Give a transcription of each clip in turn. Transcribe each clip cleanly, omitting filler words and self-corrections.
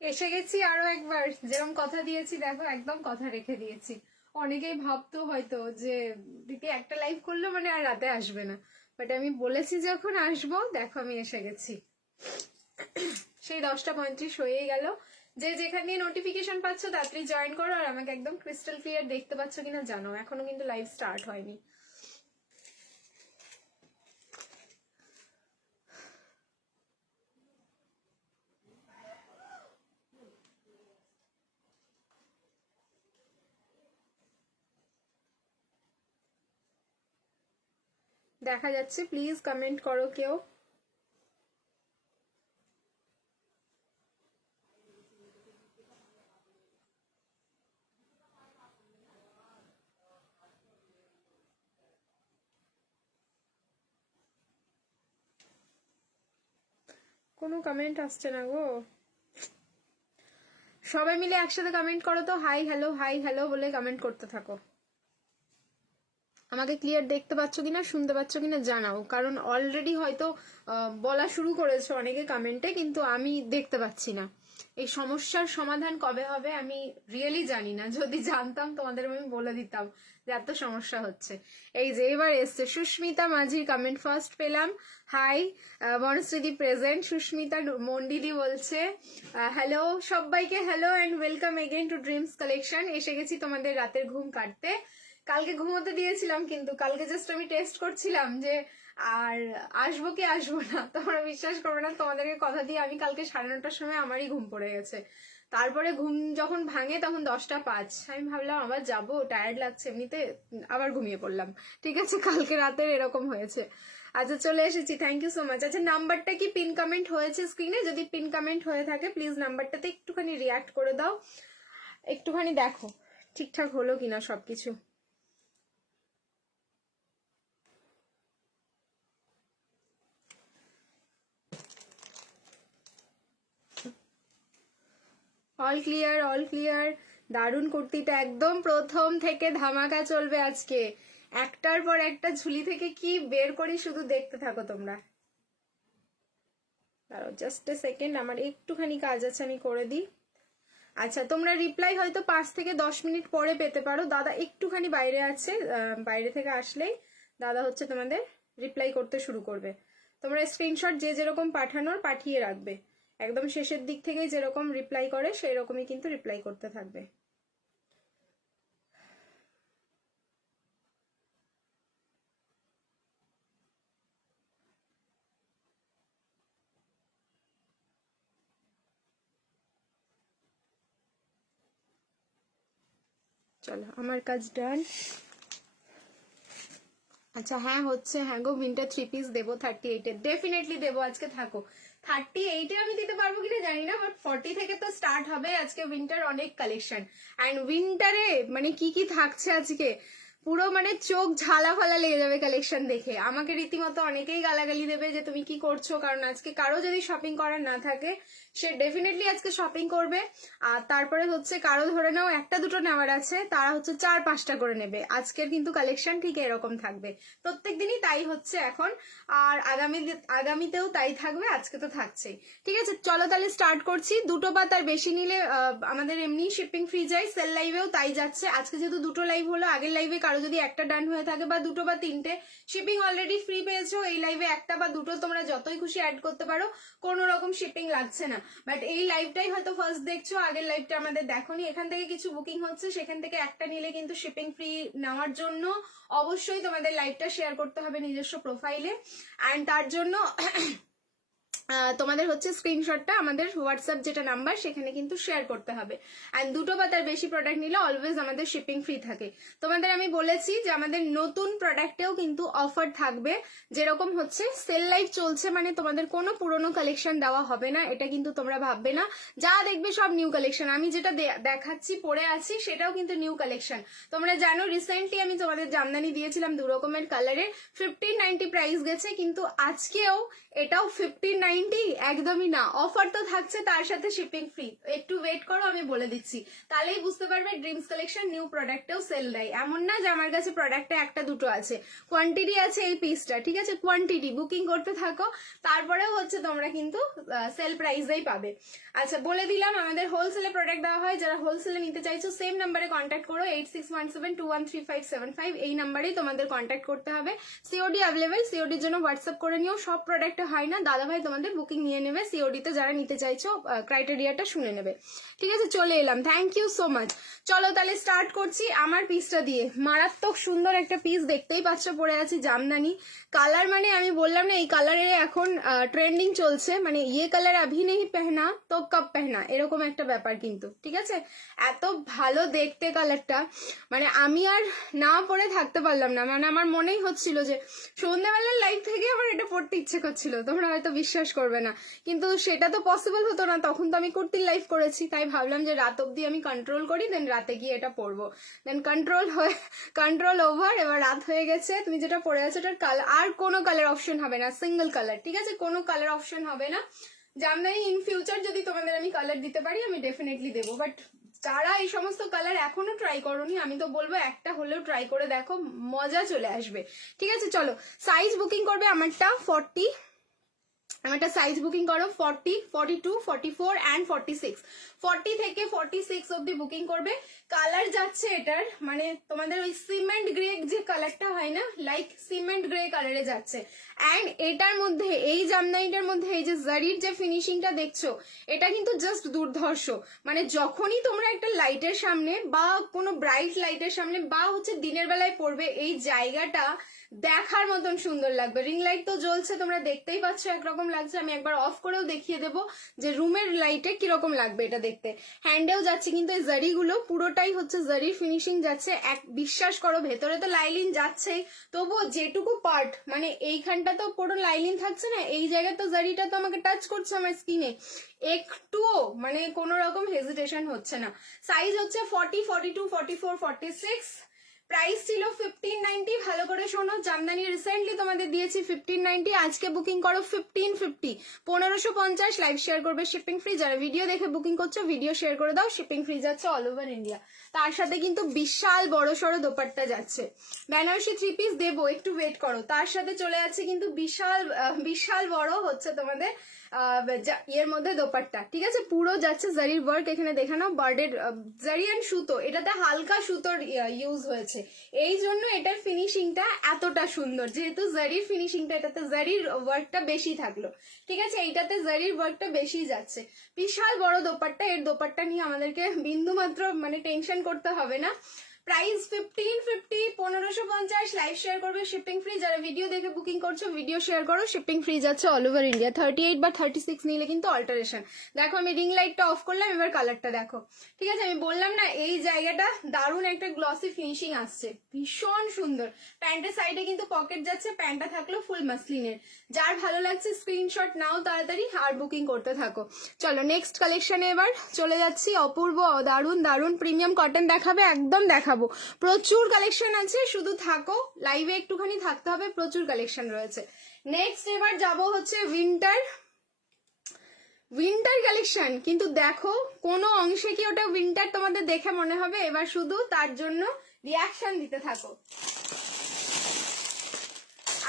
এসে গেছি আরো একবার, যেরকম কথা দিয়েছি দেখো একদম কথা রেখে দিয়েছি। অনেকেই ভাবতো হয়তো যে দিদি একটা লাইভ করলো মানে আর রাতে আসবে না, বাট আমি বলেছি যখন আসবো, দেখো আমি এসে গেছি। সেই 10টা 35 হয়েই গেল। যে যেখান দিয়ে নোটিফিকেশন পাচ্ছ তাড়াতাড়ি জয়েন করো, আর আমাকে একদম ক্রিস্টাল ক্লিয়ার দেখতে পাচ্ছ কিনা জানো, এখনো কিন্তু লাইভ স্টার্ট হয়নি। দেখা যাচ্ছে, প্লিজ কমেন্ট করো কেউ। কোনো কমেন্ট আসছে না গো। সবাই মিলে একসাথে কমেন্ট করো তো, হাই হ্যালো বলে কমেন্ট করতে থাকো। আমাকে ক্লিয়ার দেখতে পাচ্ছ কিনা, শুনতে পাচ্ছ কিনা জানাও, কারণ অলরেডি হয়তো বলা শুরু করেছো অনেকে কমেন্টে, কিন্তু আমি দেখতে পাচ্ছি না। এই সমস্যার সমাধান কবে হবে আমি রিয়েলি জানি না, যদি জানতাম তোমাদের আমি বলে দিতাম যে এত সমস্যা হচ্ছে। এই যে এবার এসছে সুস্মিতা মাঝির কমেন্ট ফার্স্ট পেলাম। হাই বনশ্রীদি প্রেজেন্ট, সুস্মিতা মন্ডিদি বলছে হ্যালো সবাইকে, hello and welcome again to dreams collection. এসে গেছি তোমাদের রাতের ঘুম কাটতে। কালকে ঘুমোতে দিয়েছিলাম, কিন্তু কালকে জাস্ট আমি টেস্ট করছিলাম যে আর আসবো কি আসবো না। তোমরা বিশ্বাস করবে না, তোমাদেরকে কথা দিয়ে আমি কালকে 9:30টার সময় আমারই ঘুম পড়ে গেছে। তারপরে ঘুম যখন ভাঙে তখন 10টা 5, আমি ভাবলাম আবার যাবো, টায়ার্ড লাগছে এমনিতে, আবার ঘুমিয়ে পড়লাম। ঠিক আছে, কালকে রাতের এরকম হয়েছে। আচ্ছা চলে এসেছি, থ্যাংক ইউ সো মাচ। আচ্ছা নাম্বারটা কি পিন কমেন্ট হয়েছে স্ক্রিনে? যদি পিন কমেন্ট হয়ে থাকে প্লিজ নাম্বারটাতে একটুখানি রিয়াক্ট করে দাও, একটুখানি দেখো ঠিকঠাক হলো কিনা সবকিছু। All clear, all clear. দারুণ কুর্তিটা একদম প্রথম থেকে ধামাকা চলবে আজকে, একটার পর একটা ঝুলি থেকে কি বের করি শুধু দেখতে থাকো তোমরা। দাঁড়াও জাস্ট এ সেকেন্ড, আমার একটুখানি কাজ আছে আমি করে দিই। আচ্ছা তোমরা রিপ্লাই হয়তো 5 থেকে 10 মিনিট পরে পেতে পারো, দাদা একটুখানি বাইরে আছে, বাইরে থেকে আসলেই দাদা হচ্ছে তোমাদের রিপ্লাই করতে শুরু করবে। তোমরা স্ক্রিনশট যে যেরকম পাঠানোর পাঠিয়ে রাখবে, একদম শেষের দিক থেকে যেরকম রিপ্লাই করে সেই রকমই কিন্তু রিপ্লাই করতে থাকবে। চলো আমার কাজ ডান। আচ্ছা হ্যাঁ হচ্ছে, হ্যাঁ গো উইন্টার 3 পিস দেবো 38-এ, ডেফিনেটলি দেবো, আজকে থাকো। 38-এ আমি দিতে পারবো কিনা জানি না, বাট 40 থেকে তো স্টার্ট হবে আজকে উইন্টার অনেক কালেকশন। অ্যান্ড উইন্টারে মানে কি কি থাকছে আজকে, পুরো মানে চোখ ঝালা ফালা লেগে যাবে কালেকশন দেখে। আমাকে রীতিমতো অনেকেই গালাগালি দেবে যে তুমি কি করছো, কারণ আজকে কারো যদি শপিং করার না থাকে সে ডেফিনেটলি আজকে শপিং করবে। আর তারপরে হচ্ছে কারো ধরে নাও একটা দুটো নেওয়ার আছে, তারা হচ্ছে 4-5টা করে নেবে। আজকের কিন্তু কালেকশন ঠিক এরকম থাকবে, প্রত্যেক দিনই তাই হচ্ছে এখন, আর আগামীতেও তাই থাকবে, আজকে তো থাকছেই। ঠিক আছে চলো তাহলে স্টার্ট করছি। দুটো বা তার বেশি নিলে আমাদের এমনি শিপিং ফ্রি যায়, সেল লাইভেও তাই যাচ্ছে। আজকে যেহেতু দুটো লাইভ হলো, আগের লাইভে কারো যদি একটা ডান হয়ে থাকে বা দুটো বা তিনটে, শিপিং অলরেডি ফ্রি পেয়েছো। এই লাইভে একটা বা দুটো তোমরা যতই খুশি অ্যাড করতে পারো, কোনো রকম শিপিং লাগছে না। বাট এই লাইভটাই হয়তো ফার্স্ট দেখছো, আগের লাইভটা আমাদের দেখোনি, এখান থেকে কিছু বুকিং হচ্ছে, সেখান থেকে একটা নিলে কিন্তু শিপিং ফ্রি নেওয়ার জন্য অবশ্যই তোমাদের লাইভটা শেয়ার করতে হবে নিজস্ব প্রোফাইলে। অ্যান্ড তার জন্য তোমাদের হচ্ছে স্ক্রিনশটটা আমাদের হোয়াটসঅ্যাপ যেটা নাম্বার সেখানে কিন্তু শেয়ার করতে হবে। অ্যান্ড দুটো বা তার বেশি প্রোডাক্ট নিলে অলওয়েজ আমাদের শিপিং ফ্রি থাকে। তোমাদের আমি বলেছি যে আমাদের নতুন প্রোডাক্টেও কিন্তু অফার থাকবে, যেরকম হচ্ছে সেল লাইভ চলছে মানে তোমাদের কোনো পুরনো কালেকশন দেওয়া হবে না, এটা কিন্তু তোমরা ভাববে না। যা দেখবে সব নিউ কালেকশন, আমি যেটা দেখাচ্ছি পরে আছি সেটাও কিন্তু নিউ কালেকশন। তোমরা জানো রিসেন্টলি আমি তোমাদের জামদানি দিয়েছিলাম 2 রকমের কালারের, 1590 প্রাইস গেছে, কিন্তু আজকেও এটাও 1590 490 একদমই না, অফার তো থাকছে তার সাথে শিপিং ফ্রি। একটু ওয়েট করো, আমি বলে দিচ্ছি, তাহলেই বুঝতে পারবে ড্রিমস কালেকশন নিউ প্রোডাক্টেও সেল দেয়। এমন না যে আমার কাছে প্রোডাক্টে একটা দুটো আছে, কোয়ান্টিটি আছে এই পিসটা, ঠিক আছে, কোয়ান্টিটি। বুকিং করতে থাকো, তারপরেও হচ্ছে তোমরা কিন্তু সেল প্রাইসেই পাবে। আচ্ছা বলে দিলাম, আমাদের হোলসেলে প্রোডাক্ট দেওয়া হয়, যারা হোলসেলে নিতে চাইছো সেম নাম্বারে কন্ট্যাক্ট করো, 8617213575, এই নাম্বারেই তোমাদের কন্ট্যাক্ট করতে হবে। সিওডি অ্যাভেলেবেল, সিওডির জন্য হোয়াটসঅ্যাপ করে নিও। সব প্রোডাক্টে হয় না, দাদাভাই তোমাদের বুকিং নিয়ে নেবে, সিওডিতে যারা নিতে চাইছো ক্রাইটেরিয়াটা শুনে নেবে, ঠিক আছে। চলে এলাম, থ্যাংক ইউ সো মাচ। চলো তাহলে স্টার্ট করছি আমার পিসটা দিয়ে। মারাত্মক সুন্দর একটা পিস, দেখতেই পাচ্ছ পরে আছি জামদানি কালার। মানে আমি বললাম না, এই কালারে এখন ট্রেন্ডিং চলছে, মানে ইয়ে কালার আভি নেই পেহনা তো কব পেহনা, এরকম একটা ব্যাপার কিন্তু, ঠিক আছে। এত ভালো দেখতে কালারটা, মানে আমি আর না পরে থাকতে পারলাম না, মানে আমার মনেই হচ্ছিল যে সন্ধ্যাবেলার লাইভ থেকে আমার এটা পড়তে ইচ্ছে করছিল। তোমরা হয়তো বিশ্বাস করবে না, কিন্তু সেটা তো পসিবল হতো না, তখন তো আমি কুর্তির লাইভ করেছি, তাই ভাবলাম যে রাত অব্দি আমি কন্ট্রোল করি, দেন রাতে গিয়ে এটা পরবো। দেন কন্ট্রোল ওভার, এবার রাত হয়ে গেছে। তুমি যেটা পরে আছো ওটার কালার, আর কোনো কালার অপশন হবে না, সিঙ্গেল কালার, ঠিক আছে, কোনো কালার অপশন হবে না। জামদানি ইন ফিউচার যদি তোমাদের আমি কালার দিতে পারি আমি ডেফিনেটলি দেবো, বাট যারা এই সমস্ত কালার এখনো ট্রাই করোনি, আমি তো বলবো একটা হলেও ট্রাই করে দেখো, মজা চলে আসবে, ঠিক আছে। চলো সাইজ বুকিং করবে আমারটা 40, আমারটা সাইজ বুকিং করো 40, 42, 44 অ্যান্ড 46, 40 থেকে 46 অব্দি বুকিং করবে। কালার যাচ্ছে এটার, মানে তোমাদের ওই সিমেন্ট গ্রে যে কালারটা হয় না, লাইক সিমেন্ট গ্রে কালারে যাচ্ছে। অ্যান্ড এটার মধ্যে, এই জামদানিটার মধ্যে এই যে জারির যে ফিনিশিংটা দেখছো, এটা কিন্তু জাস্ট দুর্ধর্ষ। মানে যখনই তোমরা একটা লাইটের সামনে বা কোনো ব্রাইট লাইটের সামনে বা হচ্ছে দিনের বেলায় পড়বে, এই জায়গাটা দেখার মতন সুন্দর লাগবে। রিং লাইট তো জ্বলছে, তোমরা দেখতেই পাচ্ছ একরকম লাগছে। আমি একবার অফ করেও দেখিয়ে দেবো যে রুমের লাইটে কিরকম লাগবে এটা দেখতে। হ্যান্ডেও যাচ্ছে কিন্তু এই জারিগুলো পুরোটাই হচ্ছে জারির ফিনিশিং যাচ্ছে, এক বিশ্বাস করো। ভেতরে তো লাইলিন যাচ্ছেই, তবুও যেটুকু পার্ট, মানে এইখানটা তো পুরো লাইলিন থাকছে না, এই জায়গায় তো জারিটা তো আমাকে টাচ করছে আমার স্কিনে, একটুও মানে কোনো রকম হেজিটেশন হচ্ছে না। সাইজ হচ্ছে 40, 42, 44, 46, প্রাইস ছিল 1590। ভালো করে শোনো, জামদানি রিসেন্টলি তোমাদের দিয়েছি 1590, আজকে বুকিং করো 1550, 1550। লাইভ শেয়ার করবে, শিপিং ফ্রি। যারা ভিডিও দেখে বুকিং করছো ভিডিও শেয়ার করে দাও, শিপিং ফ্রি যাচ্ছে অল ওভার ইন্ডিয়া। তার সাথে কিন্তু বিশাল বড় সড়ো দোপাট্টা যাচ্ছে, বেনারসি 3 পিস দেবো, একটু ওয়েট করো। তার সাথে চলে যাচ্ছে কিন্তু বিশাল বড় হচ্ছে তোমাদের এর মধ্যে দোপাট্টা, ঠিক আছে, পুরো যাচ্ছে জারির ওয়ার্ক। এখানে দেখানো বার্ডের জারি অ্যান্ড সুতো, এটাতে হালকা সুতোর ইউজ হয়েছে, এই জন্য এটার ফিনিশিংটা এতটা সুন্দর। যেহেতু জারির ফিনিশিংটা, এটাতে জারির ওয়ার্কটা বেশি থাকলো, ঠিক আছে, এইটাতে জারির ওয়ার্কটা বেশি যাচ্ছে। বিশাল বড় দোপাট্টা, এর দোপাট্টা নিয়ে আমাদেরকে বিন্দু মাত্র মানে টেনশন করতে হবে না। প্রাইস 1550, 1550। লাইভ শেয়ার করবে, শিপিং ফ্রি। যারা ভিডিও দেখে বুকিং করছো ভিডিও শেয়ার করো, শিপিং ফ্রি যাচ্ছে অল ওভার ইন্ডিয়া। 38 বা 36 নিলে কিন্তু অল্টারেশন। দেখো আমি রিং লাইটটা অফ করলাম, এবার কালারটা দেখো, ঠিক আছে। আমি বললাম না এই জায়গাটা দারুণ একটা গ্লসি ফিনিশিং আসছে, ভীষণ সুন্দর। প্যান্টের সাইডে কিন্তু পকেট যাচ্ছে, প্যান্টটা থাকলো ফুল মাসলিনের। যার ভালো লাগছে স্ক্রিনশট নাও তাড়াতাড়ি আর বুকিং করতে থাকো। চলো নেক্সট কালেকশনে এবার চলে যাচ্ছি। অপূর্ব দারুণ দারুণ প্রিমিয়াম কটন দেখাবে, একদম দেখাবো। প্রচুর কালেকশন আছে, শুধু থাকো, লাইভে একটুখানি থাকতে হবে, প্রচুর কালেকশন রয়েছে। নেক্সট এবার যাব হচ্ছে উইন্টার কালেকশন, কিন্তু দেখো কোনো অংশে কি ওটা উইন্টার তোমাদের দেখে মনে হবে, এবার শুধু তার জন্য রিয়াকশন দিতে থাকো।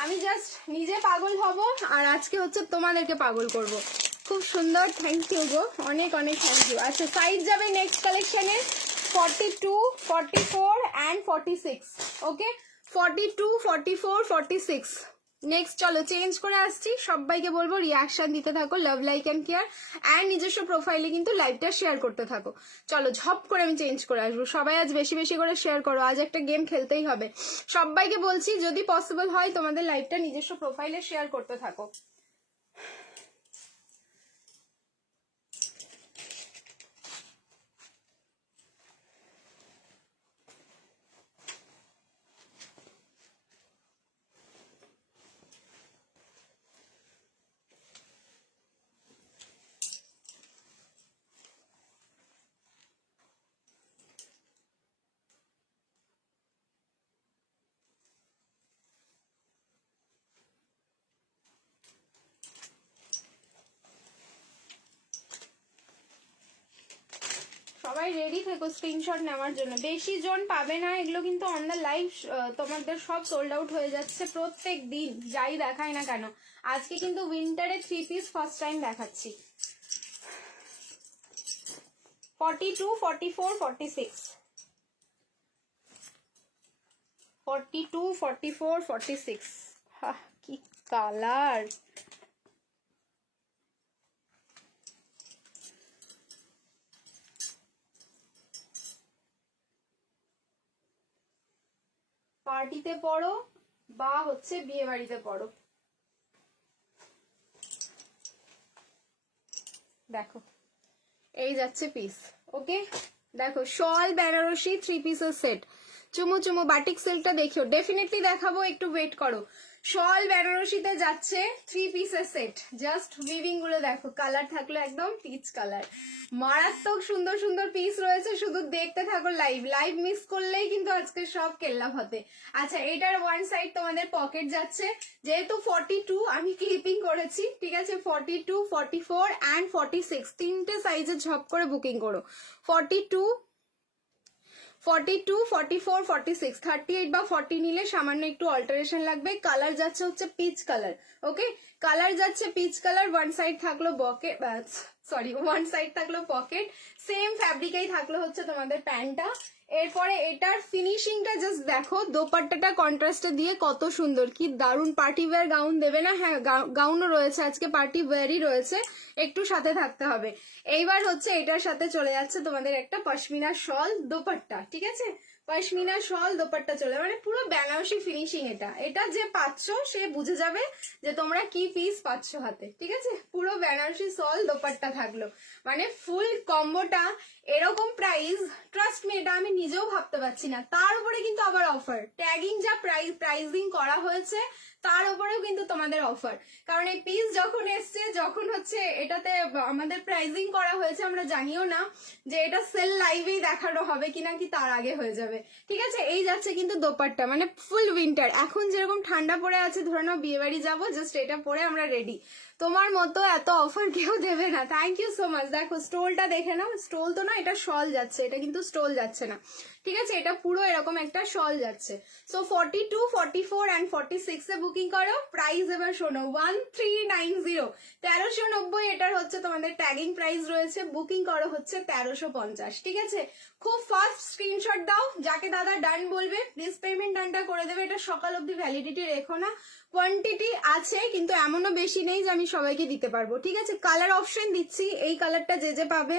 আমি জাস্ট নিজে পাগল হব আর আজকে হচ্ছে তোমাদেরকে পাগল করব। খুব সুন্দর, থ্যাংক ইউ গো, অনেক অনেক থ্যাংক ইউ। আচ্ছা সাইজ যাবে নেক্সট কালেকশনে 42, 44 অ্যান্ড 46, ওকে, 42, 44, 46। নেক্সট চলো চেঞ্জ করে আসছি। সবাইকে বলবো রিয়াকশন দিতে থাকো, love like and care, and নিজস্ব প্রোফাইলে কিন্তু লাইভটা শেয়ার করতে থাকো। চলো ঝপ করে আমি চেঞ্জ করে আসবো। সবাই আজ বেশি বেশি করে শেয়ার করো, আজ একটা গেম খেলতেই হবে। সবাইকে বলছি যদি পসিবল হয় তোমাদের লাইভটা নিজস্ব প্রোফাইলে শেয়ার করতে থাকো। সবাই রেডি থেকো স্ক্রিনশট নেওয়ার জন্য। বেশি জন পাবে না এগুলো, কিন্তু অন দ্য লাইভ তোমাদের সব সোল্ড আউট হয়ে যাচ্ছে প্রত্যেক দিন, যাই দেখায় না কেন। আজকে কিন্তু উইন্টারে 3 পিস ফার্স্ট টাইম দেখাচ্ছি। 42, 44, 46, 42, 44, 46। কি কালার! পার্টিতে পড়ো বা হচ্ছে বিয়ে বাড়িতে পড়ো। দেখো এই যাচ্ছে পিস। ওকে দেখো শল বেনারসি 3 পিসের সেট। চুমু চুমু বাটিক সিল্কটা দেখিও, ডেফিনেটলি দেখাবো, একটু ওয়েট করো। শল বেনারসিতে যাচ্ছে 3 পিসের সেট। জাস্ট উইভিং গুলো দেখো, কালার থাকলো একদম পিচ কালার। মারাত্মক সুন্দর সুন্দর পিস রয়েছে, শুধু দেখতে থাকো লাইভ। লাইভ মিস করলেই কিন্তু আজকে সব কেল্লা হতে। আচ্ছা এটার ওয়ান সাইড তোমাদের পকেট যাচ্ছে, যেহেতু 42 আমি ক্লিপিং করেছি, ঠিক আছে। 42, 44 অ্যান্ড 46 তিনটে সাইজে ঝপ করে বুকিং করো। 42, 42, 44, 46, 38 বা 40 নিলে সামান্য একটু অল্টারেশন লাগবে। কালার যাচ্ছে হচ্ছে পিচ কালার। ওকে কালার যাচ্ছে পিচ কালার। ওয়ান সাইড থাকলো বকেট, সরি ওয়ান সাইড থাকলো পকেট, সেম ফ্যাব্রিকেই থাকলো হচ্ছে তোমাদের প্যান্টটা। এরপরে এটার ফিনিশিংটা জাস্ট দেখো, দোপাট্টাটা কন্ট্রাস্টে দিয়ে কত সুন্দর, কি দারুন। পার্টি ওয়্যার গাউন দেবে না? হ্যাঁ গাউনও রয়েছে, আজকে পার্টি ওয়্যারই রয়েছে, একটু সাথে থাকতে হবে। এইবার হচ্ছে এটার সাথে চলে যাচ্ছে তোমাদের একটা পশমিনা শল দোপাট্টা, ঠিক আছে। পশমিনা শল দোপাট্টা চলে, মানে পুরো বেনারসি ফিনিশিং। এটা যে পাচ্ছ সে বুঝে যাবে যে তোমরা কি পিস পাচ্ছ হাতে, ঠিক আছে। পুরো বেনারসি শল দোপাট্টা থাকলো, মানে ফুল কম্বোটা এরকম প্রাইস, ট্রাস্ট মি এটা আমি নিজেও ভাবতে পারছি না। তার উপরে কিন্তু আবার অফার, ট্যাগিং যা প্রাইসিং করা হয়েছে তার উপরেও কিন্তু তোমাদের অফার। কারণ এই পিস যখন এসছে, যখন হচ্ছে এটাতে আমাদের প্রাইসিং করা হয়েছে, আমরা জানিও না যে এটা সেল লাইভেই দেখানো হবে কিনা, কি তার আগে হয়ে যাবে, ঠিক আছে। এই যাচ্ছে কিন্তু দোপাট্টা, মানে ফুল উইন্টার। এখন যেরকম ঠান্ডা পড়ে আছে, ধরে নাও বিয়ে বাড়ি যাবো, জাস্ট এটা পরে আমরা রেডি। তোমার মতো এত অফার কেউ দেবে না। Thank you so much. দেখো স্টোলটা দেখে নাও, স্টোল তো না, এটা শল যাচ্ছে, এটা কিন্তু স্টোল যাচ্ছে না, ঠিক আছে। এটা পুরো এরকম একটা শল যাচ্ছে। সো 42, 44 অ্যান্ড 46 এ বুকিং করো। প্রাইস এবার শোনো, 1390, 1390 এটার হচ্ছে তোমাদের ট্যাগিং প্রাইস রয়েছে। বুকিং করো হচ্ছে 1350, ঠিক আছে। খুব ফাস্ট স্ক্রিনশট দাও, যাকে দাদা ডান বলবে প্লিজ পেমেন্ট ডানটা করে দেবে। এটা সকাল অবধি ভ্যালিডিটি রেখো না, কোয়ান্টিটি আছে কিন্তু এমনও বেশি নেই যে আমি সবাইকে দিতে পারবো, ঠিক আছে। কালার অপশন দিচ্ছি, এই কালারটা যে পাবে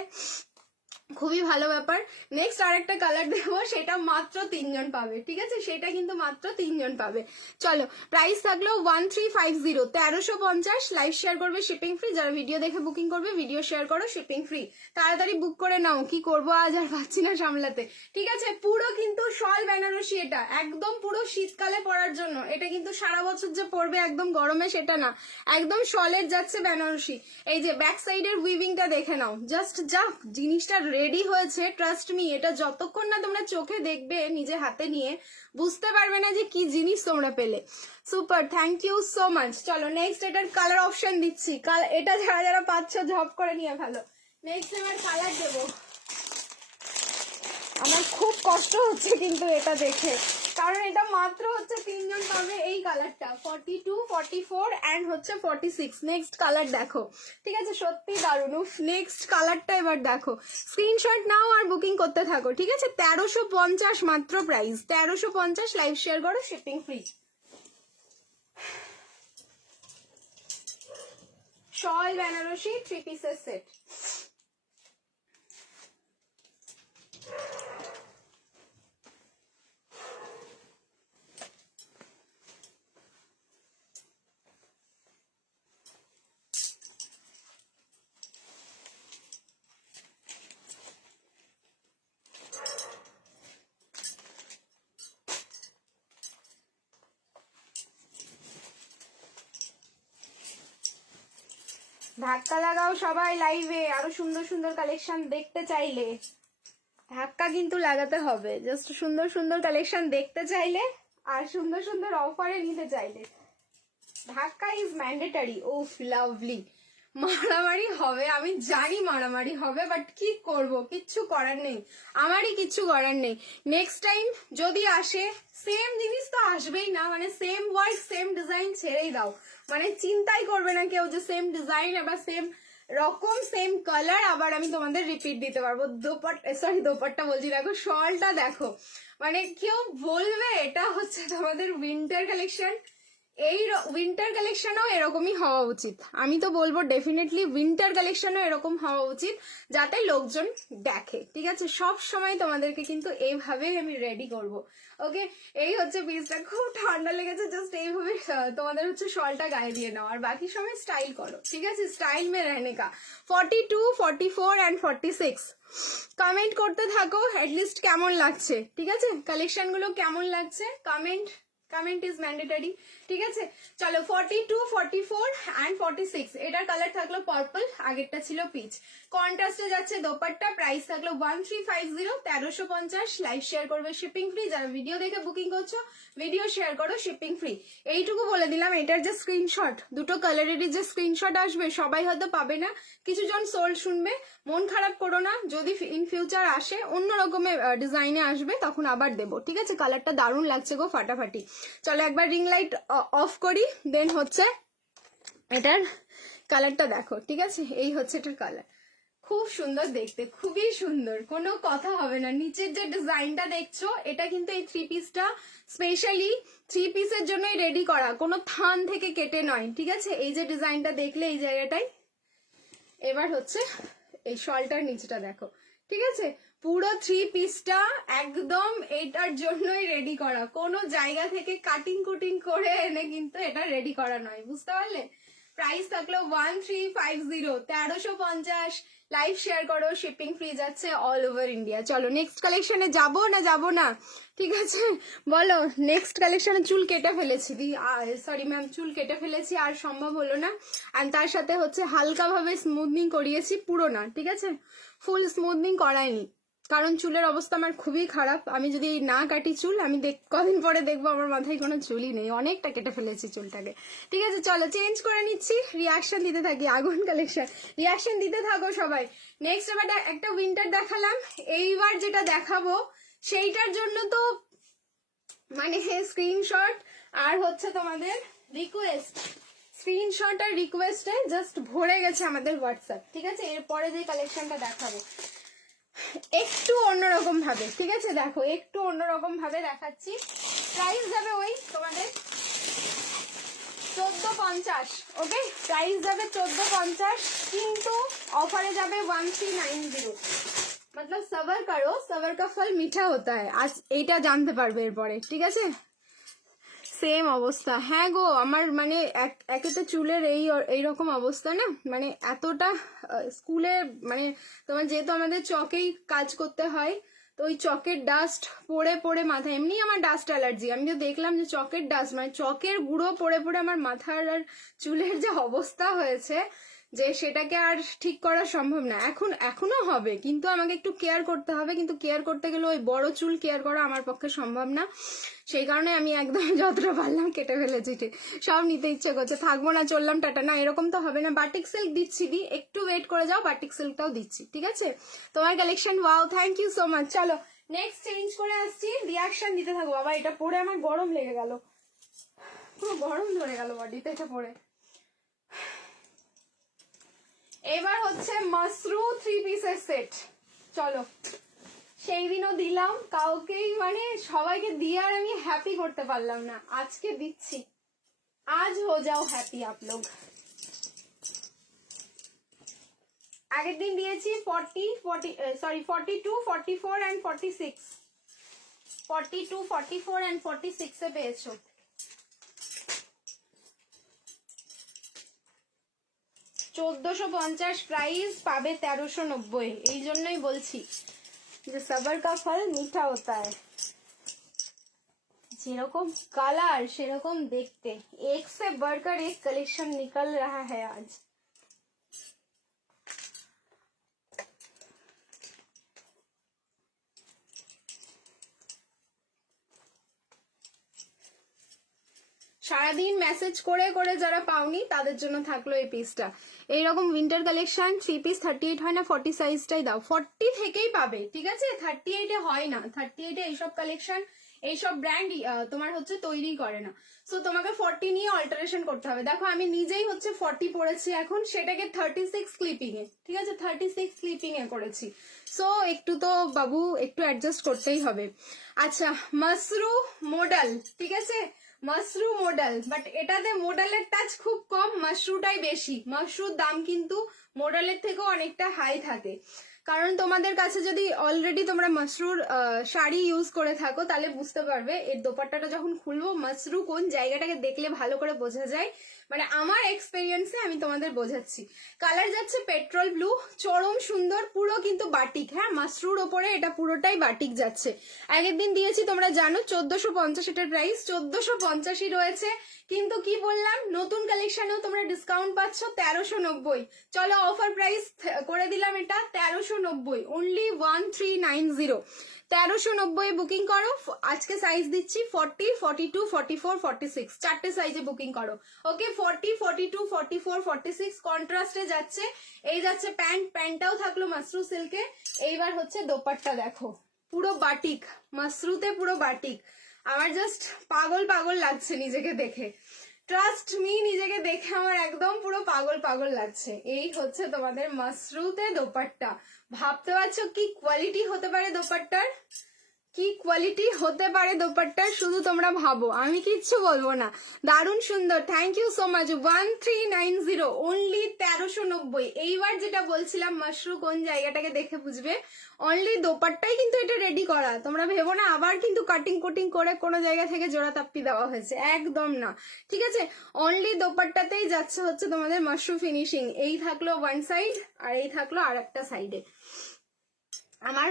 খুবই ভালো ব্যাপার। নেক্সট আরেকটা কালার দেবো, সেটা মাত্র 3 জন পাবে, ঠিক আছে। সেটা কিন্তু মাত্র 3 জন পাবে। চলো প্রাইস থাকলো 1350, 1350। লাইভ শেয়ার করবে শিপিং ফ্রি। যারা ভিডিও দেখে বুকিং করবে ভিডিও শেয়ার করো, শিপিং ফ্রি। তাড়াতাড়ি বুক করে নাও, কি করবো আজ আর পাচ্ছি না সামলাতে, ঠিক আছে। পুরো কিন্তু শল বেনারসি, এটা একদম পুরো শীতকালে পরার জন্য। এটা কিন্তু সারা বছর যে পরবে একদম গরমে সেটা না, একদম শলের যাচ্ছে বেনারসি। এই যে ব্যাক সাইডের উইভিংটা দেখে নাও, জাস্ট যা জিনিসটা রেডি হয়েছে, ট্রাস্ট মি এটা যতক্ষণ না তোমরা চোখে দেখবে নিজে হাতে নিয়ে, বুঝতে পারবে না যে কি জিনিস তোমরা পেলে। Super, thank you so much. চলো নেক্সট এটার কালার অপশন দিচ্ছি, এটা যারা যারা পাচ্ছ ঝপ করে নিয়ে ফেলো। নেক্সট এবার কালার দেবো। আমার খুব কষ্ট হচ্ছে কিন্তু এটা দেখে, কারণ এটা মাত্র হচ্ছে 3 জন পাবে এই কালারটা। 42, 44 অ্যান্ড হচ্ছে 46। নেক্সট কালার দেখো, ঠিক আছে। সত্যি দারুণ। নেক্সট কালারটা এবার দেখো, স্ক্রিনশট নাও আর বুকিং করতে থাকো, ঠিক আছে। 1350 মাত্র প্রাইস, 1350। লাইভ শেয়ার করো, শিপিং ফ্রি। শল বেনারসি 3 পিসের সেট। ধাক্কা লাগাও সবাই লাইভে, আরো সুন্দর সুন্দর কালেকশন দেখতে চাইলে ধাক্কা কিন্তু লাগাতে হবে। জাস্ট সুন্দর সুন্দর কালেকশন দেখতে চাইলে আর সুন্দর সুন্দর অফারে নিতে চাইলে ধাক্কা ইজ ম্যান্ডেটারি। ও লাভলি, মারামারি হবে, আমি জানি মারামারি হবে, বাট কি করব, কিচ্ছু করার নেই, আমারই কিচ্ছু করার নেই। নেক্সট টাইম যদি আসে সেম জিনিস তো আসবেই না, মানে সেম ওয়ার্ক সেম ডিজাইন ছেড়েই দাও, মানে চিন্তাই করবে না কেউ যে সেম ডিজাইন আবার সেম রকম সেম কালার আবার আমি তোমাদের রিপিট দিতে পারবো। দোপাট্টা বলছি, দেখো শলটা দেখো, মানে কেউ বলবে এটা হচ্ছে তোমাদের উইন্টার কালেকশন। এই উইন্টার কালেকশনও এরকমই হওয়া উচিত, আমি তো বলবো ডেফিনেটলি উইন্টার কালেকশনও এরকম হওয়া উচিত, যাতে লোকজন দেখে। ঠিক আছে, সব সময় তোমাদেরকে কিন্তু এইভাবেই আমি রেডি করব। ওকে, এই হচ্ছে পিসটা, খুব ঠান্ডা লেগেছে, জাস্ট এইভাবে তোমাদের হচ্ছে শলটা গায়ে দিয়ে নাও, আর বাকি সময় স্টাইল করো। ঠিক আছে, স্টাইল মে রহনে কা। 42, 44 and 46 কমেন্ট করতে থাকো, অ্যাটলিস্ট কেমন লাগছে। ঠিক আছে, কালেকশন গুলো কেমন লাগছে কমেন্ট ইজ ম্যান্ডেটরি। ঠিক আছে, চলো 42, 44 and 46 এটার কালার থাকলো পার্পল, আগেরটা ছিল পিচ, কন্ট্রাস্টে যাচ্ছে দোপাট্টা, প্রাইস থাকলো 1350, 1350। লাইভ শেয়ার করবে, শিপিং ফ্রি। যারা ভিডিও দেখে বুকিং করছো ভিডিও শেয়ার করো, শিপিং ফ্রি। এইটুকু বলে দিলাম, এটার যে স্ক্রিনশট, দুটো কালারেরই যে স্ক্রিনশট আসবে, সবাই হয়তো পাবে না, কিছু জন সোল শুনবে, মন খারাপ করো না, যদি ইন ফিউচার আসে অন্য রকমের ডিজাইনে আসবে তখন আবার দেবো। ঠিক আছে, কালারটা দারুণ লাগছে গো, ফাটাফাটি। চলো একবার রিং লাইট অফ করি, দেন হচ্ছে এটার কালারটা দেখো। ঠিক আছে, এই হচ্ছে এটার কালার, খুব সুন্দর দেখতে, খুবই সুন্দর, কোনো কথা হবে না। নিচের যে ডিজাইনটা দেখছো, এটা কিন্তু এই থ্রি পিসটা স্পেশালি থ্রি পিসের জন্যই রেডি করা, কোনো থান থেকে কেটে নয়। ঠিক আছে, এই যে ডিজাইনটা দেখলে এই জায়গাটাই, এবার হচ্ছে এই শলটার নিচটা দেখো। ঠিক আছে, পুরো থ্রি পিসটা একদম এটার জন্যই রেডি করা, কোনো জায়গা থেকে কাটিং কুটিং করে এনে কিন্তু এটা রেডি করা নয়, বুঝতে পারলে। প্রাইস থাকলো 1350, 1350। লাইভ শেয়ার করো, শিপিং ফ্রি যাচ্ছে অল ওভার ইন্ডিয়া। চলো নেক্সট কালেকশনে যাবো না? ঠিক আছে, বলো নেক্সট কালেকশনে। চুল কেটে ফেলেছি সরি ম্যাম, চুল কেটে ফেলেছি, আর সম্ভব হলো না। আর তার সাথে হচ্ছে হালকাভাবে স্মুথনিং করিয়েছি, পুরো না। ঠিক আছে, ফুল স্মুথনিং করাইনি, কারণ চুলের অবস্থা আমার খুবই খারাপ। আমি যদি না কাটি চুল, আমি কদিন পরে দেখবো আমার মাথায় কোনো চুলই নেই, অনেকটা কেটে ফেলেছি চুলটাকে। ঠিক আছে, চলো চেঞ্জ করে নিচ্ছি, রিয়াকশন দিতে থাকি, আগুন কালেকশন, রিয়াকশন দিতে থাকো সবাই। নেক্সট এবার একটা উইন্টার দেখালাম, এইবার যেটা দেখাবো সেইটার জন্য তো মানে স্ক্রিনশট আর হচ্ছে তোমাদের রিকোয়েস্ট, স্ক্রিনশট আর রিকোয়েস্টে জাস্ট ভরে গেছে আমাদের হোয়াটসঅ্যাপ। ঠিক আছে, এরপরে যে কালেকশনটা দেখাবো একটু অন্যরকম ভাবে। ঠিক আছে, দেখো একটু অন্যরকম ভাবে দেখাচ্ছি। প্রাইস যাবে ওই তোমাদের 1450। ওকে, প্রাইস যাবে 1450, কিন্তু অফারে যাবে 1390। मतलब सबर करो, सबर का फल मीठा होता है, আজ এইটা জানতে পারবে এরপরে। ঠিক আছে, সেম অবস্থা। হ্যাঁ গো, আমার মানে একে তো চুলের এইরকম অবস্থা না, মানে এতটা স্কুলে মানে তোমার যেহেতু আমাদের চকেই কাজ করতে হয়, তো ওই চকের ডাস্ট পড়ে পড়ে মাথা, এমনি আমার ডাস্ট অ্যালার্জি, আমি তো দেখলাম যে চকের ডাস্ট মানে চকের গুঁড়ো পড়ে পড়ে আমার মাথার আর চুলের যে অবস্থা হয়েছে, যে সেটাকে আর ঠিক করা সম্ভব না। এখনো হবে, কিন্তু আমাকে একটু কেয়ার করতে হবে, কিন্তু কেয়ার করতে গেলে ওই বড় চুল কেয়ার করা আমার পক্ষে সম্ভব না, সেই কারণে আমি একদম যতটা পারলাম কেটে ফেলেছি। ঠিক, সব নিতে ইচ্ছে করছে, থাকবো না, চললাম, টাটা। না, এরকম তো হবে না, বাটিক সিল্ক দিচ্ছি, একটু ওয়েট করে যাও, বাটিক সিল্কটাও দিচ্ছি। ঠিক আছে, তোমার collection wow, thank you so much. চলো নেক্সট চেঞ্জ করে আসছি, রিয়াকশন দিতে থাকবো। বাবা এটা পরে আমার গরম লেগে গেল, পুরো গরম ধরে গেল বডিতে এটা পরে। এবার হচ্ছে মাসরু থ্রি পিসের সেট। চলো, সেই দিনও দিলাম কাউকেই, মানে সবাইকে দিয়ে আর আমি হ্যাপি করতে পারলাম না, আজকে দিচ্ছি, আজ হো যাও হ্যাপি আপ লোগ। আগের দিন দিয়েছি 42, 44 and 46, 42, 44 and 46 এ পেয়েছো। $1450 প্রাইস, পাবে 1390। এই জন্যই বলছি যে সবার কা ফল মিঠা হতা है, যেরকম কালার সেরকম দেখতে, এক সে बढ़कर एक कलेक्शन निकल रहा है आज। সারাদিন মেসেজ করে করে যারা পাওনি তাদের জন্য থাকলো এই পিসটা। এইরকম উইন্টার কালেকশন 3 পিস 38 হয় না, 40 সাইজটাই দাও, 40 থেকেই পাবে, ঠিক আছে? 38-এ হয় না, 38-এ এইসব কালেকশন এইসব ব্র্যান্ড তোমার হচ্ছে তৈরি করে না। সো তোমাকে 40 নিয়ে অল্টারেশন করতে হবে। দেখো আমি নিজেই হচ্ছে 40 পরেছি এখন, সেটাকে 36 ক্লিপিং এ, ঠিক আছে, 36 ক্লিপিং এ করেছি। সো একটু তো বাবু একটু অ্যাডজাস্ট করতেই হবে। আচ্ছা, মাসরু মডেল, ঠিক আছে, মাশরু মডেল, বাট এটাতে মডেলের টাচ খুব কম, মাশরুটাই বেশি। মাশরুর দাম কিন্তু মডেলের থেকেও অনেকটা হাই থাকে, কারণ তোমাদের কাছে যদি অলরেডি তোমরা মাশরুর শাড়ি ইউজ করে থাকো তাহলে বুঝতে পারবে এর দোপাট্টাটা যখন খুলবো মাশরু কোন জায়গাটাকে দেখলে ভালো করে বোঝা যায়, মানে আমার এক্সপেরিয়েন্সে আমি তোমাদের বোঝাচ্ছি। কালার যাচ্ছে পেট্রোল ব্লু, চরম সুন্দর, পুরো কিন্তু বাটিক, হ্যাঁ মাশরুর ওপরে এটা পুরোটাই বাটিক যাচ্ছে। আগের দিন দিয়েছি তোমরা জানো 1450, এটার প্রাইস 1450 রয়েছে, কিন্তু কি বললাম নতুন কালেকশনেও তোমরা ডিসকাউন্ট পাচ্ছ 1390। চলো অফার প্রাইস করে দিলাম এটা 1390, অনলি 1390, 1390 বুকিং করো। আজকে সাইজ দিচ্ছি 40, 42, 44, 46, চারটে সাইজে বুকিং করো। ওকে, 40, 42, 44, 46 কন্ট্রাস্টে যাচ্ছে। এই যাচ্ছে প্যান্ট, প্যান্টটাও থাকলো মাশরু সিল্কে। এইবার হচ্ছে দোপাট্টা দেখো, পুরো বাটিক, মাশরুতে পুরো বাটিক। আমার জাস্ট পাগল পাগল লাগছে নিজেকে দেখে, ট্রাস্ট মি, নিজেকে দেখে আমার একদম পুরো পাগল পাগল লাগছে। এই হচ্ছে তোমাদের মাশরুতে দোপাট্টা। ভাবতে পারছো কি কোয়ালিটি হতে পারে দোপাট্টার, কি কোয়ালিটি হতে পারে দোপাট্টার, শুধু তোমরা ভাবো, আমি কিচ্ছু বলবো না। দারুণ সুন্দর, thank you so much. 1390, only 1390। এইবার যেটা বলছিলাম মাশরু কোন জায়গাটাকে দেখে বুঝবে, অনলি দোপাট্টাই কিন্তু এটা রেডি করা, তোমরা ভেবো না আবার কিন্তু কাটিং কুটিং করে কোনো জায়গা থেকে জোড়া তাপ্পি দেওয়া হয়েছে, একদম না, ঠিক আছে? অনলি দোপাট্টাতেই যাচ্ছে হচ্ছে তোমাদের মাশরু ফিনিশিং। এই থাকলো ওয়ান সাইড, আর এই থাকলো আর একটা সাইডে। আমার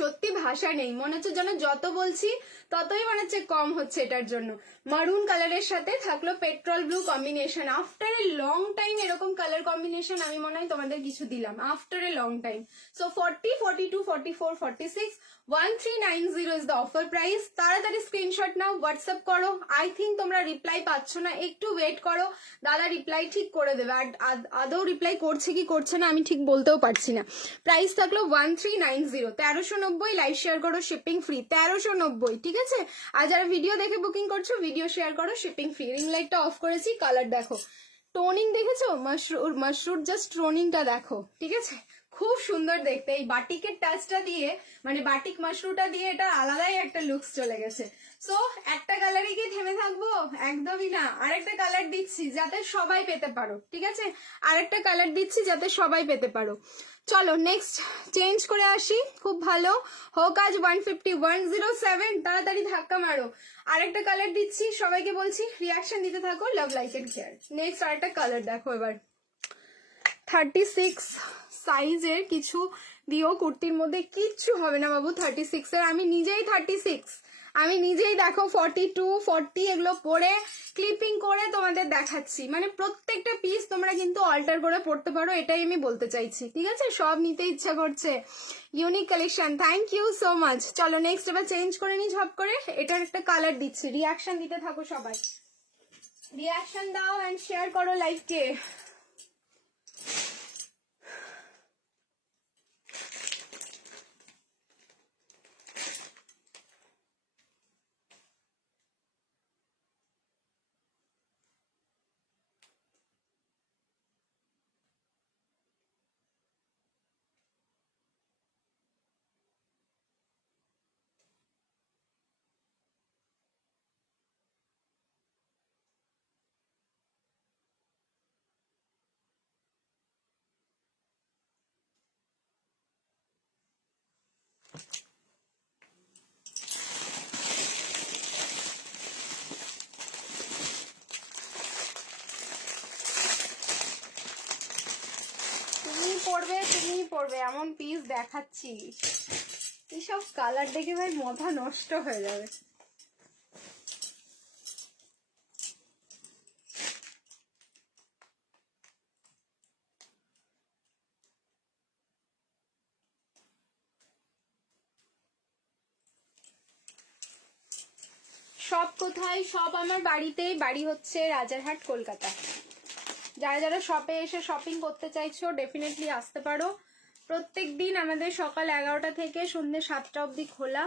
সত্যি ভাষা নেই, মনে হচ্ছে যেন যত বলছি ততই মনে হচ্ছে কম হচ্ছে এটার জন্য। মারুন কালারের সাথে থাকলো petrol blue combination, after a long time এরকম কালার কম্বিনেশন আমি মনে হয় তোমাদের কিছু দিলাম after a long time. So 40, 42, 44, 46, 1390 is the offer price. তাড়াতাড়ি স্ক্রিনশট নাও, হোয়াটসঅ্যাপ করো। আই থিঙ্ক তোমরা রিপ্লাই পাচ্ছ না, একটু ওয়েট করো, দাদা রিপ্লাই ঠিক করে দেবে। আর আদৌ রিপ্লাই করছে কি করছে না আমি ঠিক বলতেও পারছি না। প্রাইস থাকলো 1390, 1390, লাইভ শেয়ার করো, শিপিং ফ্রি, 1390, ঠিক আছে? আর যারা ভিডিও দেখে বুকিং করছো ভিডিও শেয়ার করো, শিপিং ফ্রি। রিং লাইটটা অফ করেছি, কালার দেখো, টোনিং দেখেছো, মাশরুর জাস্ট টোনিংটা দেখো, ঠিক আছে? খুব সুন্দর দেখতে, এই বাটিকের টাচটা দিয়ে, মানে বাটিক মাশরুটা দিয়ে এটা আলাদাই একটা লুকস চলে গেছে। সো একটা কালারই কি থেমে থাকবো, একদমই না, আরেকটা কালার দিচ্ছি যাতে সবাই পেতে পারো, ঠিক আছে? আরেকটা কালার দিচ্ছি যাতে সবাই পেতে পারো। চলো নেক্সট চেঞ্জ করে আসি, খুব ভালো হোক আজ 150, 107, তাড়াতাড়ি ধাক্কা মারো। আরেকটা কালার দিচ্ছি, সবাইকে বলছি রিয়াকশন দিতে থাকো, love like and care. Next আরেকটা কালার দেখো, এবার 36 সাইজের কিছু দিও, কুর্তির মধ্যে কিচ্ছু হবে না বাবু 36 এর। আমি নিজেই 36, আমি নিজেই দেখো 42, 40 এগুলো পরে ক্লিপিং করে তোমাদের দেখাচ্ছি, মানে প্রত্যেকটা পিস তোমরা কিন্তু অল্টার করে পড়তে পারো, এটাই আমি বলতে চাইছি, ঠিক আছে? সব নিতে ইচ্ছা করছে, unique collection, thank you so much. চলো নেক্সট এবার চেঞ্জ করে নি ঝপ করে, এটার একটা কালার দিচ্ছি, রিয়াকশন দিতে থাকো সবাই, রিয়াকশন দাও অ্যান্ড শেয়ার করো লাইভকে। তুমি পড়বে এমন পিস দেখাচ্ছি, এইসব কালার দেখে ভাই মাথা নষ্ট হয়ে যাবে। সব কোথায়? সব আমার বাড়িতেই। বাড়ি হচ্ছে রাজারহাট, কলকাতা। যারা যারা শপে এসে শপিং করতে চাইছো ডেফিনেটলি আসতে পারো। প্রত্যেক দিন আমাদের সকাল 11টা থেকে সন্ধ্যে 7টা অবধি খোলা,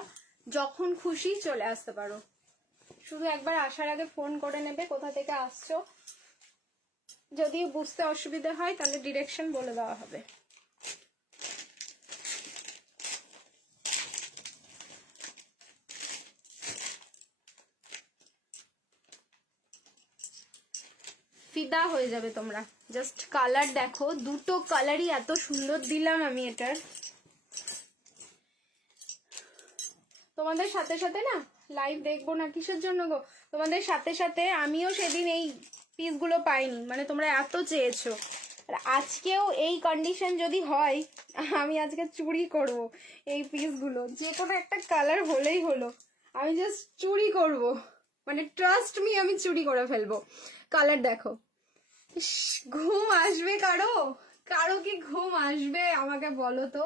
যখন খুশি চলে আসতে পারো। শুধু একবার আসার আগে ফোন করে নেবে কোথা থেকে আসছো, যদি বুঝতে অসুবিধা হয় তাহলে ডিরেকশন বলে দেওয়া হবে। ফিদা হয়ে যাবে তোমরা। জাস্ট কালার দেখো, দুটো কালারই এত সুন্দর দিলাম আমি এটার। তোমাদের সাথে সাথে না লাইভ দেখবো না কিসের জন্য গো, তোমাদের সাথে সাথে আমিও সেদিন এই পিসগুলো পাইনি, মানে তোমরা এত চেয়েছো। আর আজকেও এই কন্ডিশন যদি হয়, আমি আজকে চুরি করব এই পিসগুলো, যে কোনো একটা কালার হলেই হলো, আমি জাস্ট চুরি করব, মানে ট্রাস্ট মি, আমি চুরি করে ফেলবো। কালার দেখো, ঘুম আসবে কারো? কারো কি ঘুম আসবে আমাকে বলো তো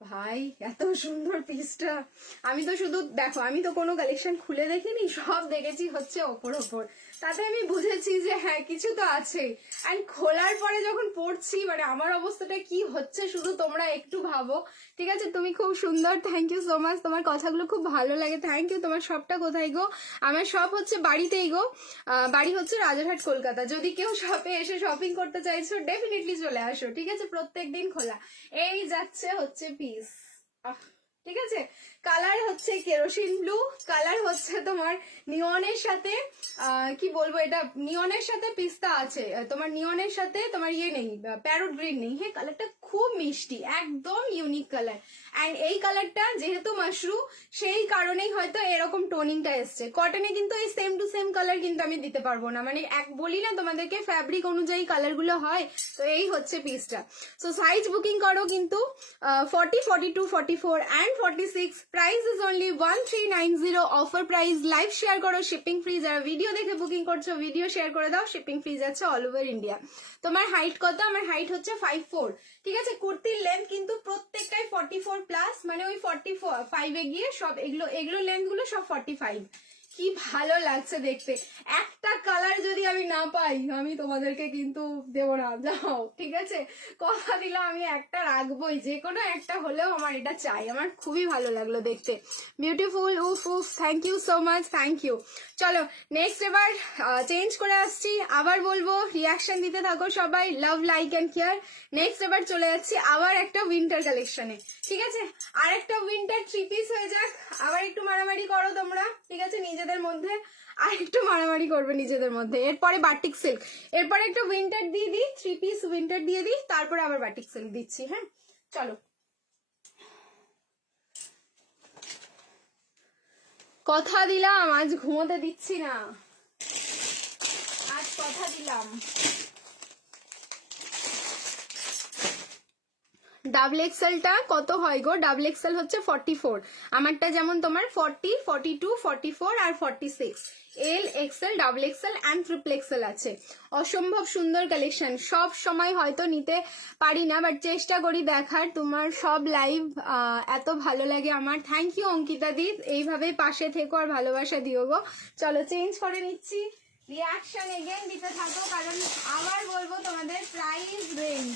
ভাই? এত সুন্দর পিসটা। আমি তো শুধু দেখো, আমি তো কোনো কালেকশন খুলে দেখিনি, সব দেখেছি হচ্ছে ওপর ওপর, তাতে আমি বুঝেছি যে হ্যাঁ কিছু তো আছে। অ্যান্ড খোলার পরে যখন পড়ছি, মানে আমার অবস্থাটা কি হচ্ছে শুধু তোমরা একটু ভাবো। ঠিক আছে, তুমি খুব সুন্দর, থ্যাংক ইউ সো মাচ, তোমার কথাগুলো খুব ভালো লাগে, থ্যাংক ইউ। তোমার শপটা কোথায় গো? আমার শপ হচ্ছে বাড়িতেই গো, বাড়ি হচ্ছে রাজারহাট, কলকাতা। যদি কেউ শপে এসে শপিং করতে চাইছো ডেফিনেটলি চলে আসো। ঠিক আছে, প্রত্যেক দিন খোলা। এই যাচ্ছে হচ্ছে পিস, ঠিক আছে। কালার হচ্ছে কেরোসিন ব্লু, কালার হচ্ছে তোমার নিয়নের সাথে কি বলবো, এটা নিয়নের সাথে পিস্তা আছে, তোমার নিয়নের সাথে তোমার ইয়ে নেই, প্যারোট গ্রিন নেই। হ্যাঁ, কালারটা খুব মিষ্টি, একদম ইউনিক কালার। অ্যান্ড এই কালারটা যেহেতু মাশরু, সেই কারণেই হয়তো এরকম টোনিংটা এসছে। কটনে কিন্তু এই সেম টু সেম কালার কিন্তু আমি দিতে পারবো না, মানে এক বলি না তোমাদেরকে ফ্যাব্রিক অনুযায়ী কালারগুলো হয়, তো এই হচ্ছে পিসটা। সো সাইজ বুকিং করো কিন্তু 40, 42, 44 and 46। Price is only 1390 offer price. Live share করো, শিপিং ফ্রি। যারা ভিডিও দেখে বুকিং করছো ভিডিও শেয়ার করে দাও, শিপিং ফ্রি যাচ্ছে অল ওভার ইন্ডিয়া। তোমার হাইট কত? আমার হাইট হচ্ছে 5'4", ঠিক আছে। কুর্তির লেন্থ কিন্তু প্রত্যেকটাই 44 প্লাস, মানে ওই 45 এ গিয়ে সব এগুলো লেন্থ গুলো সব 45। কি ভালো লাগছে দেখতে। একটা কালার যদি আমি না পাই আমি তোমাদেরকে কিন্তু দেবো না, যাও, ঠিক আছে। কথা দিলাম আমি একটা রাখবোই, যে কোনো একটা হলেও আমার এটা চাই। আমার খুবই ভালো লাগলো দেখতে, বিউটিফুল। উফ উফ, thank you so much, thank you. চলো নেক্সট এবার চেঞ্জ করে আসছি, আবার বলবো রিয়াকশন দিতে থাকো সবাই, love, like and care. Next এবার চলে যাচ্ছি আবার একটা উইন্টার কালেকশনে, ঠিক আছে। আর একটা উইন্টার 3 পিস হয়ে যাক, আবার একটু মারামারি করো তোমরা, ঠিক আছে, নিজেদের মধ্যে আর একটু মারামারি করবে নিজেদের মধ্যে। এরপরে বাটিক সিল্ক, এরপরে একটা উইন্টার দিয়ে দিই, 3 পিস উইন্টার দিয়ে দিই, তারপরে আবার বাটিক সিল্ক দিচ্ছি। হ্যাঁ চলো, কথা দিলাম আজ ঘুমোতে দিচ্ছি না, আজ কথা দিলাম। ডাবল এক্সেলটা কত হয় গো? ডাবল এক্সেল হচ্ছে 44, আমারটা যেমন তোমার 40, 42, 44 আর 46। এল XL, double Excel and triple Excel আছে। অসম্ভব সুন্দর কালেকশন, সব সময় হয়তো নিতে পারি না, বাট চেষ্টা করি দেখার। তোমার সব লাইভ এত ভালো লাগে আমার, থ্যাংক ইউ অঙ্কিতা দি, এইভাবেই পাশে থেকো আর ভালোবাসা দিও গো। চলো চেঞ্জ করে নিচ্ছি, রিয়াকশন এগেন দিতে থাকো, কারণ আবার বলবো তোমাদের প্রাইস রেঞ্জ।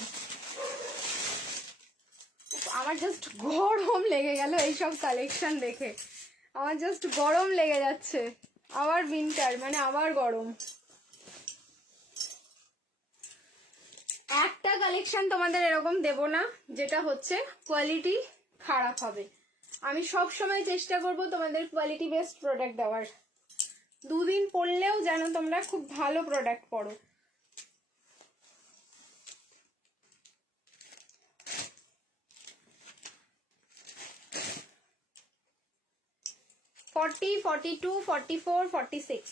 আমার জাস্ট গরম লেগে গেল এইসব কালেকশন দেখে, আমার জাস্ট গরম লেগে যাচ্ছে। আবার উইন্টার মানে আবার গরম। একটা কালেকশন তোমাদের এরকম দেব না যেটা হচ্ছে কোয়ালিটি খারাপ হবে। আমি সব সময় চেষ্টা করব তোমাদের কোয়ালিটি বেস্ট প্রোডাক্ট দেওয়ার। দুদিন পরলেও যেন তোমরা খুব ভালো প্রোডাক্ট পরো। 40, 42, 44, 46,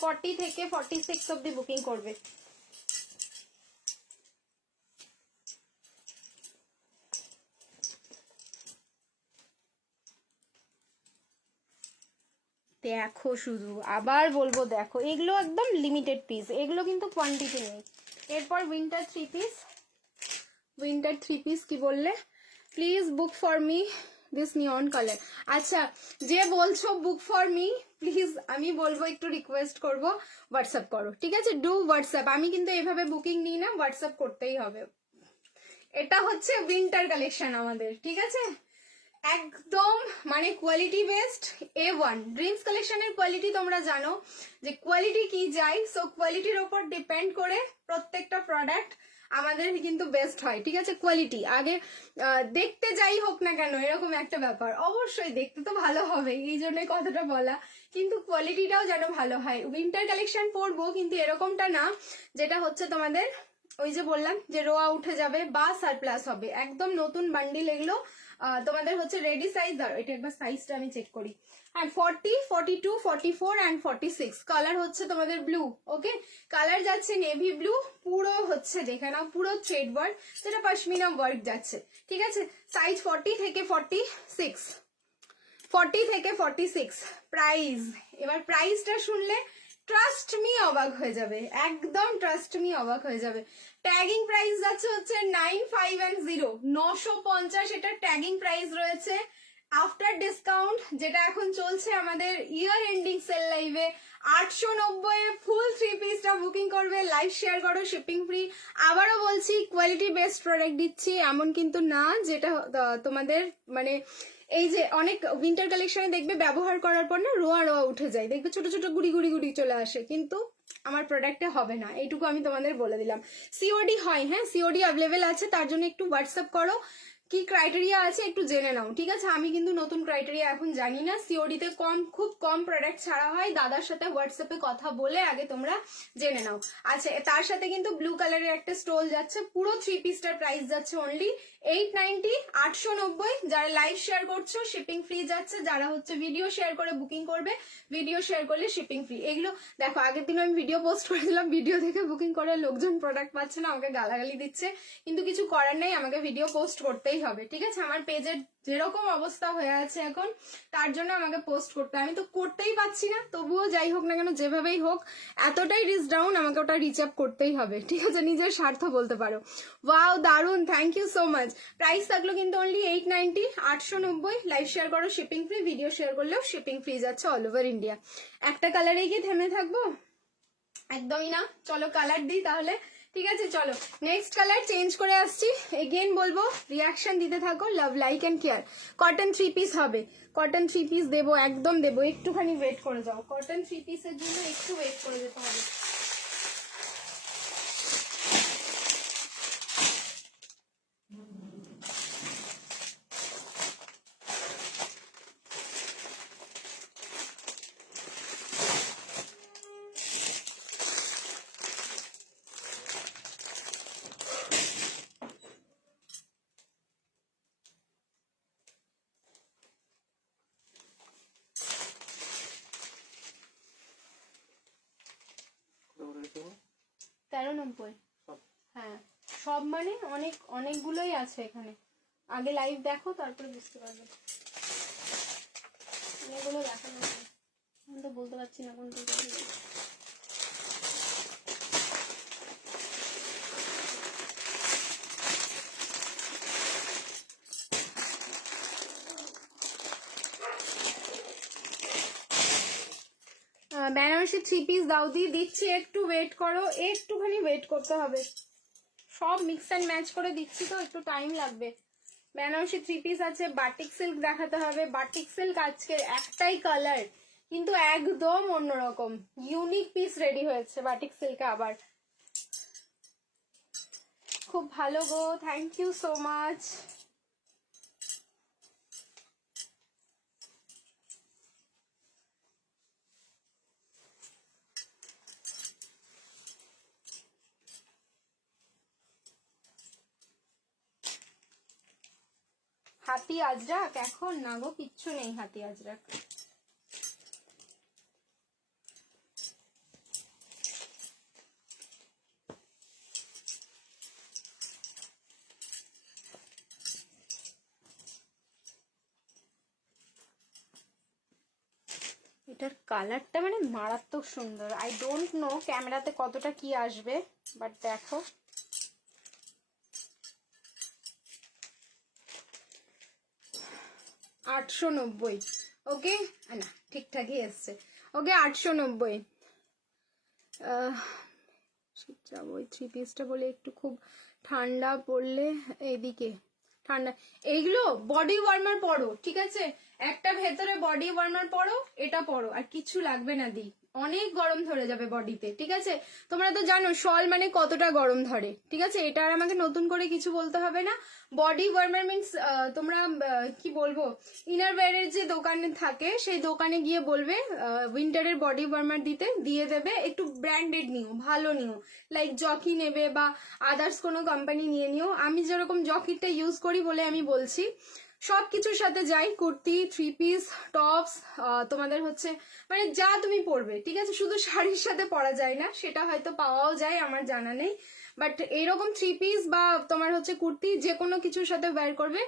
40 থেকে 46 অব্দি বুকিং করবে। দেখো শুধু, আবার বলবো দেখো, এগুলো একদম লিমিটেড পিস, এগুলো কিন্তু কোয়ান্টিটি নেই। এরপর উইন্টার 3 পিস, উইন্টার 3 পিস কি বললে? Please book for me, this neon colour. আচ্ছা, যে বলছো বুক ফর মি, প্লিজ আমি বলবো একটু রিকোয়েস্ট করব, হোয়াটসঅ্যাপ করো, ঠিক আছে? Do WhatsApp. আমি কিন্তু এভাবে বুকিং নিই না, হোয়াটসঅ্যাপ করতেই হবে। এটা হচ্ছে উইন্টার কালেকশন আমাদের, ঠিক আছে? একদম মানে কোয়ালিটি বেস্ট A1। ড্রিমস কালেকশনের কোয়ালিটি তোমরা জানো যে কোয়ালিটি কি যায়, সো কোয়ালিটির ওপর ডিপেন্ড করে প্রত্যেকটা প্রোডাক্ট আমাদের কিন্তু বেস্ট হয়, ঠিক আছে? কোয়ালিটি আগে দেখতে যাই হোক না কেন, এরকম একটা ব্যাপার। অবশ্যই দেখতে তো ভালো হবে, এই জন্যই কথাটা বলা, কিন্তু কোয়ালিটিটাও যেন ভালো হয়। উইন্টার কালেকশন পরবো, কিন্তু এরকমটা না যেটা হচ্ছে তোমাদের ওই যে বললাম যে রোয়া উঠে যাবে বা সারপ্লাস হবে। একদম নতুন বান্ডিল এগুলো তোমাদের হচ্ছে রেডি সাইজ। এটা একবার সাইজটা আমি চেক করি। হ্যাঁ, 40, 42, 44 অ্যান্ড 46। কালার হচ্ছে তোমাদের ব্লু। ওকে, কালার যাচ্ছে নেভি ব্লু, পুরো হচ্ছে দেখে নাও পুরো থ্রেড ওয়ার্ক, যেটা পশমিনা ওয়ার্ক যাচ্ছে, ঠিক আছে? সাইজ 40 থেকে 46, 40 থেকে 46। প্রাইস, এবার প্রাইসটা শুনলে ট্রাস্ট মি অবাক হয়ে যাবে, একদম ট্রাস্ট মি অবাক হয়ে যাবে। ট্যাগিং প্রাইস যাচ্ছে হচ্ছে 9510, 950 এটা ট্যাগিং প্রাইস রয়েছে। আফটার ডিসকাউন্ট যেটা এখন চলছে আমাদের ইয়ার এন্ডিং সেল লাইভে, 890 ফুল 3 পিসটা বুকিং করবে, লাইভ শেয়ার করো, শিপিং ফ্রি। আবারও বলছি কোয়ালিটি বেস্ট প্রোডাক্ট দিচ্ছি, এমন কিন্তু না যেটা তোমাদের মানে এই যে অনেক উইন্টার কালেকশনে দেখবে ব্যবহার করার পর না রোয়া রোয়া উঠে যায়, দেখবে ছোট ছোট গুড়ি গুড়ি গুড়ি চলে আসে, কিন্তু আমার প্রোডাক্টে হবে না, এইটুকু আমি তোমাদের বলে দিলাম। সিওডি হয়, হ্যাঁ সিওডি অ্যাভেলেবেল আছে, তার জন্য একটু হোয়াটসঅ্যাপ করো, কি ক্রাইটেরিয়া আছে একটু জেনে নাও, ঠিক আছে? আমি কিন্তু নতুন ক্রাইটেরিয়া এখন জানি না। সিওডিতে খুব কম প্রোডাক্ট ছাড়া হয়, দাদার সাথে হোয়াটসঅ্যাপে কথা বলে আগে তোমরা জেনে নাও। আচ্ছা, তার সাথে কিন্তু ব্লু কালারের একটা স্টোল যাচ্ছে, পুরো 3 পিসটার প্রাইস যাচ্ছে অনলি 890, 890। যারা লাইভ শেয়ার করছো শিপিং ফ্রি যাচ্ছে, যারা হচ্ছে ভিডিও শেয়ার করে বুকিং করবে, ভিডিও শেয়ার করলে শিপিং ফ্রি। এগুলো দেখো আগের দিন আমি ভিডিও পোস্ট করেছিলাম, ভিডিও দেখে বুকিং করে লোকজন প্রোডাক্ট পাচ্ছে না, আমাকে গালাগালি দিচ্ছে, কিন্তু কিছু করার নেই, আমাকে ভিডিও পোস্ট করতেই হবে, ঠিক আছে? আমার পেজের যেরকম অবস্থা হয়ে আছে এখন, তার জন্য আমাকে পোস্ট করতে, আমি তো করতেই পাচ্ছি না, তবুও যাই হোক না কেন যেভাবেই হোক এতটাই রিচ ডাউন, আমাকে ওটা রিচ আপ করতেই হবে, ঠিক আছে? নিজের স্বার্থ বলতে পারো। ওয়াও, দারুন, thank you so much. Price থাকলো কিন্তু অনলি 890, 890। লাইভ শেয়ার করো শিপিং ফ্রি, ভিডিও শেয়ার করলেও শিপিং ফ্রি যাচ্ছে অল ওভার ইন্ডিয়া। একটা কালারে গিয়ে থেমে থাকবো? একদমই না, চলো কালার দিই তাহলে, ঠিক আছে? চলো নেক্সট কালার চেঞ্জ করে আসছি। এগেন বলবো রিয়াকশন দিতে থাকো, love like and care. Cotton 3 piece হবে, কটন 3 পিস দেবো, একদম দেবো, একটুখানি ওয়েট করে যাও, কটন 3 পিসের জন্য একটু ওয়েট করে যেতে হবে। $13.90, হ্যাঁ সব মানে অনেকগুলোই আছে এখানে, আগে লাইভ দেখো তারপরে বুঝতে পারবে। এগুলো দেখানো আমি তো বলতে পারছি না কোনটা। বেনারসি 3 পিস দাও, দিচ্ছি, একটু ওয়েট করো, একটুখানি ওয়েট করতে হবে, সব মিক্স অ্যান্ড ম্যাচ করে দিচ্ছি তো একটু টাইম লাগবে। বেনারসি 3 পিস আছে, বাটিক সিল্ক দেখাতে হবে। বাটিক সিল্ক আজকের একটাই কালার, কিন্তু একদম অন্যরকম ইউনিক পিস রেডি হয়েছে বাটিক সিল্কে আবার, খুব ভালো গো, থ্যাংক ইউ সো মাচ। হাতি আজরাক এখন না গো, কিচ্ছু নেই হাতি আজরাক। এটার কালারটা মানে মারাত্মক সুন্দর। আই ডোন্ট নো ক্যামেরাতে কতটা কি আসবে, বাট দেখো 890। ওকে, না ঠিকঠাকই এসছে। ওকে 890। যাবো ওই 3 পিসটা বলে একটু খুব ঠান্ডা পড়লে এইদিকে ঠান্ডা। এইগুলো বডি ওয়ার্মার পরো, ঠিক আছে? একটা ভেতরে বডি ওয়ার্মার পরো, এটা পরো, আর কিছু লাগবে না দি, অনেক গরম ধরে যাবে বডিতে, ঠিক আছে? তোমরা তো জানো শল মানে কতটা গরম ধরে, ঠিক আছে? এটা আর আমাকে নতুন করে কিছু বলতে হবে না। বডি ওয়ার্মার মিনস তোমরা কি বলবো, ইনারওয়্যারের যে দোকানে থাকে সেই দোকানে গিয়ে বলবে উইন্টারের বডি ওয়ার্মার দিতে, দিয়ে দেবে। একটু ব্র্যান্ডেড নিও, ভালো নিও, লাইক জকি নেবে বা আদার্স কোনো কোম্পানি নিয়ে নিও। আমি যেরকম জকিরটা ইউজ করি বলে আমি বলছি। সব কিছুর সাথে যাই, কুর্তি, 3 পিস, টপস, তোমাদের হচ্ছে মানে যা তুমি পরবে, ঠিক আছে? শুধু শাড়ির সাথে পরা যায় না, সেটা হয়তো পাওয়াও যায়, আমার জানা নেই। বাট এইরকম 3 পিস বা তোমার হচ্ছে কুর্তি যে কোনো কিছুর সাথে ওয়্যার করবে।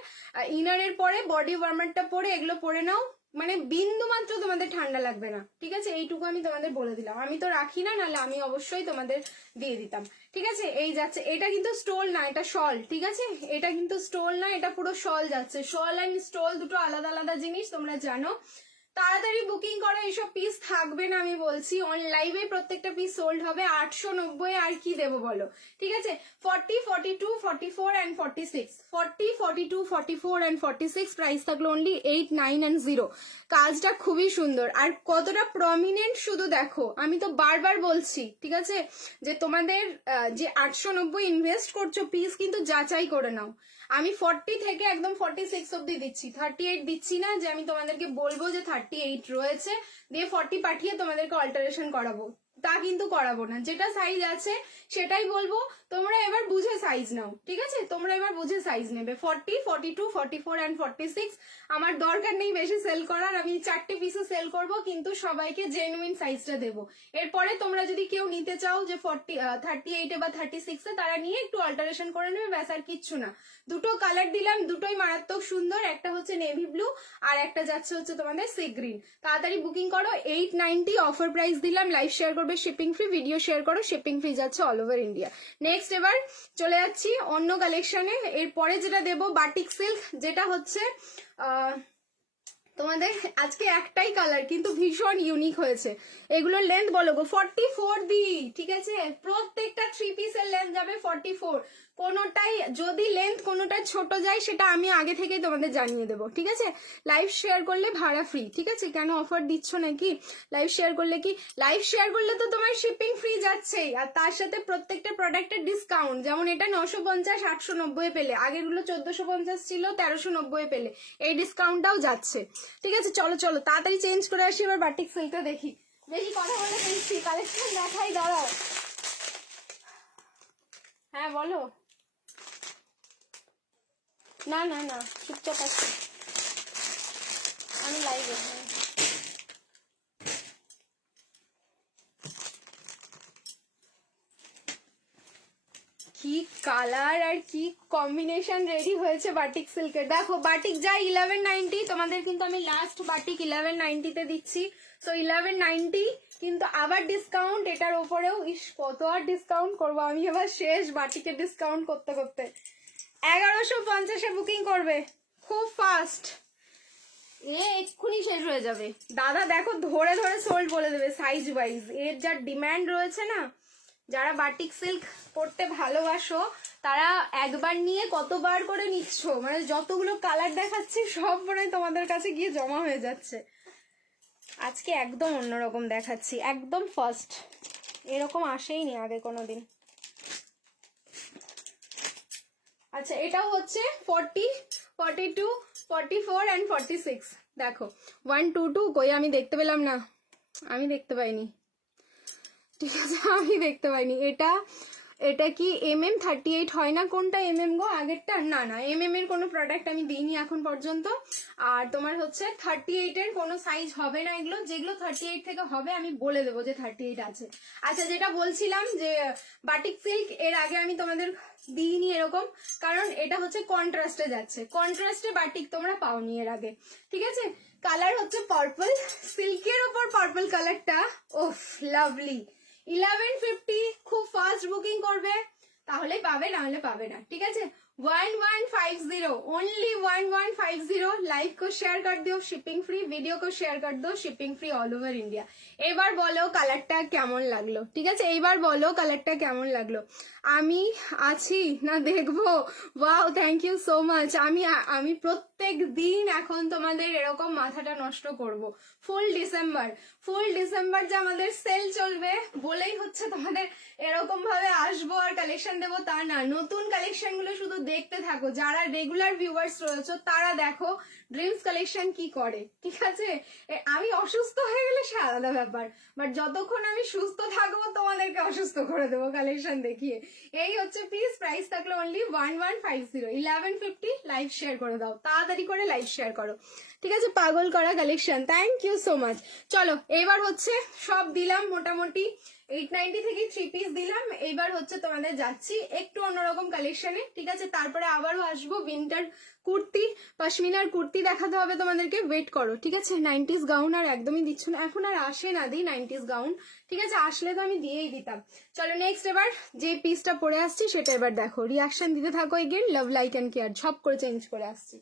ইনারের পরে বডি ওয়ার্মারটা পরে এগুলো পরে নাও, মানে বিন্দু মাত্র তোমাদের ঠান্ডা লাগবে না, ঠিক আছে? এইটুকু আমি তোমাদের বলে দিলাম। আমি তো রাখি না, নাহলে আমি অবশ্যই তোমাদের দিয়ে দিতাম, ঠিক আছে? এই যাচ্ছে, এটা কিন্তু স্টোল না, এটা শল, ঠিক আছে? এটা কিন্তু স্টোল না, এটা পুরো শল যাচ্ছে। শল অ্যান্ড স্টোল দুটো আলাদা আলাদা জিনিস, তোমরা জানো। তাড়াতাড়ি বুকিং করো, এইসব পিস থাকবে না, আমি বলছি। অন লাইভে প্রত্যেকটা পিস সোল্ড হবে। 890 আর কি দেবো বলো, ঠিক আছে? 40, 42, 44 and 46, 40, 42, 44 and 46 প্রাইস থাকলো অনলি 8, 9 and 0। কাজটা খুবই সুন্দর আর কতটা প্রমিনেন্ট শুধু দেখো। আমি তো বারবার বলছি, ঠিক আছে, যে তোমাদের যে 890 ইনভেস্ট করছো, পিস কিন্তু যাচাই করে নাও। আমি 40 থেকে একদম 46 অব্দি দিচ্ছি, 38 দিচ্ছি না যে আমি তোমাদেরকে বলবো যে 38 রয়েছে দিয়ে 40 পাঠিয়ে তোমাদেরকে অল্টারেশন করাবো, তা কিন্তু করাবো না। যেটা সাইজ আছে সেটাই বলবো, তোমরা এবার বুঝে সাইজ নাও, ঠিক আছে? তোমরা এবার বুঝে সাইজ নেবে। 40, 42, 44 and 46। আমার দরকার নেই বেশি সেল করার, আমি 4টে পিসে সেল করব, কিন্তু সবাইকে জেনুইন সাইজটা দেবো। এরপরে তোমরা যদি কেউ নিতে চাও যে 38 বা 36-এ, তারা নিয়ে একটু অল্টারেশন করে নেবে, ব্যাস, আর কিচ্ছু না। দুটো কালার দিলাম, দুটোই মারাত্মক সুন্দর। একটা হচ্ছে নেভি ব্লু আর একটা যাচ্ছে হচ্ছে তোমাদের সি গ্রিন। তাড়াতাড়ি বুকিং করো। 890 অফার প্রাইস দিলাম। লাইভ শেয়ার করবে, শিপিং ফ্রি। ভিডিও শেয়ার করো, শিপিং ফ্রি যাচ্ছে অল ওভার ইন্ডিয়া। নেক্সট এবার চলে যাচ্ছি অন্য কালেকশনে। এরপরে যেটা দেবো বাটিক সিল্ক, যেটা হচ্ছে তোমাদের আজকে একটাই কালার কিন্তু ভীষণ ইউনিক হয়েছে। এগুলোর লেন্থ বলো গো, 44 দি, ঠিক আছে? প্রত্যেকটা 3 পিসের লেন্থ যাবে 44। কোনোটাই যদি লেন্থ কোনোটা ছোট যায় সেটা আমি আগে থেকেই তোমাদের জানিয়ে দেবো, ঠিক আছে? লাইভ শেয়ার করলে ভাড়া ফ্রি, ঠিক আছে? কেন অফার দিচ্ছ নাকি? লাইভ শেয়ার করলে কি, লাইভ শেয়ার করলে তো তোমার শিপিং ফ্রি যাচ্ছেই, আর তার সাথে প্রত্যেকটা প্রোডাক্টের ডিসকাউন্ট। যেমন এটা 950 890 পেলে, আগেরগুলো 1450 ছিল 1390 পেলে, এই ডিসকাউন্টটাও যাচ্ছে, ঠিক আছে? চলো চলো তাড়াতাড়ি চেঞ্জ করে আসি, এবার বাটিক সিল্কটা দেখি। বেশি কথা বলে ফেলছি, কালেকশন দেখাই, দাঁড়াও। হ্যাঁ বলো। না না না, চুপচাপ আছি আমি লাইভে। কি কালার আর কি কম্বিনেশন রেডি হয়েছে বাটিক সিল্কের। দেখো বাটিক যা 1190, তোমাদের কিন্তু আমি লাস্ট বাটিক 1190-তে দিচ্ছি। সো 1190, কিন্তু আবার ডিসকাউন্ট এটার উপরেও। ইস, কত আর ডিসকাউন্ট করবো আমি এবার, শেষ বাটিকের ডিসকাউন্ট করতে করতে। 1150-এ বুকিং করবে, খুব ফাস্ট, এক্ষুনি শেষ হয়ে যাবে। দাদা দেখো ধরে ধরে সোল্ড বলে দেবে সাইজ ওয়াইজ। এর যা ডিম্যান্ড রয়েছে না, যারা বাটিক সিল্ক পরতে ভালোবাসো তারা একবার নিয়ে কতবার করে নিচ্ছ, মানে যতগুলো কালার দেখাচ্ছি সব মনে হয় তোমাদের কাছে গিয়ে জমা হয়ে যাচ্ছে। আজকে একদম অন্যরকম দেখাচ্ছি, একদম ফার্স্ট, এরকম আসেইনি আগে কোনোদিন। আচ্ছা, এটাও হচ্ছে 40, 42, 44 and 46। দেখো 1, 2, 2 কই, আমি দেখতে পেলাম না, আমি দেখতে পাইনি, ঠিক আছে? আমি দেখতে পাইনি। এটা কি MM38 হয় না? কোনটা MM গো, আগেরটা? না না, MM এর কোনো প্রোডাক্ট আমি দিইনি এখন পর্যন্ত। আর তোমার হচ্ছে 38 এর কোনো সাইজ হবে না এগুলো। যেগুলো 38 থেকে হবে আমি বলে দেবো যে 38 আছে। আচ্ছা, যেটা বলছিলাম যে বাটিক সিল্ক এর আগে আমি তোমাদের দিইনি এরকম, কারণ এটা হচ্ছে কন্ট্রাস্টে যাচ্ছে। কন্ট্রাস্টে বাটিক তোমরা পাওনি এর আগে, ঠিক আছে? কালার হচ্ছে পার্পল, সিল্কের ওপর পার্পল কালারটা, ওফ লাভলি। 1150, খুব ফাস্ট বুকিং করবে, তাহলে পাবে, না হলে পাবে না, ঠিক আছে? 1150 ओनली 1150 लाइव को शेयर कर दो शिपिंग फ्री वीडियो को शेयर कर दो shipping free all over India এবার বলো কালারটা কেমন লাগলো ঠিক আছে এইবার বলো কালারটা কেমন লাগলো আমি আছি না দেখবো wow thank you so much আমি প্রত্যেক দিন এখন তোমাদের এরকম মাথাটা নষ্ট করব ফুল ডিসেম্বর যে আমাদের সেল চলবে বলেই হচ্ছে তোমাদের এরকম ভাবে আসবো আর কালেকশন দেবো তা না নতুন কালেকশন গুলো শুধু দেখতে থাকো যারা রেগুলার ভিউয়ার্স রয়েছে তারা দেখো ড্রিমস কালেকশন কি করে ঠিক আছে আমি অসুস্থ হয়ে গেলে সে আলাদা ব্যাপার বাট যতক্ষণ আমি সুস্থ থাকবো তোমাদেরকে অসুস্থ করে দেবো কালেকশন দেখিয়ে এই হচ্ছে পিস প্রাইস থাকলো অনলি 1150 1150 লাইভ শেয়ার করে দাও তাড়াতাড়ি করে লাইভ শেয়ার করো ঠিক আছে পাগল করা collection thank you so much চলো এবার হচ্ছে সব দিলাম মোটামুটি 890 থেকে 3 পিস দিলাম এবার হচ্ছে তোমাদের যাচ্ছি একটু অন্যরকম কালেকশনে ঠিক আছে তারপরে আবারও আসবো উইন্টার কুর্তি পশমিনার কুর্তি দেখাতে হবে তোমাদেরকে ওয়েট করো ঠিক আছে 90s গাউন আর একদমই দিচ্ছ না এখন আর আসে না দিই 90s গাউন ঠিক আছে আসলে তো আমি দিয়েই দিতাম চলো নেক্সট এবার যে পিসটা পরে আসছি সেটা এবার দেখো রিয়াকশন দিতে থাকো again love like and care ঝপ করে চেঞ্জ করে আসছি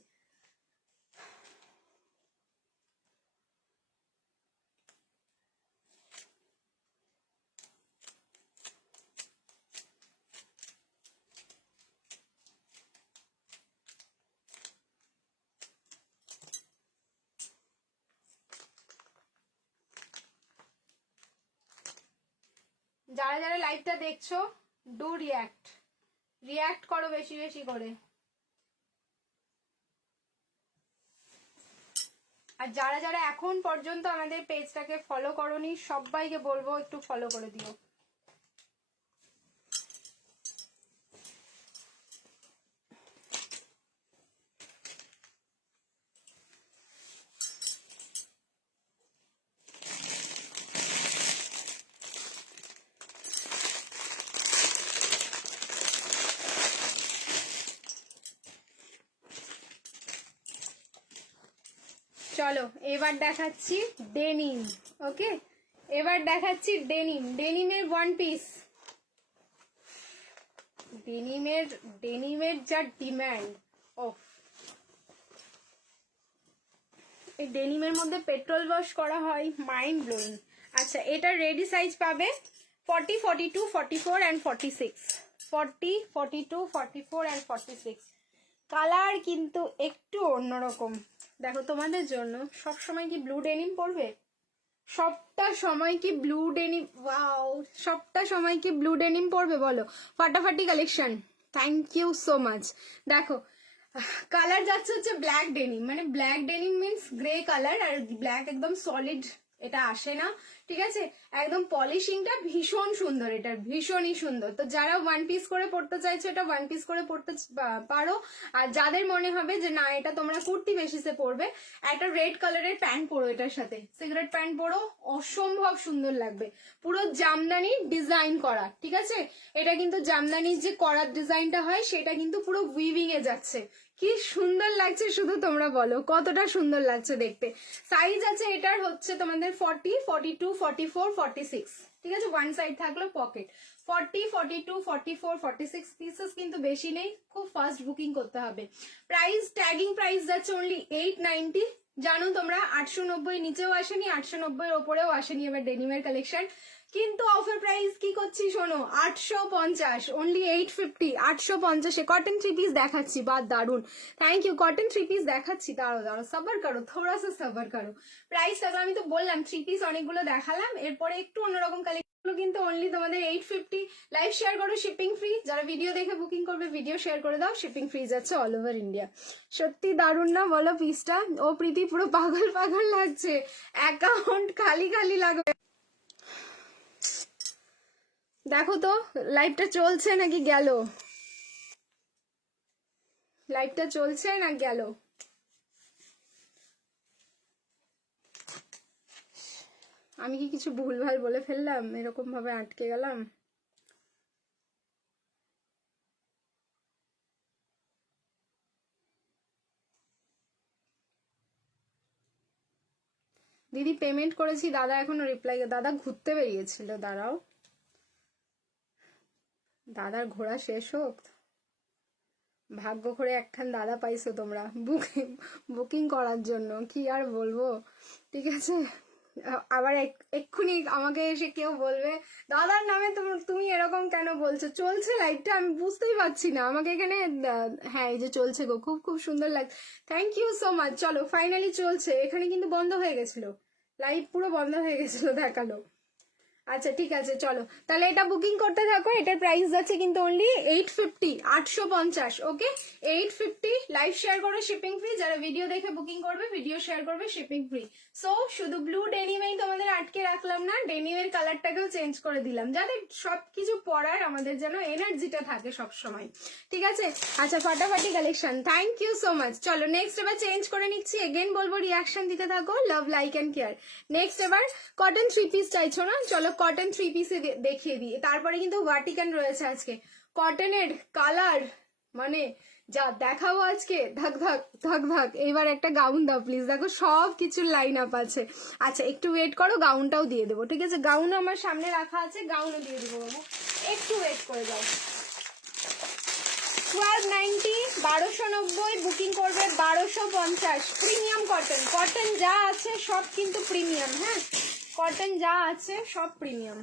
যারা যারা লাইভটা দেখছো ডু রিয়াক্ট করো বেশি বেশি করে আর যারা যারা এখন পর্যন্ত আমাদের পেজটাকে ফলো করোনি সবাইকে বলবো একটু ফলো করে দিও চলো এবার দেখাচ্ছি ডেনিম ওকে এবার দেখাচ্ছি ডেনিমের ওয়ান পিস ডেনিমের যা ডিমান্ড ও এই ডেনিমের মধ্যে পেট্রোল ওয়াশ করা হয় মাইন্ড ব্লোয়িং আচ্ছা এটা রেডি সাইজ পাবে 40 42 44 and 46 40 42 44 and 46 কালার কিন্তু একটু অন্যরকম দেখো তোমাদের জন্য সব সময় কি ব্লু ডেনিম পরবে সবটা সময় কি ব্লু ডেনিম ওয়াও সবটা সময় কি ব্লু ডেনিম পরবে বলো ফাটাফাটি collection thank you so much দেখো কালার যাচ্ছে হচ্ছে ব্ল্যাক ডেনিম মানে black denim means grey colour আর ব্ল্যাক একদম সলিড এটা আসে না ঠিক আছে একদম পলিশিংটা ভীষণ সুন্দর এটা ভীষণই সুন্দর তো যারা ওয়ান পিস করে পড়তে চাইছো এটা ওয়ান পিস করে পড়তে পারো আর যাদের মনে হবে যে না এটা তোমরা কুর্তি বেসিসে পরবে একটা রেড কালারের প্যান্ট পরো এটার সাথে সিগারেট প্যান্ট পরো অসম্ভব সুন্দর লাগবে পুরো জামদানি ডিজাইন করা ঠিক আছে এটা কিন্তু জামদানির যে করার ডিজাইনটা হয় সেটা কিন্তু পুরো উইভিং এ যাচ্ছে কি সুন্দর লাগছে শুধু তোমরা বলো কতটা সুন্দর লাগছে দেখতে সাইজ আছে এটার হচ্ছে তোমাদের 40 42 44 46 ঠিক আছে ওয়ান সাইড থাকলো পকেট 40 42 44 46 পিসেস কিন্তু বেশি নেই খুব ফাস্ট বুকিং করতে হবে প্রাইস ট্যাগিং প্রাইস যাচ্ছে অনলি 890 জানো তোমরা 890 নিচেও আসেনি 890 এর ওপরেও আসেনি এবার ডেনিমের কালেকশন কিন্তু অফার প্রাইস কি করছি শোনো 850 অনলি 850 850 এ কটন থ্রি পিস দেখাচ্ছি বা দারুন thank you cotton three piece দেখাচ্ছি দাঁড়ো সবার করো থোড়া সা সবার করো প্রাইস তো আমি তো বললাম থ্রি পিস অনেকগুলো দেখালাম এরপরে একটু অন্যরকম কালেকশন কিন্তু অনলি তোমাদের 850 লাইভ শেয়ার করো শিপিং ফ্রি যারা ভিডিও দেখে বুকিং করবে ভিডিও শেয়ার করে দাও শিপিং ফ্রি যাচ্ছে অল ওভার ইন্ডিয়া সত্যি দারুন না বলো পিসটা ও প্রীতি পুরো পাগল লাগছে অ্যাকাউন্ট খালি খালি লাগবে দেখো তো লাইভটা চলছে নাকি গেল লাইভটা চলছে না গেল আমি কি কিছু ভুলভাল বলে ফেললাম এরকম ভাবে আটকে গেলাম দিদি পেমেন্ট করেছি দাদা এখনো রিপ্লাই দাদা ঘুরতে বেরিয়েছিল দাঁড়াও দাদার ঘোরা শেষ হোক ভাগ্য করে একখান দাদা পাইছো তোমরা বুকিং বুকিং করার জন্য, কি আর বলবো। ঠিক আছে, আবার এক্ষুনি আমাকে এসে কেউ বলবে দাদার নামে তুমি এরকম কেন বলছো। চলছে লাইভটা, আমি বুঝতেই পারছি না আমাকে এখানে। হ্যাঁ এই যে চলছে গো, খুব খুব সুন্দর লাগছে, থ্যাংক ইউ সো মাচ। চলো ফাইনালি চলছে, এখানে কিন্তু বন্ধ হয়ে গেছিল, লাইভ পুরো বন্ধ হয়ে গেছিল দেখালো। আচ্ছা ঠিক আছে চলো, তাহলে এটা বুকিং করতে থাকো। এটার প্রাইস যাচ্ছে কিন্তু অনলি 850, 850। ওকে 850। লাইভ শেয়ার করো, শিপিং ফ্রি। যারা ভিডিও দেখে বুকিং করবে, ভিডিও শেয়ার করবে, শিপিং ফ্রি। সো শুধু ব্লু ডেনিমেই তোমাদের আটকে রাখলাম না, ডেনিমের কালারটাকেও চেঞ্জ করে দিলাম, যাতে সবকিছু পরার আমাদের যেন এনার্জিটা থাকে সব সময়। ঠিক আছে, আচ্ছা ফাটাফাটি collection, thank you so much. চলো নেক্সট এবার চেঞ্জ করে নিচ্ছি, এগেন বলবো রিয়াকশন দিতে থাকো, love like and care. Next এবার কটন থ্রি পিস চাইছো না, চলো কটন থ্রি পিসে দেখিয়ে দিই। তারপরে কিন্তু ভার্টিকান রয়েছে আজকে, কটনের কালার মানে যা দেখাবো আজকে, ধাক ধাক ধাক ধাক। এইবার একটা গাউন দাও প্লিজ, দেখো সব কিছুর লাইন আপ আছে। আচ্ছা একটু ওয়েট করো, গাউনটাও দিয়ে দেবো। ঠিক আছে, গাউনও আমার সামনে রাখা আছে, গাউনও দিয়ে দেবো বাবু, একটু ওয়েট করে যাও। 1290, 1290 বুকিং করবে, 1250। প্রিমিয়াম কটন, কটন যা আছে সব কিন্তু প্রিমিয়াম। হ্যাঁ কটন যা আছে সব premium.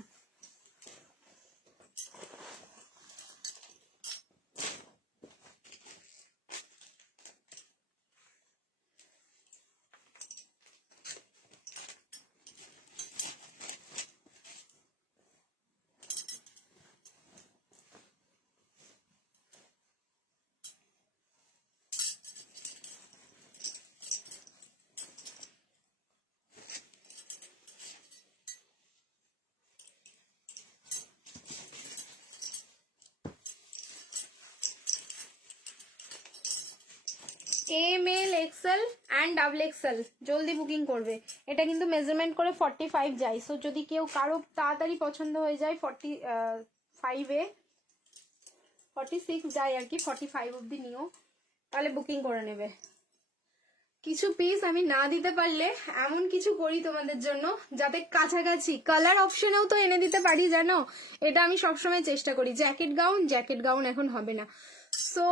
M L XL and double XL জলদি বুকিং করবে। এটা কিন্তু মেজারমেন্ট করে 45 যায়। সো যদি কেউ কারো তাড়াতাড়ি পছন্দ হয়ে যায় 45-এ 46 যায় আর কি, 45 অব্দি নিও, তাহলে বুকিং করে নেবে। কিছু পিস আমি না দিতে পারলে এমন কিছু করি তোমাদের জন্য যাতে কাছাকাছি কালার অপশনেও তো এনে দিতে পারি, জানো এটা আমি সবসময় চেষ্টা করি। জ্যাকেট গাউন এখন হবে না। সো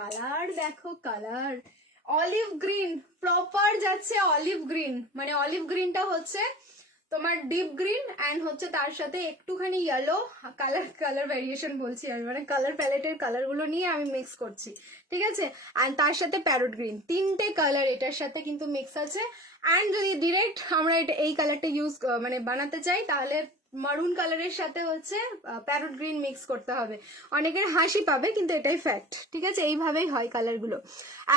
কালার দেখো, কালার অলিভ গ্রিন, প্রপার যাচ্ছে অলিভ গ্রিন, মানে অলিভ গ্রিনটা হচ্ছে তোমার ডিপ গ্রিন অ্যান্ড হচ্ছে তার সাথে একটুখানি ইয়েলো কালার ভ্যারিয়েশন বলছি আমি, মানে কালার প্যালেটের কালার গুলো নিয়ে আমি মিক্স করছি। ঠিক আছে, অ্যান্ড তার সাথে প্যারট গ্রিন, তিনটে কালার এটার সাথে কিন্তু মিক্স আছে। অ্যান্ড যদি ডিরেক্ট আমরা এটা এই কালারটা ইউজ মানে বানাতে চাই, তাহলে মারুন কালারের সাথে হচ্ছে প্যারট গ্রিন মিক্স করতে হবে। অনেকের হাসি পাবে কিন্তু এটাই ফ্যাক্ট। ঠিক আছে, এইভাবেই হয় কালারগুলো।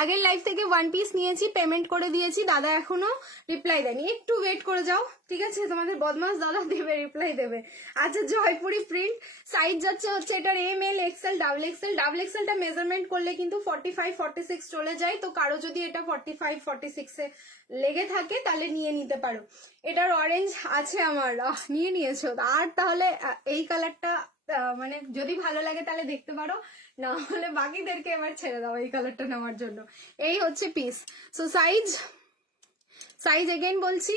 আগের লাইফ থেকে ওয়ান পিস নিয়েছি, পেমেন্ট করে দিয়েছি, দাদা এখনো রিপ্লাই দেয়নি, একটু ওয়েট করে যাও। ঠিক আছে, তোমাদের বদমাস দাদা দেবে, রিপ্লাই দেবে। আচ্ছা জয়পুরি প্রিন্ট, সাইজ যাচ্ছে হচ্ছে এটার M L XL double XL. Double এক্সেলটা মেজারমেন্ট করলে কিন্তু 45-46 চলে যায়। তো কারো যদি এটা 45-46-এ লেগে থাকে তাহলে নিয়ে নিতে পারো। এটার অরেঞ্জ আছে আমার, নিয়ে নিয়েছো। আর তাহলে এই কালারটা মানে যদি ভালো লাগে তাহলে দেখতে পারো, না হলে বাকিদেরকে এবার ছেড়ে দাও এই কালারটা নেওয়ার জন্য। এই হচ্ছে পিস। সো সাইজ এগেইন বলছি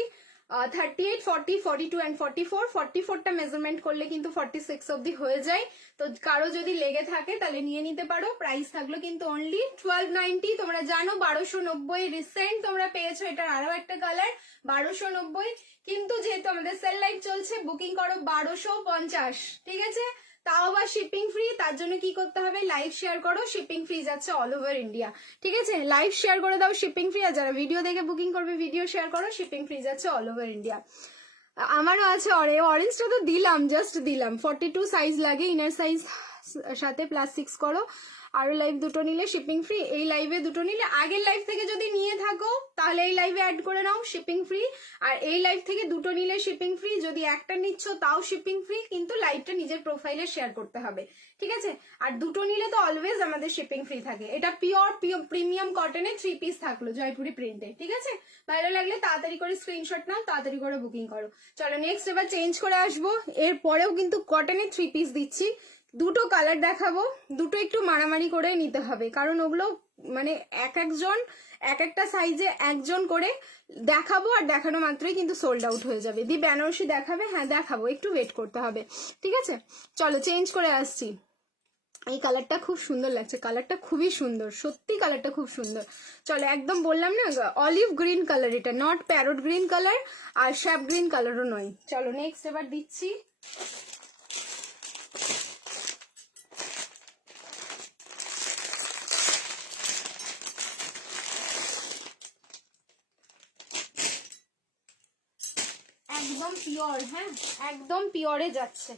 38, 40, 42 অ্যান্ড 44। 44টা মেজারমেন্ট করলে কিন্তু 46 অব্দি হয়ে যায়। তো কারো যদি লেগে থাকে তাহলে নিয়ে নিতে পারো। প্রাইস থাকলো কিন্তু অনলি 1290। তোমরা জানো 1290 রিসেন্ট তোমরা পেয়েছো এটার আরো একটা কালার 1290, কিন্তু যেহেতু আমাদের সেল লাইভ চলছে বুকিং করো 1250। ঠিক আছে, তাও আবার শিপিং ফ্রি। তার জন্য কি করতে হবে, লাইভ শেয়ার করো, শিপিং ফ্রি যাচ্ছে অল ওভার ইন্ডিয়া। ঠিক আছে, লাইভ শেয়ার করে দাও, শিপিং ফ্রি। আর যারা ভিডিও দেখে বুকিং করবে ভিডিও শেয়ার করো, শিপিং ফ্রি যাচ্ছে অল ওভার ইন্ডিয়া। আমারও আছে অরেঞ্জটা তো দিলাম, জাস্ট দিলাম। 42 সাইজ লাগে, ইনার সাইজ সাথে +6 করো। আরো লাইভ দুটো নিলে শিপিং ফ্রি, এই লাইভে দুটো নিলে আগের লাইভ থেকে যদি নিয়ে থাকো তাহলে এই লাইভে অ্যাড করে নাও, শিপিং ফ্রি। আর এই লাইভ থেকে দুটো নিলে শিপিং ফ্রি, যদি একটা নিচ্ছ তাও শিপিং ফ্রি, কিন্তু লাইভটা নিজের প্রোফাইলে শেয়ার করতে হবে। ঠিক আছে, আর দুটো নিলে তো অলওয়েজ আমাদের শিপিং ফ্রি থাকে। এটা পিওর প্রিমিয়াম কটনে 3 পিস থাকলো জয়পুরি প্রিন্টে। ঠিক আছে, ভালো লাগলে তাড়াতাড়ি করে স্ক্রিনশট নাও, তাড়াতাড়ি করে বুকিং করো। চলো নেক্সট এবার চেঞ্জ করে আসবো। এর পরেও কিন্তু কটনে 3 পিস দিচ্ছি, দুটো কালার দেখাবো। দুটো একটু মারামারি করে নিতে হবে, কারণ ওগুলো মানে একজন এক একটা সাইজে একজন করে দেখাবো, আর দেখানো মাত্রই কিন্তু সোল্ড আউট হয়ে যাবে। দি বেনারসি দেখাবে? হ্যাঁ দেখাবো, একটু ওয়েট করতে হবে। ঠিক আছে, চলো চেঞ্জ করে আসছি। এই কালারটা খুব সুন্দর লাগছে, কালারটা খুবই সুন্দর, সত্যি কালারটা খুব সুন্দর। চলো একদম বললাম না অলিভ গ্রিন কালার, এটা নট প্যারট গ্রিন কালার আর শ্যাপ গ্রিন কালারও নয়। চলো নেক্সট এবার দিচ্ছি একদম পিওর, হ্যাঁ একদম পিওরে যাচ্ছে,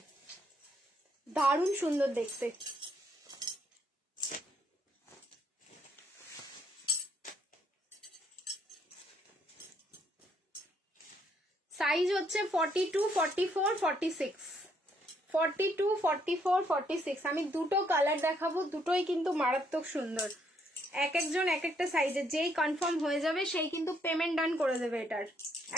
দারুণ সুন্দর দেখতে। সাইজ হচ্ছে 42, 44, 46, 42, 44, 46। আমি দুটো কালার দেখাবো, দুটোই কিন্তু মারাত্মক সুন্দর। এক একজন এক একটা সাইজে, যেই কনফার্ম হয়ে যাবে সেই কিন্তু পেমেন্ট ডান করে দেবে এটার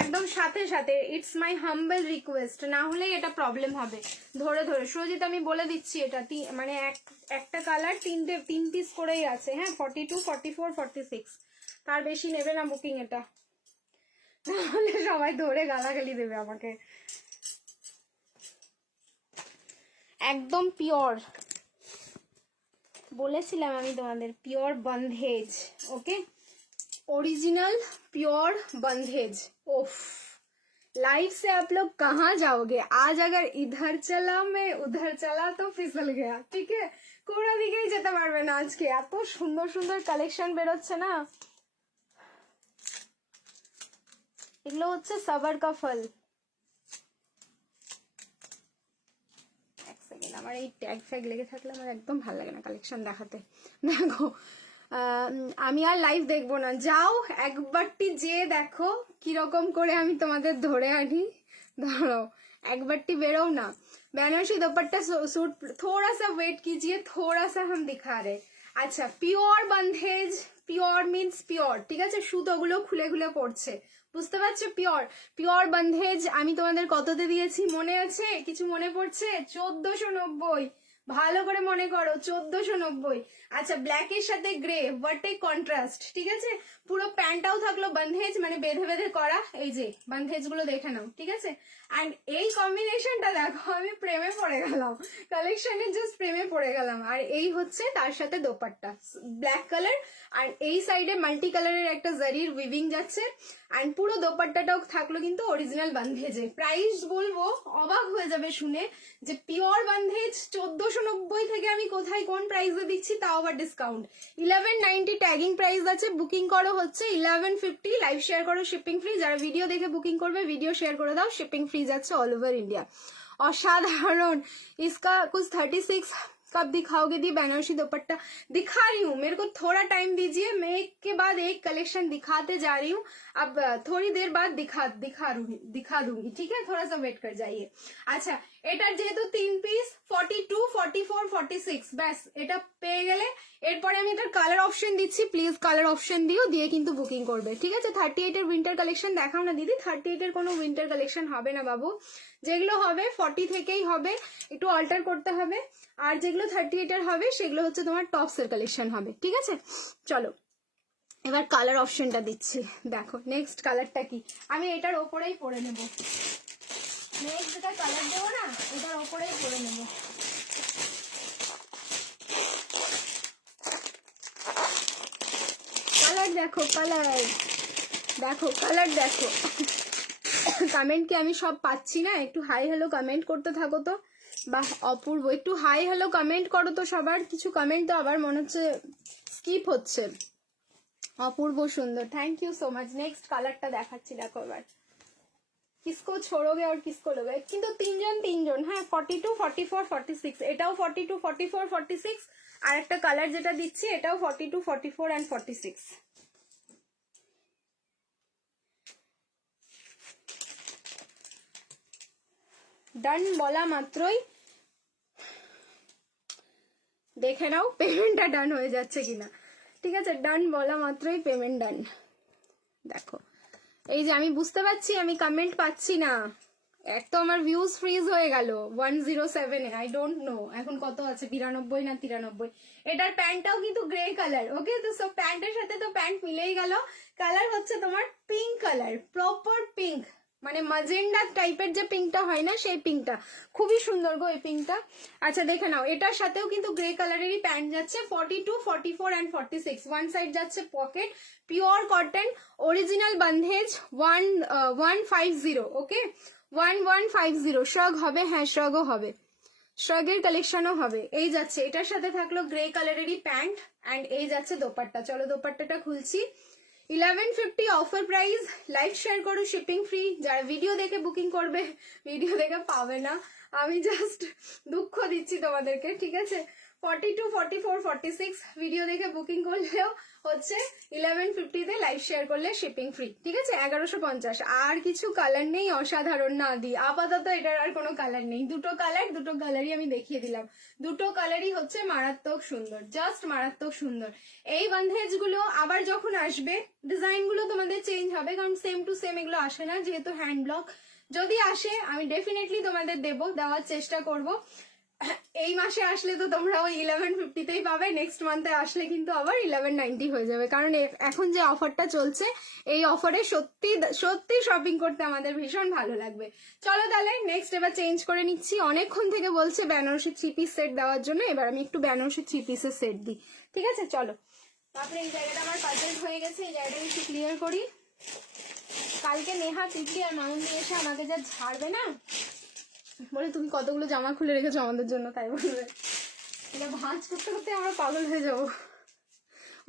একদম সাথে সাথে। ইটস মাই হাম্বল রিকোয়েস্ট, না হলে এটা প্রবলেম হবে। ধরে ধরে সুরজিৎ আমি বলে দিচ্ছি, এটা মানে একটা কালার তিন পিস করেই আছে, হ্যাঁ 42, 44, 46, তার বেশি নেবে না বুকিং এটা, তাহলে সবাই ধরে গালাগালি দেবে আমাকে। একদম পিওর বলেছিলাম আমি তোমাদের, পিওর बंधेज, ओके ओरिजिनल प्योर बंधेज। ओफ, लाइफ से आप लोग कहाँ जाओगे? आज अगर इधर चला मैं उधर चला तो फिसल गया, ठीक है? কোনো দিকেই যেতে পারবে না আজকে, এত সুন্দর সুন্দর কালেকশন বেরোচ্ছে না। এগুলো হচ্ছে সবার কা ফল। আমার এই ট্যাগ ফ্যাগ লেগে থাকলে আমার একদম ভালো লাগে না কালেকশন দেখাতে। দেখো আমি আর লাইভ দেখবো না, যাও একবারটি যে দেখো কিরকম করে আমি তোমাদের ধরে আনি। ধরো একবারটি বেরো না। বেনাरसी दुपट्टा सूट, थोड़ा सा वेट कीजिए, थोड़ा सा हम दिखा रहे। আচ্ছা পিওর बंधेज, পিওর মিন্স পিওর, ঠিক আছে? সুতোগুলো খুলে খুলে পড়ছে, বুঝতে পারছো? পিওর পিওর बंधेज আমি তোমাদের কততে দিয়েছি মনে আছে? কিছু মনে পড়ছে? 1490, ভালো করে মনে করো 1490। আচ্ছা ব্ল্যাকের সাথে গ্রে, হোয়াট এ কন্ট্রাস্ট, ঠিক আছে? পুরো প্যান্টটাও থাকলো बंधेज, মানে বেঁধে বেঁধে করা, এই যে बंधेज গুলো দেখে নাও, ঠিক আছে? অ্যান্ড এই কম্বিনেশনটা দেখো, আমি প্রেমে পড়ে গেলাম, কালেকশনের জাস্ট প্রেমে পড়ে গেলাম। আর এই হচ্ছে তার সাথে দোপাট্টা ব্ল্যাক কালার, আর এই সাইডে মাল্টি কালারের একটা জারির উইভিং যাচ্ছে, অ্যান্ড পুরো দোপাট্টাটাও থাকলো কিন্তু অরিজিনাল বান্ধেজে। প্রাইস বলবো অবাক হয়ে যাবে শুনে, যে পিওর বান্ধেজ 1490 থেকে আমি কোথায় কোন প্রাইসে দিচ্ছি, তাও আবার ডিসকাউন্ট। 1190 ট্যাগিং প্রাইস আছে, বুকিং করো হচ্ছে 1150, লাইভ শেয়ার করো শিপিং ফ্রি। যারা ভিডিও দেখে বুকিং করবে ভিডিও শেয়ার করে দাও, শিপিং ফ্রি যাচ্ছে অল ওভার इंडिया। असाधारण, इसका कुछ 36 कब दिखाओगे दी? बनारसी दुपट्टा दिखा रही हूँ, मेरे को थोड़ा टाइम दीजिए, मैं एक के बाद एक कलेक्शन दिखाते जा रही हूँ। अब थोड़ी देर बाद दिखा दूंगी, ठीक है? थोड़ा सा वेट कर जाइए। अच्छा এটার যেহেতু 3 পিস 42, 44, 46, ব্যাস এটা পেয়ে গেলে এরপরে আমি এটার কালার অপশন দিচ্ছি, প্লিজ কালার অপশন দিও, দিয়ে কিন্তু বুকিং করবে, ঠিক আছে? 38 এর উইন্টার কালেকশন দেখাও না দিদি। 38 এর কোনো উইন্টার কালেকশন হবে না বাবু, যেগুলো হবে 40 থেকেই হবে, একটু অল্টার করতে হবে। আর যেগুলো 38 এর হবে সেগুলো হচ্ছে তোমার টপস এর কালেকশন হবে, ঠিক আছে? চলো এবার কালার অপশনটা দিচ্ছি, দেখো নেক্সট কালারটা কি, আমি এটার ওপরেই পরে নেব। নেক্সট যেটা কালার দেবো না, এটার ওপরেই পরে নেব। কালার দেখো, কালার দেখো, কালার দেখো। কমেন্ট কি আমি সব পাচ্ছি না? একটু হাই হ্যালো কমেন্ট করতে থাকো তো। বাহ অপূর্ব, একটু হাই হ্যালো কমেন্ট করো তো সবার। কিছু কমেন্ট তো আবার মনে হচ্ছে স্কিপ হচ্ছে। অপূর্ব সুন্দর, thank you so much. Next কালারটা দেখাচ্ছি, দেখো এবার किसको छोड़ोगे और किसको लोगे, কিন্তু তিনজন, হ্যাঁ 42, 44, 46, এটাও 42, 44, 46, আর একটা কালার যেটা দিচ্ছি এটাও 42, 44 and 46। ডান বলা মাত্রই দেখে নাও পেমেন্টটা ডান হয়ে যাচ্ছে কিনা, ঠিক আছে? ডান বলা মাত্রই পেমেন্ট ডান। দেখো এই যে আমি বুঝতে পারছি আমি কমেন্ট পাচ্ছি না, এক তো আমার ভিউজ ফ্রিজ হয়ে গেল 107 এ, আই ডোন্ট নো এখন কত আছে, 92 না 93। এটার প্যান্টটাও কিন্তু গ্রে কালার, ওকে? তো সব প্যান্টের সাথে তো প্যান্ট মিলেই গেল। কালার হচ্ছে তোমার পিঙ্ক কালার, প্রপার পিঙ্ক, মানে মাজেন্ডা টাইপের যে পিঙ্কটা হয় না সেই পিঙ্কটা, খুবই সুন্দর গো এই পিঙ্কটা। আচ্ছা দেখে নাও, এটার সাথেও কিন্তু গ্রে কালারেরই প্যান্ট যাচ্ছে, 42, 44 অ্যান্ড 46। ওয়ান সাইড যাচ্ছে পকেট, পিওর কটন, অরিজিনাল বান্ধেজ, 1150। ওকে, 1150 শ্রাগ হবে, হ্যাঁ শ্রাগও হবে, শ্রাগের কালেকশনও হবে। এই যাচ্ছে, এটার সাথে থাকলো গ্রে কালারেরই প্যান্ট অ্যান্ড এই যাচ্ছে দোপাট্টা। চলো দোপাট্টাটা খুলছি। 1150 অফার প্রাইস। লাইক শেয়ার করো, শিপিং ফ্রি। যারা ভিডিও দেখে বুকিং করবে, ভিডিও দেখে পাবে না, আমি জাস্ট দুঃখ দিচ্ছি তোমাদেরকে, ঠিক আছে। 42, 44, 46 ভিডিও দেখে বুকিং করলেও হচ্ছে 1150-তে লাইভ শেয়ার করলে শিপিং ফ্রি, ঠিক আছে। 1150। আর কিছু কালার নেই, অসাধারণ না দি, আপাতত এটার আর কোনো কালার নেই। দুটো কালারই আমি দেখিয়ে দিলাম, দুটো কালারই হচ্ছে মারাত্মক সুন্দর, জাস্ট মারাত্মক সুন্দর। এই বান্ধেজ গুলো আবার যখন আসবে, ডিজাইন গুলো তোমাদের চেঞ্জ হবে, কারণ সেম টু সেম এগুলো আসে না, যেহেতু হ্যান্ড ব্লক। যদি আসে আমি ডেফিনেটলি তোমাদের দেওয়ার চেষ্টা করব। এই মাসে আসলে তো তোমরা ওই 1150-তেই পাবে, নেক্সট মান্থে আসলে কিন্তু আবার 1190 হয়ে যাবে, কারণ এখন যে অফারটা চলছে এই অফারে সত্যি সত্যি শপিং করতে আমাদের ভীষণ ভালো লাগবে। চলো তাহলে নেক্সট এবার চেঞ্জ করে নিচ্ছি। অনেকক্ষণ থেকে বলছে বেনারসি 3 পিস সেট দেওয়ার জন্য, এবার আমি একটু বেনারসি 3 পিসের সেট দিই, ঠিক আছে। চলো, তারপরে এই জায়গাটা আমার পাজল হয়ে গেছে, এই জায়গাটা একটু ক্লিয়ার করি। কালকে নেহা তিতলি আর মামুন এসে আমাকে যা ঝাড়বে না, বলে তুমি কতগুলো জামা খুলে রেখেছো আমাদের জন্য, তাই বলবে। এটা ভাঁজ করতে করতে আমরা পাগল হয়ে যাবো।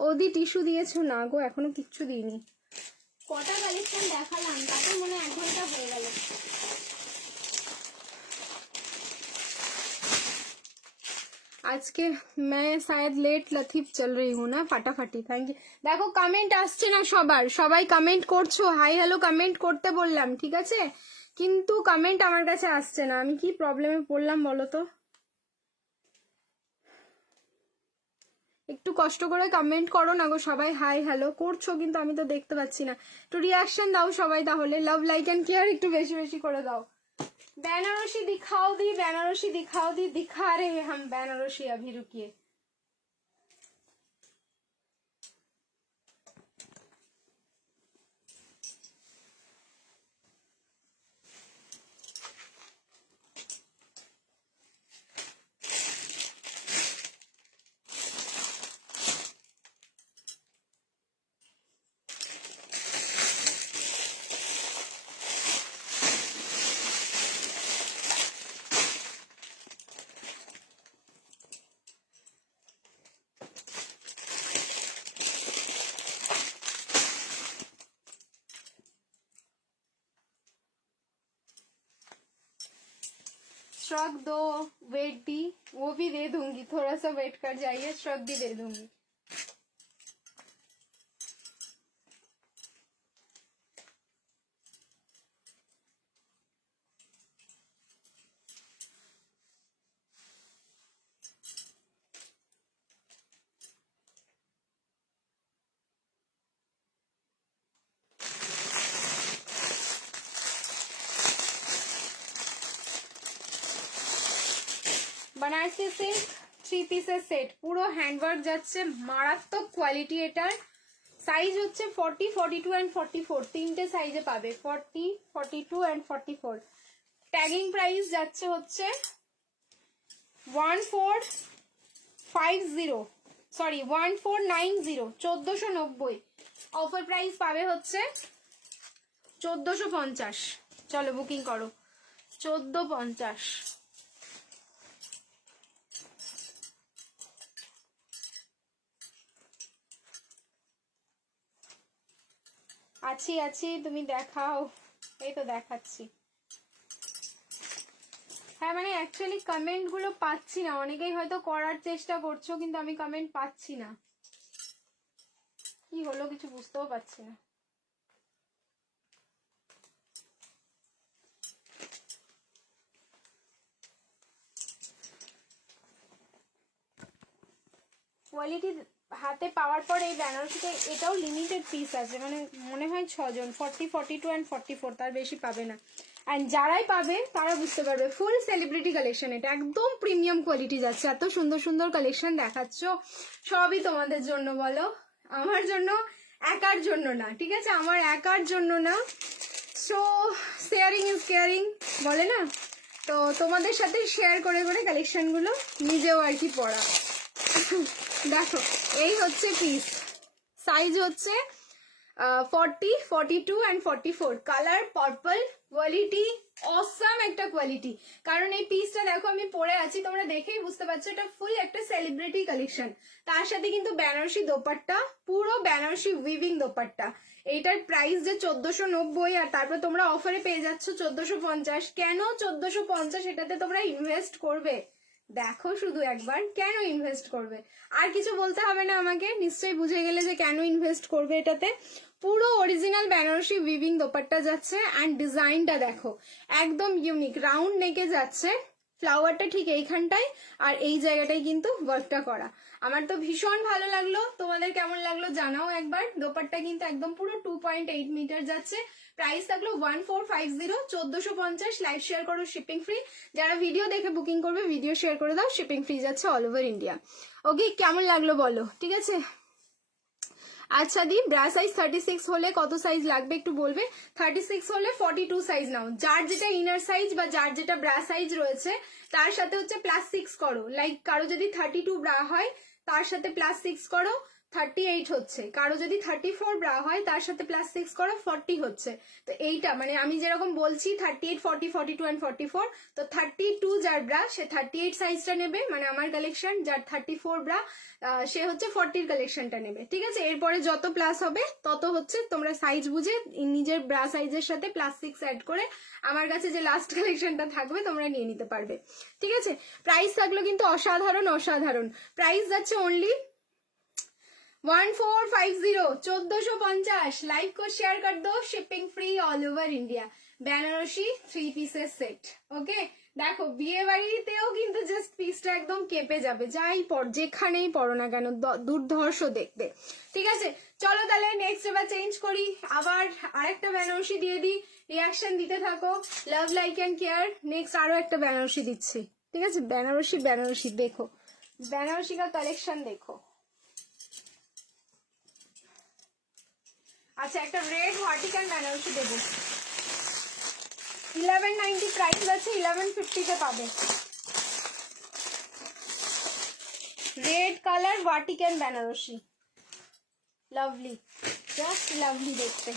ওদি টিস্যু দিয়েছো? না গো, এখনো কিচ্ছু দিইনি। কটা কালেকশন দেখালাম, তাতে মনে 1 ঘন্টা হয়ে গেল। আজকে मैं शायद लेट लतीफ चल रही हूँ ना, ফাটাফাটি। Thank you. দেখো কমেন্ট আসছে না সবার, সবাই কমেন্ট করছো, হাই হ্যালো কমেন্ট করতে বললাম, ঠিক আছে, কিন্তু কমেন্ট আমার কাছে আসছে না। আমি কি প্রবলেমে পড়লাম বলো তো? একটু কষ্ট করে কমেন্ট করো না গো সবাই, হাই হ্যালো করছো কিন্তু আমি তো দেখতে পাচ্ছি না। একটু রিয়াকশন দাও সবাই, তাহলে লাভ লাইক এন্ড কেয়ার একটু বেশি বেশি করে দাও। বেনারসি দিখাও দি, বেনারসি দিখাও দি, দিখা রে হাম বেনারসি, अभी रुकिए। श्रग दो, वेट दी, वो भी दे दूंगी, थोड़ा सा वेट कर जाइए, श्रग भी दे दूंगी। बनारसी सिल्क 3 পিসের সেট, পুরো হ্যান্ডওয়ার্ক যাচ্ছে, মারাত্মক কোয়ালিটি এটার। সাইজ হচ্ছে 40, 42 অ্যান্ড 44, তিনটে সাইজে পাবে, 40, 42 অ্যান্ড 44। ট্যাগিং প্রাইস যাচ্ছে হচ্ছে 1450, সরি 1490, 1490। অফার প্রাইস পাবে হচ্ছে 1450। চলো বুকিং করো, 1450। আছি আছি, তুমি দেখাও। এই তো দেখাচ্ছি। হ্যাঁ মানে অ্যাকচুয়ালি কমেন্ট গুলো পাচ্ছি না, অনেকেই হয়তো করার চেষ্টা করছো কিন্তু আমি কমেন্ট পাচ্ছি না, কি হলো কিছু বুঝতেও পারছি না। কোয়ালিটি হাতে পাওয়ার পর এই বেনারসিতে এটাও লিমিটেড পিস আছে, মানে মনে হয় 6 জন, 40, 42 অ্যান্ড 44, তার বেশি পাবে না। অ্যান্ড যারাই পাবে তারা বুঝতে পারবে ফুল সেলিব্রিটি কালেকশন, এটা একদম প্রিমিয়াম কোয়ালিটি যাচ্ছে। এত সুন্দর সুন্দর কালেকশন দেখাচ্ছ, সবই তোমাদের জন্য বলো, আমার জন্য একার জন্য না, ঠিক আছে, আমার একার জন্য না, সো শেয়ারিং ইজ কেয়ারিং বলে না, তো তোমাদের সাথে শেয়ার করে করে কালেকশনগুলো নিজেও আর কি পড়া। দেখো এই হচ্ছে পিস, সাইজ হচ্ছে 40, 42 and 44, colour purple, quality awesome একটা কোয়ালিটি। কারণ এই পিসটা দেখো আমি পরে আছি, তোমরা দেখেই বুঝতে পারছো এটা ফুল একটা সেলিব্রিটি কালেকশন। তার সাথে কিন্তু বেনারসি দোপাট্টা, পুরো বেনারসি উইভিং দোপাট্টা। এইটার প্রাইস যে 1490, আর তারপর তোমরা অফারে পেয়ে যাচ্ছ 1450। কেন 1450? এটাতে তোমরা ইনভেস্ট করবে, দেখো শুধু একবার কেন ইনভেস্ট করবে। আর কিছু বলতে হবে না আমাকে, নিশ্চয়ই বুঝে গেলে যে কেন ইনভেস্ট করবে এটাতে। পুরো অরিজিনাল বেনারসি উইভিং দোপাট্টা যাচ্ছে, অ্যান্ড ডিজাইনটা দেখো একদম ইউনিক, রাউন্ড নেকে যাচ্ছে, ফ্লাওয়ারটা ঠিক এইখানটায়, আর এই জায়গাটায় কিন্তু ওয়ার্কটা করা। আমার তো ভীষণ ভালো লাগলো, তোমাদের কেমন লাগলো জানাও একবার। দোপাট্টা কিন্তু একদম পুরো 2.8 মিটার যাচ্ছে। প্রাইস থাকলো 1450, 1450। লাইভ শেয়ার করো, শিপিং ফ্রি। যারা ভিডিও দেখে বুকিং করবে ভিডিও শেয়ার করে দাও, শিপিং ফ্রি যাচ্ছে অল ওভার ইন্ডিয়া। ওকে, কেমন লাগলো বলো, ঠিক আছে। আচ্ছা দি, ব্রা সাইজ 36 হলে কত সাইজ লাগবে একটু বলবে। 36 হলে 42 সাইজ নাও, যার যেটা ইনার সাইজ বা যার যেটা ব্রা সাইজ রয়েছে তার সাথে হচ্ছে +6 করো। লাইক কারো যদি 32 ব্রা হয় তার সাথে +6 করো, 38 হচ্ছে। কারো যদি 34 ব্রা হয় তার সাথে +6 করো, 40 হচ্ছে। তো এইটা মানে আমি যেরকম বলছি 38, 40, 42 and 44, তো 32 যার ব্রা সে 38 সাইজটা নেবে, মানে আমার কালেকশন। যার 34 ব্রা সে হচ্ছে 40 কালেকশনটা নেবে, ঠিক আছে। এরপরে যত প্লাস হবে তত হচ্ছে তোমরা সাইজ বুঝে নিজের ব্রা সাইজের সাথে +6 অ্যাড করে আমার কাছে যে লাস্ট কালেকশনটা থাকবে তোমরা নিয়ে নিতে পারবে, ঠিক আছে। প্রাইস থাকলো কিন্তু অসাধারণ অসাধারণ। প্রাইস যাচ্ছে অনলি 1450, 1450। লাইক को शेयर कर दो, shipping free all over India. Banarasi 3 পিসের সেট। ওকে, দেখো বিয়ে বাড়িতেও কিন্তু জাস্ট পিসটা একদম কেঁপে যাবে, যাই পর যেখানেই পড়ো না কেন, দুর্ধর্ষ দেখতে, ঠিক আছে। চলো তাহলে নেক্সট এবার চেঞ্জ করি, আবার আরেকটা বেনারসি দিয়ে দিই, রিয়াকশন দিতে থাকো, love like and care. Next আরো একটা বেনারসি দিচ্ছি, ঠিক আছে। বেনারসি বেনারসি দেখো, বেনারসি का কালেকশন দেখো। আচ্ছা, একটা রেড ভার্টিক্যাল বেনারসি দেবো, 1190 প্রাইস আছে, 1150 তে পাবে। Red colour vertical Banarasi, lovely, just lovely দেখতে।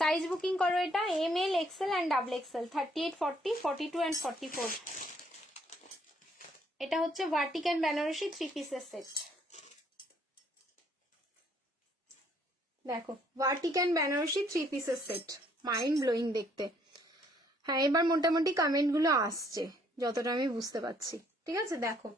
সাইজ বুকিং করো, এটা ML, XL and XXL, 38, 40, 42 and 44। এটা হচ্ছে ভার্টিক্যাল বেনারসি 3 পিসের সেট। দেখো ভার্টিক্যাল বেনারসি 3 পিসের সেট, মাইন্ড ব্লোয়িং দেখতে। হ্যাঁ, এবার মোটামুটি কমেন্ট গুলো আসছে যতটা আমি বুঝতে পারছি, ঠিক আছে। দেখো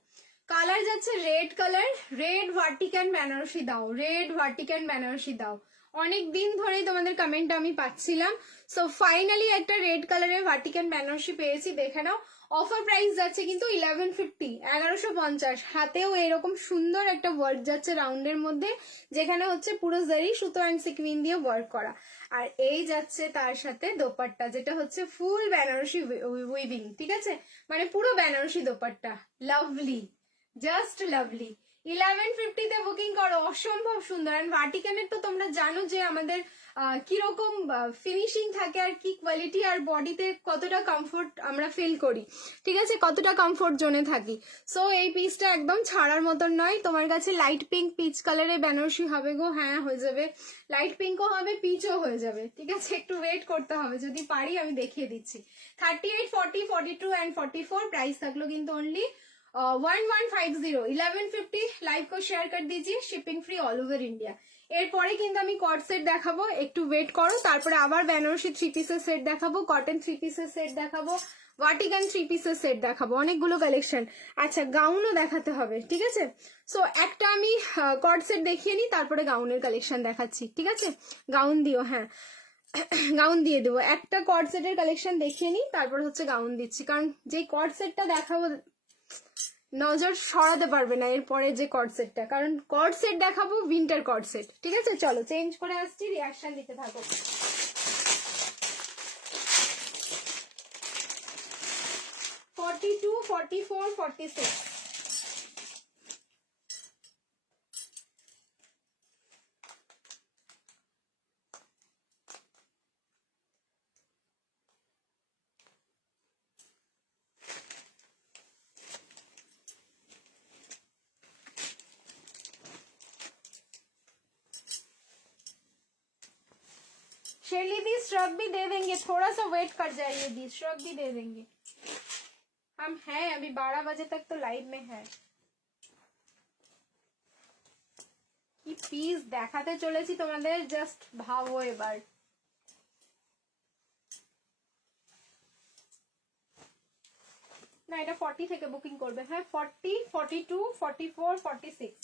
কালার যাচ্ছে red colour, red vertical Banarasi দাও, রেড ভার্টিক্যাল বেনারসি দাও। অনেক দিন ধরেই তোমাদের কমেন্ট আমি পাচ্ছিলাম, সো ফাইনালি একটা রেড কালারের ভার্টিক্যাল বেনারসি পেয়েছি, দেখে নাও। অফার প্রাইস যাচ্ছে কিন্তু 1150, 1150। হাতেও এরকম সুন্দর একটা ওয়ার্ক যাচ্ছে রাউন্ডের মধ্যে, যেখানে হচ্ছে পুরো জারি সুতো অ্যান্ড সিকুইন দিয়ে ওয়ার্ক করা। আর এই যাচ্ছে তার সাথে দোপাট্টা, যেটা হচ্ছে ফুল বেনারসি উইভিং, ঠিক আছে, মানে পুরো Banarasi dupatta. Lovely, just lovely. 1150-তে বুকিং করো, অসম্ভব সুন্দর। অ্যান্ড ভার্টিকানের তো তোমরা জানো যে আমাদের কিরকম ফিনিশিং থাকে আর কি কোয়ালিটি, আর বডিতে কতটা কমফোর্ট আমরা ফিল করি, ঠিক আছে, কতটা কমফোর্ট জোনে থাকি। সো এই পিসটা একদম ছাড়ার মতন নয়। তোমার কাছে লাইট পিঙ্ক পিচ কালারের বেনারসি হবে গো, হ্যাঁ হয়ে যাবে, লাইট পিঙ্কও হবে, পিচও হয়ে যাবে, ঠিক আছে, একটু ওয়েট করতে হবে, যদি পারি আমি দেখিয়ে দিচ্ছি। 38, 40, 42 অ্যান্ড 44 प्राइस থাকলো কিন্তু অনলি 1150। 1150 लाइव को शेयर कर दीजिए, shipping free all over India. এরপরে কিন্তু আমি কট সেট দেখাবো, একটু ওয়েট করো, তারপরে আবার বেনারসি 3 পিসের সেট দেখাবো, কটন 3 পিসের সেট দেখাবো, ভার্টিকান 3 পিসের সেট দেখাবো, অনেকগুলো কালেকশন। আচ্ছা গাউনও দেখাতে হবে, ঠিক আছে। সো একটা আমি কট সেট দেখিয়ে নিই, তারপরে গাউনের কালেকশন দেখাচ্ছি, ঠিক আছে। গাউন দিও, হ্যাঁ গাউন দিয়ে দেবো। একটা কট সেটের কালেকশন দেখিয়ে নিই, তারপর হচ্ছে গাউন দিচ্ছি, কারণ যেই কট সেটটা দেখাবো নজর সরাতে পারবে না এরপরে যে কট সেটটা, কারণ কট সেট দেখাবো উইন্টার কট সেট, ঠিক আছে। চলো চেঞ্জ করে আসছি, রিয়াকশন দিতে থাকো। Forty two, 44, 46। शेरली दी श्रग भी दे देंगे, थोड़ा सा वेट कर जाइए दी, श्रग भी दे देंगे। हम हैं अभी 12 बजे तक तो लाइव में है। কি পিস দেখাতে চলেছি তোমাদের, জাস্ট ভাবো এবার। না এটা 40 থেকে বুকিং করবে, হ্যাঁ 40, 42, 44, 46,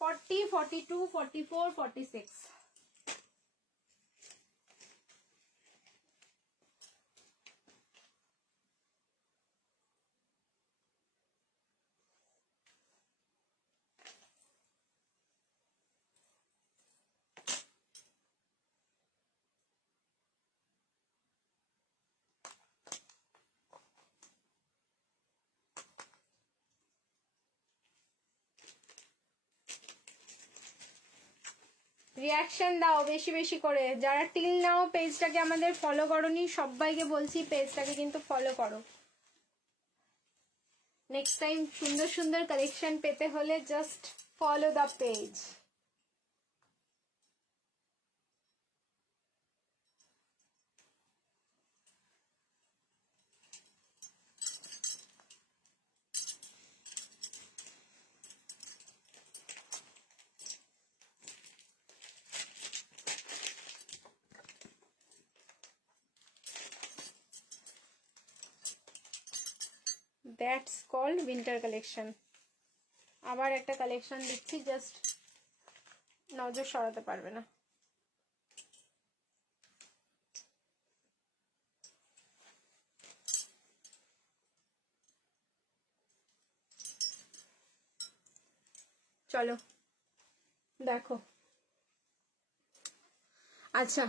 40, 42, 44, 46। রিয়াকশন দাও বেশি বেশি করে, যারা টিল নাও পেজটাকে আমাদের ফলো করোনি সবাইকে বলছি পেজটাকে কিন্তু ফলো করো। নেক্সট টাইম সুন্দর সুন্দর কালেকশন পেতে হলে just follow the page. That's called winter collection. আবার একটা কালেকশন দিচ্ছি, জাস্ট নজর সরাতে পারবে না। চলো দেখো। আচ্ছা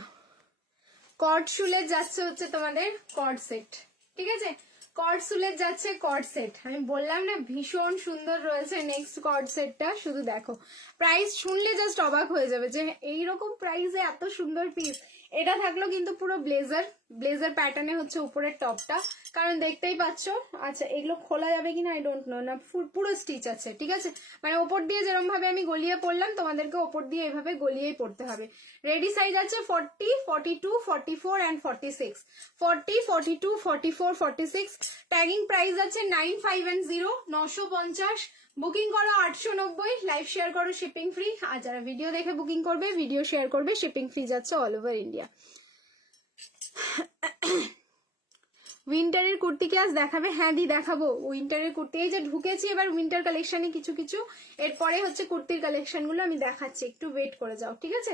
কট শুলের যাচ্ছে হচ্ছে তোমাদের কট সেট, ঠিক আছে, কট শুলের যাচ্ছে কট সেট। আমি বললাম না ভীষণ সুন্দর রয়েছে নেক্সট কট সেটটা, শুধু দেখো প্রাইস শুনলে জাস্ট অবাক হয়ে যাবে যে এইরকম প্রাইসে এত সুন্দর পিস। এটা থাকলো কিন্তু পুরো ব্লেজার, ব্লেজার প্যাটার্নে হচ্ছে উপরের টপটা, কারণ দেখতেই পাচ্ছ। আচ্ছা এগুলো খোলা যাবে কিনা আই ডোন্ট নো, না পুরো স্টিচ আছে, ঠিক আছে, মানে ওপর দিয়ে যেরকম ভাবে আমি গলিয়ে পড়লাম তোমাদেরকে ওপর দিয়ে এইভাবে গলিয়েই পড়তে হবে। রেডি সাইজ আছে 40, 42, 44 অ্যান্ড 46, 40, 42, 44, 46। ট্যাগিং প্রাইস আছে 950, 950। বুকিং করো 890, লাইভ শেয়ার করো শিপিং ফ্রি। আর যারা ভিডিও দেখে বুকিং করবে, ভিডিও শেয়ার করবে, শিপিং ফ্রি যাচ্ছে অল ওভার ইন্ডিয়া। উইন্টারের কুর্তি কি আজ দেখাবে? হ্যাঁ দি দেখাবো উইন্টারের কুর্তি। এই যে ঢুকেছি এবার উইন্টার কালেকশনে কিছু কিছু, এরপরে হচ্ছে কুর্তির কালেকশন গুলো আমি দেখাচ্ছি, একটু ওয়েট করে যাও, ঠিক আছে।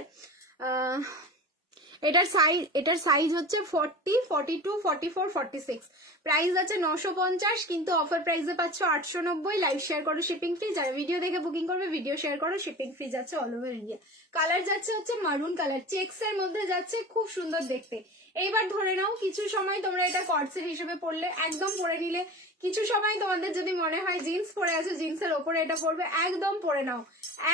এটার সাইজ হচ্ছে 40, 42, 44, 46। প্রাইস আছে 950, কিন্তু অফার প্রাইসে পাচ্ছ 890। লাইভ শেয়ার করো, শিপিং ফ্রি। যারা ভিডিও দেখে বুকিং করবে ভিডিও শেয়ার করো, শিপিং ফ্রি যাচ্ছে অল ওভার ইন্ডিয়া। কালার যাচ্ছে হচ্ছে মারুন কালার, চেক্স এর মধ্যে যাচ্ছে, খুব সুন্দর দেখতে। এইবার ধরে নাও কিছু সময় তোমরা এটা কর্ডসেট হিসেবে পরলে, একদম পরে নিলে। কিছু সময় তোমাদের যদি মনে হয় জিন্স পরে আছো, জিন্সের ওপরে এটা পরবে, একদম পরে নাও,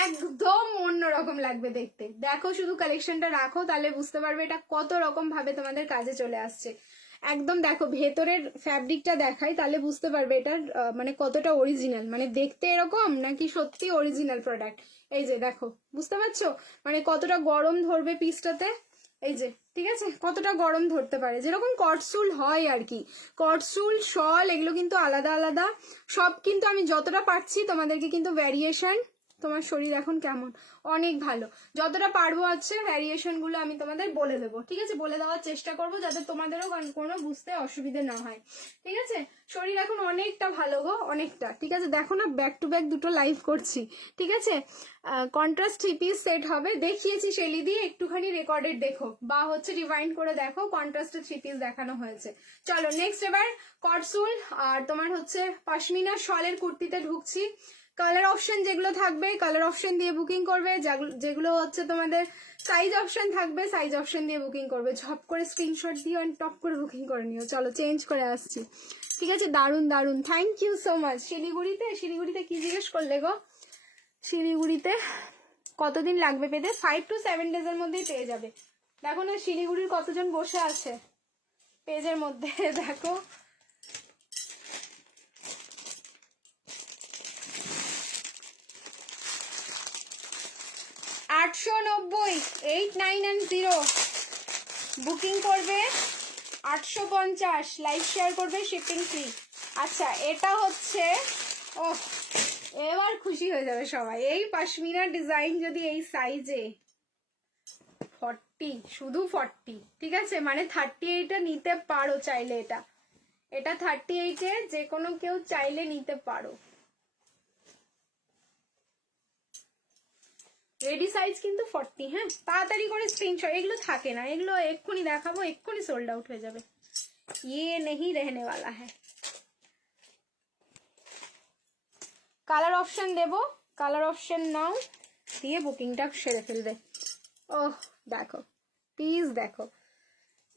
একদম অন্যরকম লাগবে দেখতে। দেখো শুধু কালেকশনটা রাখো, তাহলে বুঝতে পারবে এটা কত রকম ভাবে তোমাদের কাজে চলে আসছে। একদম দেখো ভেতরের ফ্যাব্রিকটা দেখাই, তাহলে বুঝতে পারবে এটার মানে কতটা অরিজিনাল, মানে দেখতে এরকম নাকি সত্যি অরিজিনাল প্রোডাক্ট। এই যে দেখো, বুঝতে পারছো মানে কতটা গরম ধরবে পিসটাতে। এই যে ঠিক আছে, কতটা গরম ধরতে পারে, যেরকম কটসুল হয় আর কি। কটসুল, শল, এগুলো কিন্তু আলাদা আলাদা সব, কিন্তু আমি যতটা পারছি তোমাদেরকে কিন্তু ভ্যারিয়েশন, তোমার শরীর এখন কেমন, অনেক ভালো, যতটা পারবো হচ্ছে ভ্যারিয়েশন গুলো আমি তোমাদের বলে দেবো, ঠিক আছে, বলে দেওয়ার চেষ্টা করবো যাতে তোমাদেরও কোনো বুঝতে অসুবিধে না হয়, ঠিক আছে। শরীর এখন অনেকটা ভালো গো, অনেকটা, ঠিক আছে। দেখো না, ব্যাক টু ব্যাক দুটো লাইভ করছি, ঠিক আছে। কন্ট্রাস্ট 3 পিস সেট হবে, দেখিয়েছি শেলি দিয়ে, একটুখানি রেকর্ডেড দেখো বা হচ্ছে রিভাইন্ড করে দেখো, কন্ট্রাস্টে 3 পিস দেখানো হয়েছে। চলো নেক্সট এবার কটসুল আর তোমার হচ্ছে পশমিনা শলের কুর্তিতে ঢুকছি। কালার অপশন যেগুলো থাকবে কালার অপশন দিয়ে বুকিং করবে, যেগুলো হচ্ছে তোমাদের সাইজ অপশন থাকবে সাইজ অপশন দিয়ে বুকিং করবে। ঝপ করে স্ক্রিনশট দিও অ্যান্ড টপ করে বুকিং করে নিও। চলো চেঞ্জ করে আসছি, ঠিক আছে। দারুন দারুন, থ্যাংক ইউ সো মাচ। শিলিগুড়িতে কি জিজ্ঞেস করলে গো? শিলিগুড়িতে কতদিন লাগবে পেতে? 5 to 7 ডেজের মধ্যেই পেয়ে যাবে। দেখো না শিলিগুড়ির কতজন বসে আছে পেজের মধ্যে, দেখো। $890, 8990 বুকিং করবে, 850 লাইক শেয়ার করবে, শিপিং ফ্রি। আচ্ছা এটা হচ্ছে, ও এবার খুশি হয়ে যাবে সবাই। এই পশমিনা ডিজাইন যদি এই সাইজে 40, শুধু 40, ঠিক আছে, মানে 38 নিতে পারো চাইলে। এটা 38 যে কোনো কেউ চাইলে নিতে পারো। রেডি সাইজ কিন্তু 40, হ্যাঁ, তাড়াতাড়ি করে স্ক্রিনশট। এগুলো থাকে না, এগুলো এক্ষুনি দেখাবো, এক্ষুনি সোল্ড আউট হয়ে যাবে, ये नहीं रहने वाला है। কালার অপশন দেবো, কালার অপশন নাও, দিয়ে বুকিংটা সেরে ফেলবে। ওহ দেখো প্লিজ দেখো,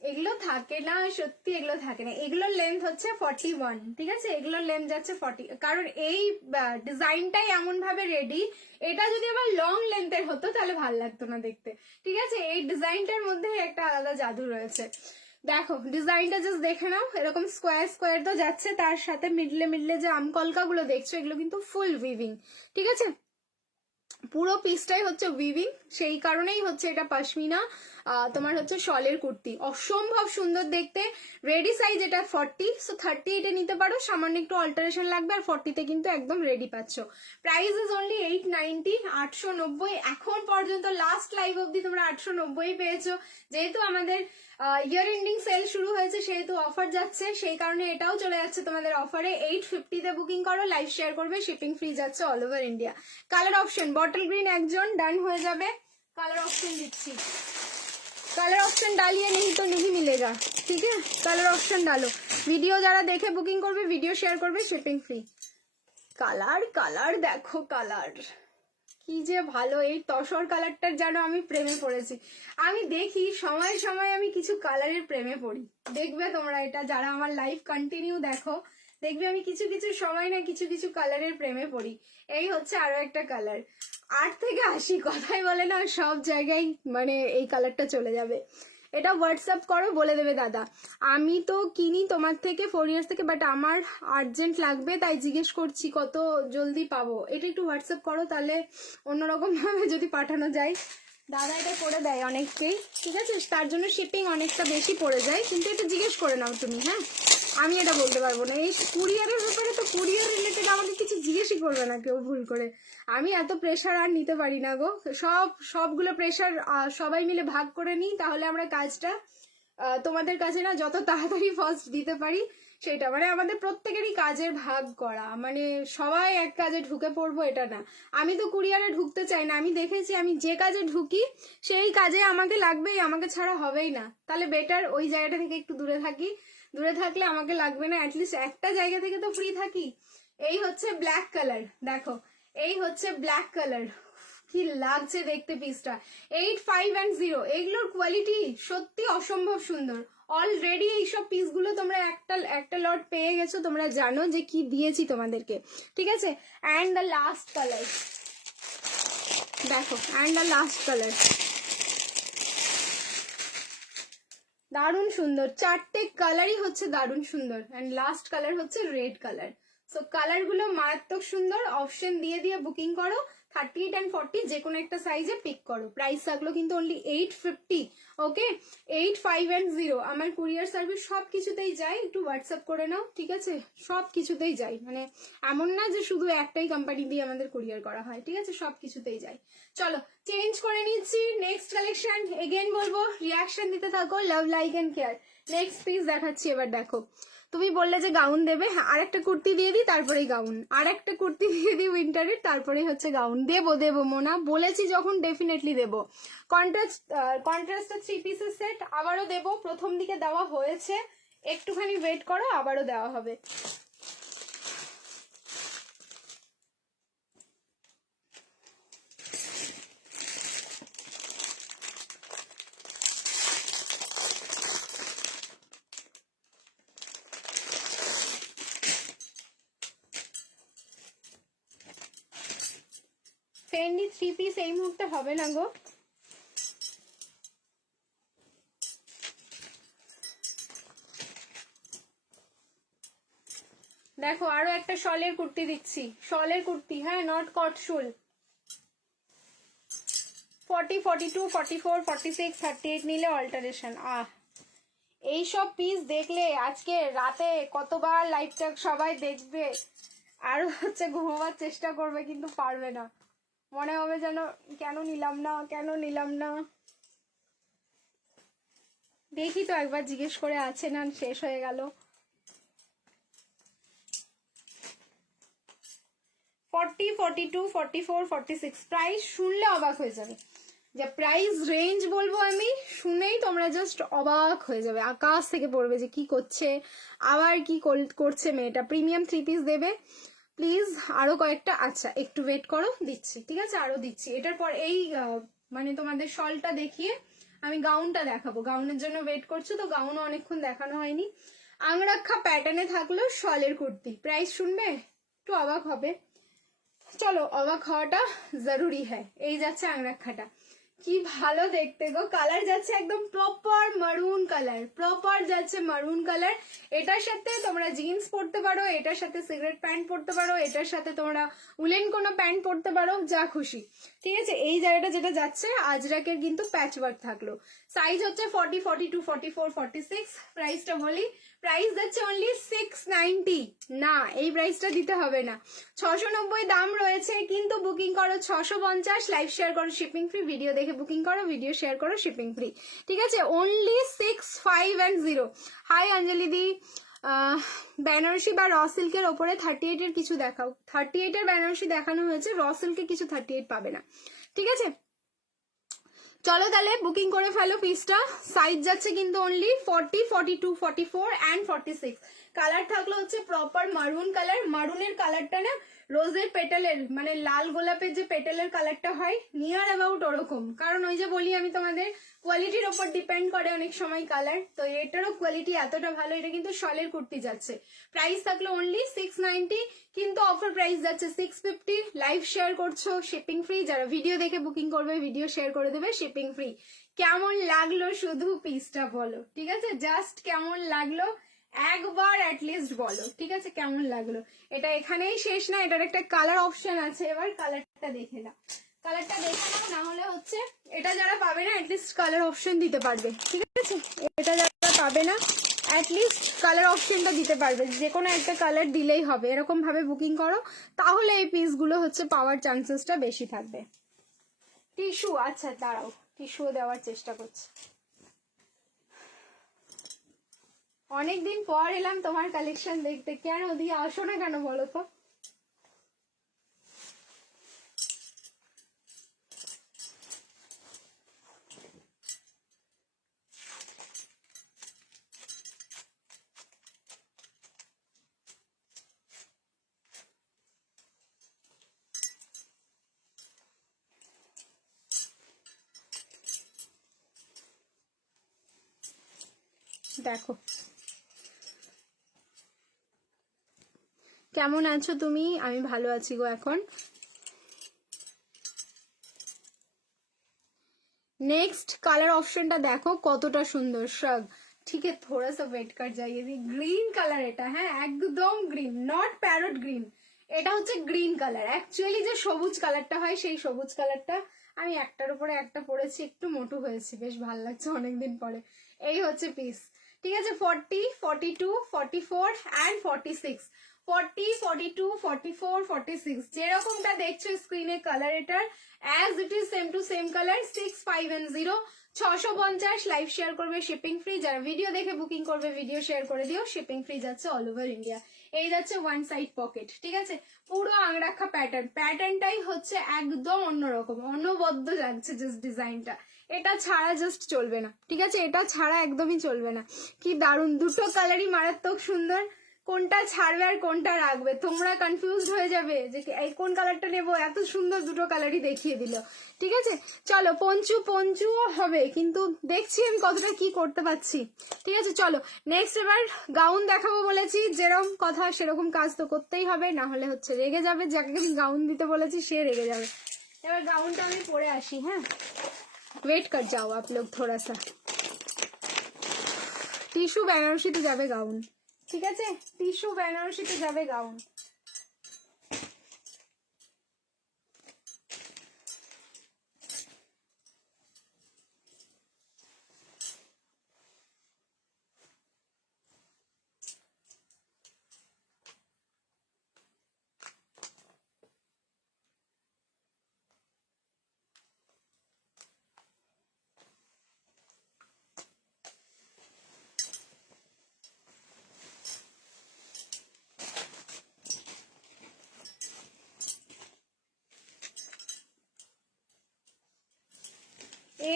এগুলো থাকে না, সত্যি এগুলো থাকে না। এগুলোর লেন্থ হচ্ছে 41, ঠিক আছে, এগুলোর লেন্থ যাচ্ছে 40, কারণ এই ডিজাইনটাই এমন ভাবে রেডি। এটা যদি আবার লং লেন্থের হতো তাহলে ভালো লাগতো না দেখতে, ঠিক আছে। এই ডিজাইনটার মধ্যে একটা আলাদা জাদু রয়েছে। দেখো ডিজাইনটা জাস্ট দেখে নাও, এরকম স্কোয়ার স্কোয়ার তো যাচ্ছে, তার সাথে মিডলে মিডলে যে আমকলকা গুলো দেখছো এগুলো কিন্তু ফুল উইভিং, ঠিক আছে। পুরো পিসটাই হচ্ছে উইভিং, সেই কারণেই হচ্ছে এটা পশমিনা তোমার হচ্ছে শলের কুর্তি, অসম্ভব সুন্দর দেখতে। রেডি সাইজ এটা 40, সো 38 নিতে পারো, সামান্য একটু অল্টারেশন লাগবে, আর 40 কিন্তু একদম রেডি পাচ্ছ। Price is only 890, 890। এখন পর্যন্ত লাস্ট লাইভ অব্দি তোমরা 890 পেয়েছো। যেহেতু আমাদের ইয়ার এন্ডিং সেল শুরু হয়েছে, সেহেতু অফার যাচ্ছে, সেই কারণে এটাও চলে যাচ্ছে তোমাদের অফারে। 850 বুকিং করো, লাইভ শেয়ার করবে, শিপিং ফ্রি যাচ্ছে all over India. Colour option bottle green একজন ডান হয়ে যাবে, কালার অপশন দিচ্ছি। कलर ऑप्शन डालिए, नहीं तो नहीं मिलेगा, ठीक है। कलर ऑप्शन डालो, वीडियो যারা দেখে বুকিং করবে ভিডিও শেয়ার করবে, শিপিং ফ্রি। কালার কালার দেখো, কালার কি যে ভালো, এই তসর কালারটার যেন আমি প্রেমে পড়েছি। আমি দেখি সময় সময় আমি কিছু কালারের প্রেমে পড়ি, দেখবে তোমরা এটা যারা আমার লাইভ কন্টিনিউ দেখো, দেখবে আমি কিছু কিছু সময় না কিছু কিছু কালারের প্রেমে পড়ি। এই হচ্ছে আরো একটা কালার, 8 থেকে 80 কথাই বলে না, সব জায়গায় মানে এই কালারটা চলে যাবে। এটা হোয়াটসঅ্যাপ করো, বলে দেবে দাদা আমি তো কিনি তোমার থেকে 4 ইয়ার্স থেকে, বাট আমার আর্জেন্ট লাগবে তাই জিজ্ঞেস করছি কত জলদি পাবো। এটা একটু হোয়াটসঅ্যাপ করো, তাহলে অন্যরকম ভাবে যদি পাঠানো যায়। দাদা এটা করে দেয় অনেককেই, ঠিক আছে, তার জন্য শিপিং অনেকটা বেশি পড়ে যায়, কিন্তু এটা জিজ্ঞেস করে নাও তুমি, হ্যাঁ। আমি এটা বলতে পারবো না, এই কুরিয়ারের ব্যাপারে তো কুরিয়ার রিলেটেড আমাকে কিছু জিজ্ঞেসই করবে না কেউ ভুল করে। আমি এত প্রেশার আর নিতে পারি না গো, সবগুলো প্রেশার সবাই মিলে ভাগ করে নিই, তাহলে আমরা কাজটা তোমাদের কাছে না যত তাড়াতাড়ি ফার্স্ট দিতে পারি সেটা মানে আমাদের প্রত্যেকেরই কাজের ভাগ করা, মানে সবাই এক কাজে ঢুকে পড়বো এটা না। আমি তো কুরিয়ারে ঢুকতে চাই না, আমি দেখেছি আমি যে কাজে ঢুকি সেই কাজে আমাকে লাগবেই, আমাকে ছাড়া হবেই না। তাহলে বেটার ওই জায়গাটা থেকে একটু দূরে থাকি, দূরে থাকলে আমাকে লাগবে না, অ্যাটলিস্ট একটা জায়গা থেকে তো ফ্রি থাকি। এই হচ্ছে ব্ল্যাক কালার, দেখো এই হচ্ছে ব্ল্যাক কালার, কি লাগছে দেখতে পিসটা। 8510, এইগুলোর কোয়ালিটি সত্যি অসম্ভব সুন্দর। অলরেডি এইসব পিসগুলো তোমরা একটা লট পেয়ে গেছো, তোমরা জানো যে কি দিয়েছি তোমাদেরকে, ঠিক আছে। অ্যান্ড দ্য লাস্ট কালার, দেখো অ্যান্ড দ্য লাস্ট কালার, দারুণ সুন্দর, চারটে কালারই হচ্ছে দারুণ সুন্দর। অ্যান্ড লাস্ট কালার হচ্ছে রেড কালার। সো কালারগুলো মারাত্মক সুন্দর, অপশন দিয়ে দিয়ে বুকিং করো। 38 and 40 যে কোনো একটা সাইজে পিক করো। প্রাইস থাকলো কিন্তু অনলি 850, ওকে। 8510 আমার কুরিয়ার সার্ভিস সব কিছুতেই যায়, একটু হোয়াটসঅ্যাপ করে নাও, ঠিক আছে। সব কিছুতেই যাই, মানে এমন না যে শুধু একটাই কোম্পানি দিয়ে আমাদের কুরিয়ার করা হয়, ঠিক আছে, সব কিছুতেই যাই। চলো চেঞ্জ করে নিচ্ছি, নেক্সট কালেকশন। এগেন বলবো রিয়াকশন দিতে থাকো, love like and care. Next piece দেখাচ্ছি, এবার দেখো তুমি বললে যে গাউন দেবে, হ্যাঁ আরেকটা কুর্তি দিয়ে দিই তারপরেই গাউন, আরেকটা কুর্তি দিয়ে দিই উইন্টারের তারপরেই হচ্ছে গাউন। দেবো দেবো মোনা, বলেছি যখন ডেফিনেটলি দেবো। কন্ট্রাস্টটা 3 পিসের সেট আবারও দেবো, প্রথম দিকে দেওয়া হয়েছে, একটুখানি ওয়েট করো আবারও দেওয়া হবে। ফেন্ডি 3 পিস এই মুহূর্তে হবে না গো। দেখো আরো একটা শলের কুর্তি দিচ্ছি, শলের কুর্তি, হ্যাঁ নট কট শুল। 40, 42, 44, 46, 38 নিলে অল্টারেশন। এইসব পিস দেখলে আজকে রাতে কতবার লাইভটা সবাই দেখবে, আর হচ্ছে ঘুমাবার চেষ্টা করবে কিন্তু পারবে না, মনে হবে যেন কেন নিলাম না, কেন নিলাম না। দেখি তো একবার জিজ্ঞেস করে, আছে না শেষ হয়ে গেল। 40, 42, 44, 46 প্রাইস শুনলে অবাক হয়ে যাবে, যে প্রাইস রেঞ্জ বলবো আমি, শুনেই তোমরা জাস্ট অবাক হয়ে যাবে, আকাশ থেকে পড়বে যে কি করছে, আবার কি করছে মেয়েটা। প্রিমিয়াম 3 পিস দেবে প্লিজ, আরো কয়েকটা, আচ্ছা একটু ওয়েট করো, দিচ্ছি, ঠিক আছে আরো দিচ্ছি। এটার পর এই মানে তোমাদের শলটা দেখিয়ে আমি গাউনটা দেখাবো, গাউনের জন্য ওয়েট করছো তো, গাউনও অনেকক্ষণ দেখানো হয়নি। আংরাক্ষা প্যাটার্নে থাকলো শলের কুর্তি, প্রাইস শুনবে একটু অবাক হবে, চলো অবাক হওয়াটা জরুরি হ্যাঁ। এই যাচ্ছে আংরাক্ষাটা, কি ভালো দেখতে গো, কালার যাচ্ছে একদম প্রপার মারুন কালার, প্রপার যাচ্ছে মারুন কালার। এটার সাথে তোমরা জিন্স পরতে পারো, এটার সাথে সিগারেট প্যান্ট পরতে পারো, এটার সাথে তোমরা উলেন কোনো প্যান্ট পরতে পারো, যা খুশি, ঠিক আছে। এই জায়গাটা যেটা যাচ্ছে আজরাকের কিন্তু প্যাচ ওয়ার্ক থাকলো। সাইজ হচ্ছে 40, 42, 44, 46। প্রাইসটা বলি, প্রাইস যাচ্ছে অনলি 690, না এই প্রাইসটা দিতে হবে না, 690 দাম রয়েছে, কিন্তু বুকিং করো 650, লাইভ শেয়ার করো শিপিং ফ্রি, ভিডিও দেখে বুকিং করো, ভিডিও শেয়ার করো শিপিং ফ্রি, ঠিক আছে। অনলি 6510। হাই অঞ্জলি দি, বেনারসি বা র সিল্কের ওপরে 38 এর কিছু দেখাও। 38 এর বেনারসি দেখানো হয়েছে, র সিল্কে কিছু 38 পাবে না, ঠিক আছে। চলো তাহলে বুকিং করে ফেলো পিসটা। সাইজ যাচ্ছে কিন্তু অনলি 40, 42, 44 অ্যান্ড 46। কালার থাকলো হচ্ছে প্রপার মারুন কালার, মারুনের কালারটা না রোজের পেটালের মানে লাল গোলাপের যে পেটালের কালারটা হয় নিয়ার অ্যাবাউট ওরকম, কারণ ওই যে বলি আমি তোমাদের কোয়ালিটির ওপর ডিপেন্ড করে অনেক সময় কালার, তো এটারও কোয়ালিটি এতটা ভালো। এটা কিন্তু শলের কুর্তি যাচ্ছে, প্রাইস থাকলো অনলি 690, কিন্তু অফার প্রাইস যাচ্ছে 650। লাইভ শেয়ার করছো শিপিং ফ্রি, যারা ভিডিও দেখে বুকিং করবে ভিডিও শেয়ার করে দেবে শিপিং ফ্রি। কেমন লাগলো শুধু পিসটা বলো, ঠিক আছে, জাস্ট কেমন লাগলো একবার অ্যাটলিস্ট বলো, ঠিক আছে কেমন লাগলো। এটা এখানেই শেষ না, এটার একটা কালার অপশন আছে, এবার কালারটা দেখে নাও, কালারটা দেখে নাও, না হলে হচ্ছে এটা যারা পাবে না অ্যাটলিস্ট কালার অপশন দিতে পারবে, ঠিক আছে। এটা যারা পাবে না অ্যাটলিস্ট কালার অপশনটা দিতে পারবে, যে কোনো একটা কালার দিলেই হবে, এরকম ভাবে বুকিং করো, তাহলে এই পিসগুলো হচ্ছে পাওয়ার চান্সেসটা বেশি থাকবে। টিস্যু, আচ্ছা দাঁড়াও টিস্যুও দেওয়ার চেষ্টা করছি। অনেকদিন পর এলাম তোমার কালেকশন দেখতে, কেন দিয়ে আসো না কেন বলো তো? দেখো কেমন আছো তুমি? আমি ভালো আছি গো এখন। नेक्स्ट कलर ऑप्शनটা দেখো কতটা সুন্দর শ্রাগ। ঠিক আছে थोड़ा सा वेट कर जाइए। গ্রিন কালার এটা, হ্যাঁ একদম গ্রিন, নট প্যারট গ্রিন, এটা হচ্ছে গ্রিন কালার। অ্যাকচুয়ালি যে সবুজ কালারটা হয় সেই সবুজ কালারটা। আমি একটার উপরে একটা পরেছি, একটু মোটু হয়েছি, বেশ ভালো লাগছে অনেকদিন পরে। এই হচ্ছে পিস, ঠিক আছে। 40, 42, 44 অ্যান্ড 46, 40, 42, 44, 46 যেরকমটা দেখছো স্ক্রিনে কালার এটার as it is same to same colour. 6510 650 live share করবে, শিপিং ফ্রি। যারা ভিডিও দেখে বুকিং করবে ভিডিও শেয়ার করে দিও, শিপিং ফ্রি যাচ্ছে অল ওভার ইন্ডিয়া। এই যাচ্ছে ওয়ান সাইড পকেট, ঠিক আছে। পুরো আংরাখা প্যাটার্ন, প্যাটার্নটাই হচ্ছে একদম অন্যরকম, অনবদ্য লাগছে জাস্ট ডিজাইনটা। এটা ছাড়া জাস্ট চলবে না, ঠিক আছে, এটা ছাড়া একদমই চলবে না। কি দারুণ, দুটো কালারই মারাত্মক সুন্দর। কোনটা ছাড়বে আর কোনটা রাখবে তোমরা কনফিউজড হয়ে যাবে যে এই কোন কালারটা নেবো, এত সুন্দর দুটো কালারই দেখিয়ে দিল, ঠিক আছে। চলো পঞ্চু, পঞ্চুও হবে কিন্তু দেখছি আমি কতটা কি করতে পারছি, ঠিক আছে। চলো নেক্সট এবার গাউন দেখাবো বলেছি, যেরকম কথা সেরকম কাজ তো করতেই হবে, না হলে হচ্ছে রেগে যাবে, যাকে আমি গাউন দিতে বলেছি সে রেগে যাবে। এবার গাউনটা আমি পরে আসি, হ্যাঁ वेट कर जाओ आप लोग थोड़ा सा। টিস্যু বেনারসিতে যাবে গাউন, ঠিক আছে, টিস্যু বেনারসিতে যাবে gown.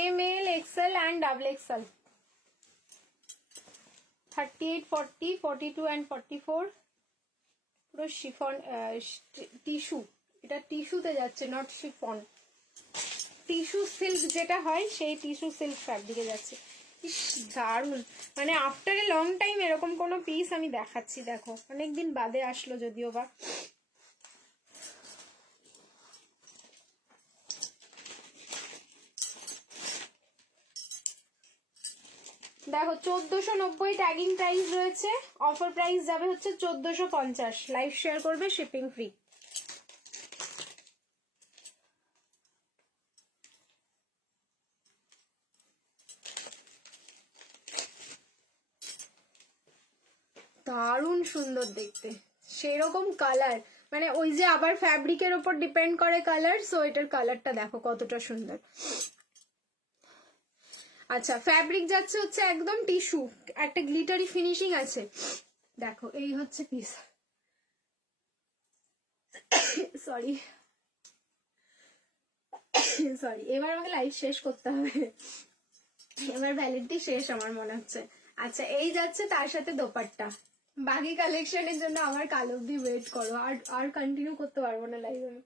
ML, XL and double XL, 38, 40, 42 and 44 পুরো শিফন টিস্যু, এটা টিস্যুতে যাচ্ছে, নট শিফন। টিস্যু সিল্ক যেটা হয় সেই টিস্যু সিল্ক ফ্যাব্রিকে যাচ্ছে। ইস দারুণ, মানে আফটার এ লং টাইম এরকম কোনো পিস আমি দেখাচ্ছি, দেখো অনেকদিন বাদে আসলো যদিও বা। দেখো 1490 ট্যাগিং প্রাইস রয়েছে, অফার প্রাইস যাবে হচ্ছে 1450, লাইভ শেয়ার করবে, শিপিং ফ্রি। দারুণ সুন্দর দেখতে, সেরকম কালার, মানে ওই যে আবার ফ্যাব্রিকের উপর ডিপেন্ড করে কালার, সো এটার কালারটা দেখো কতটা সুন্দর। আচ্ছা ফ্যাব্রিক যাচ্ছে হচ্ছে একদম টিস্যু, একটা গ্লিটারি ফিনিশিং আছে, দেখো এই হচ্ছে পিস। সরি সরি, এবার আমাকে লাইভ শেষ করতে হবে, এবার ভ্যালিডিটি শেষ আমার মনে হচ্ছে। আচ্ছা এই যাচ্ছে তার সাথে দোপাট্টা। বাকি কালেকশনের জন্য আমার কাল অব্দি ওয়েট করো, আর আর কন্টিনিউ করতে পারবো না লাইভ আমি।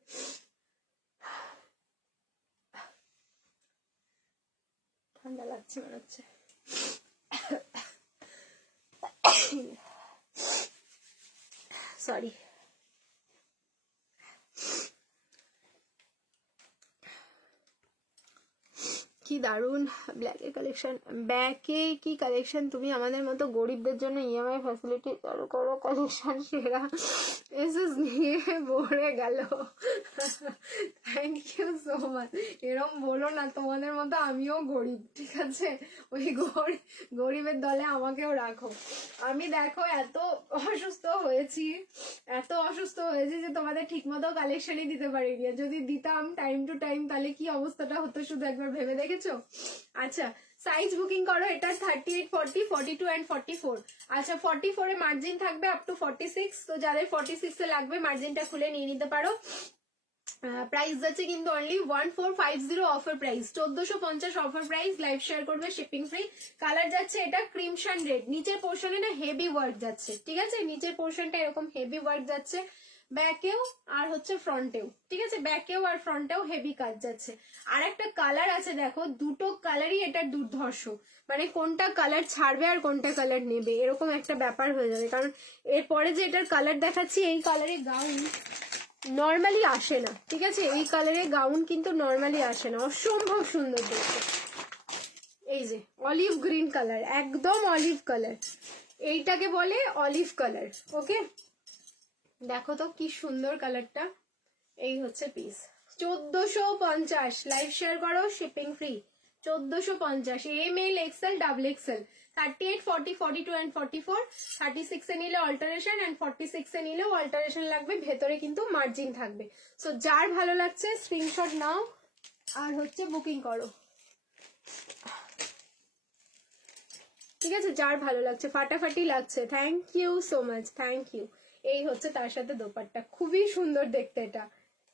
ঠান্ডা লাগছে মনে হচ্ছে। সরি। কি দারুন ব্ল্যাকের কালেকশন, ব্যাকে কি কালেকশন, তুমি আমাদের মতো গরিবদের জন্য ইএমআই ফ্যাসিলিটি চালু করো, কালেকশন সেরা, এসএস নিয়ে ভরে গেল। থ্যাংক ইউ সো মাচ, এরম বলো না, তোমাদের মতো আমিও গরিব, ঠিক আছে, ওই গরিবের দলে আমাকেও রাখো। আমি দেখো এত অসুস্থ হয়েছি, এত অসুস্থ হয়েছি যে তোমাদের ঠিক মতো কালেকশনই দিতে পারিনি, যদি দিতাম টাইম টু টাইম তাহলে কি অবস্থাটা হতো শুধু একবার ভেবে দেখেছো। আচ্ছা সাইজ বুকিং করো। এটা 38, 40, 42 অ্যান্ড 44। আচ্ছা 44 এ মার্জিন থাকবে আপ টু 46। তো যাদের 46 এ লাগবে মার্জিনটা খুলে নিয়ে নিতে পারো। প্রাইস যাচ্ছে কিন্তু only 1450 offer price, 1450 offer price. Live share করবে, শিপিং ফ্রি। কালার যাচ্ছে এটা ক্রিমশন রেড। নিচের পোর্শনে না হেভি ওয়ার্ক যাচ্ছে, ঠিক আছে, নিচের পোর্শনটা এরকম হেভি ওয়ার্ক যাচ্ছে, ব্যাকেও আর হচ্ছে ফ্রন্টেও, ঠিক আছে, ব্যাকেও আর ফ্রন্টেও হেভি কাজ যাচ্ছে। আর একটা কালার আছে দেখো, দুটো কালারই এটা দুর্ধর্ষ, মানে কোনটা কালার ছাড়বে আর কোনটা কালার নেবে এরকম একটা ব্যাপার হয়ে যাবে। কারণ এরপরে যে এটার কালার দেখাচ্ছি, এই কালারের গাউন নর্মালি আসে না, ঠিক আছে, এই কালারের গাউন কিন্তু নর্মালি আসে না, অসম্ভব সুন্দর দেখতে। এই যে অলিভ গ্রিন কালার, একদম অলিভ কালার, এইটাকে বলে অলিভ কালার। ওকে, দেখো তো কি সুন্দর কালারটা। এই হচ্ছে পিস, 1450। লাইভ শেয়ার করো, shipping free, 1450। M L XL double XL, 38, 40, 42 and 44। 36 এ নিলে অল্টারেশন অ্যান্ড 46 এ নিলেও অল্টারেশন লাগবে, ভেতরে কিন্তু মার্জিন থাকবে। সো যার ভালো লাগছে স্ক্রিনশট নাও আর হচ্ছে বুকিং করো, ঠিক আছে, যার ভালো লাগছে, ফাটাফাটি লাগছে। Thank you so much, thank you. এই হচ্ছে তার সাথে দোপাট্টা, খুবই সুন্দর দেখতে এটা।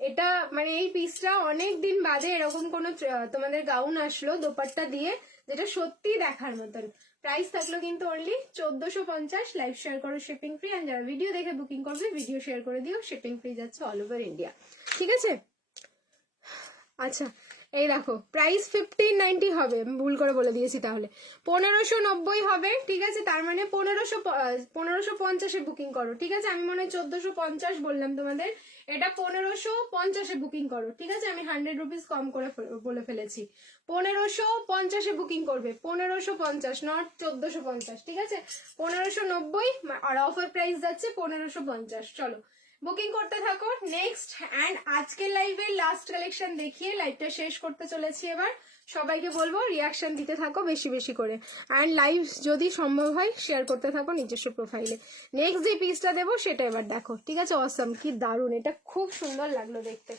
এটা মানে এই পিসটা অনেক দিন বাদে এরকম কোনো তোমাদের গাউন আসলো দোপাট্টা দিয়ে, যেটা সত্যি দেখার মতন। প্রাইস থাকলো কিন্তু অনলি 1450। লাইভ শেয়ার করো, শিপিং ফ্রি। অ্যান্ড যারা ভিডিও দেখে বুকিং করবে ভিডিও শেয়ার করে দিও, শিপিং ফ্রি যাচ্ছে অল ওভার ইন্ডিয়া, ঠিক আছে। আচ্ছা এই দেখো, প্রাইস 1590 হবে, আমি ভুল করে বলে দিয়েছি, তাহলে 1590 হবে, ঠিক আছে। তার মানে 1550-এ বুকিং করো, ঠিক আছে। আমি মনে হয় 1450 বললাম তোমাদের, এটা 1550-এ বুকিং করো, ঠিক আছে। আমি 100 রুপিস কম করে বলে ফেলেছি। 1550-এ বুকিং করবে, 1550 নট 1450, ঠিক আছে। 1590 আর অফার প্রাইস যাচ্ছে 1550। চলো বুকিং করতে থাকো। নেক্সট অ্যান্ড আজকের লাইভের লাস্ট কালেকশন দেখিয়ে লাইভটা শেষ করতে চলেছি। এবার সবাইকে বলবো রিয়াকশন দিতে থাকো বেশি বেশি করে, অ্যান্ড লাইভ যদি সম্ভব হয় শেয়ার করতে থাকো নিজস্ব প্রোফাইলে। নেক্সট যে পিসটা দেবো সেটা এবার দেখো, ঠিক আছে। অসম, কি দারুণ, এটা খুব সুন্দর লাগলো দেখতে।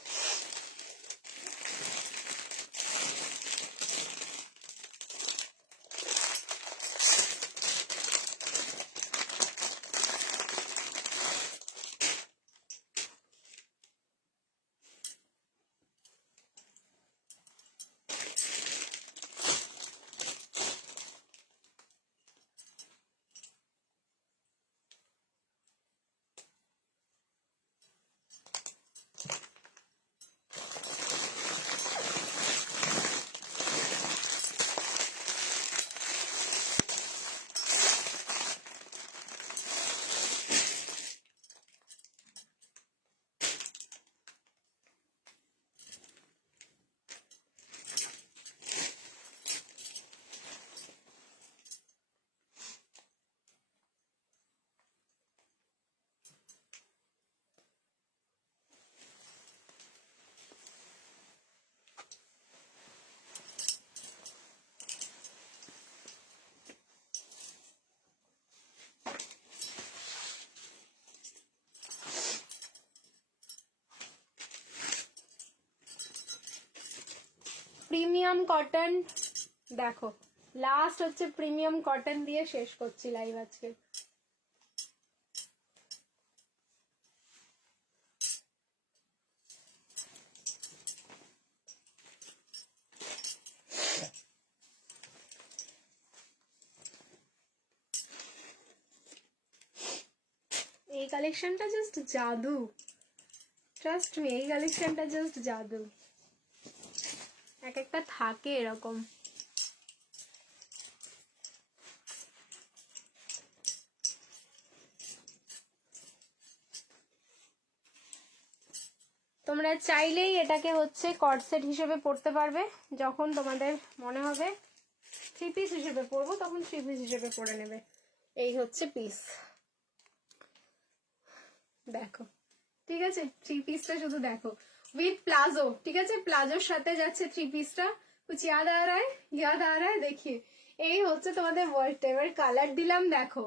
প্রিমিয়াম কটন, দেখো লাস্ট হচ্ছে প্রিমিয়াম কটন দিয়ে শেষ করছি লাইভ আজকে। এই কালেকশনটা জাস্ট জাদু, ট্রাস্ট মি, এই কালেকশনটা জাস্ট জাদু। এক একটা থাকে এরকম। তোমরা চাইলেই এটাকে হচ্ছে কর্ড সেট হিসেবে পরতে পারবে, যখন তোমাদের মনে হবে থ্রি পিস হিসেবে পরবো তখন থ্রি পিস হিসেবে পরে নেবে। এই হচ্ছে পিস, দেখো, ঠিক আছে। থ্রি পিসটা শুধু দেখো, উইথ প্লাজো, ঠিক আছে, প্লাজোর সাথে যাচ্ছে থ্রি পিসটা। কুছ ইয়াদ আ রা হ্যায়, ইয়াদ আ রা হ্যায়, দেখিয়ে। এই হচ্ছে তোমাদের ওয়ার্ডটা। এবার কালার দিলাম, দেখো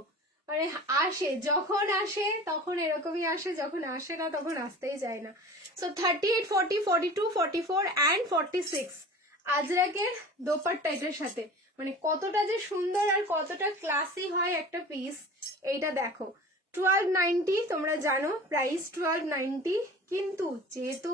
মানে আসে, যখন আসে তখন এরকমই আসে, যখন আসে না তখন আসতেই চায় না। সো 38, 40, 42, 44 অ্যান্ড 46 আজরাকের দোপাট্টা এটার সাথে, মানে কতটা যে সুন্দর আর কতটা ক্লাসি হয় একটা পিস, এইটা দেখো। 1290 তোমরা জানো প্রাইস 1290, কিন্তু যেহেতু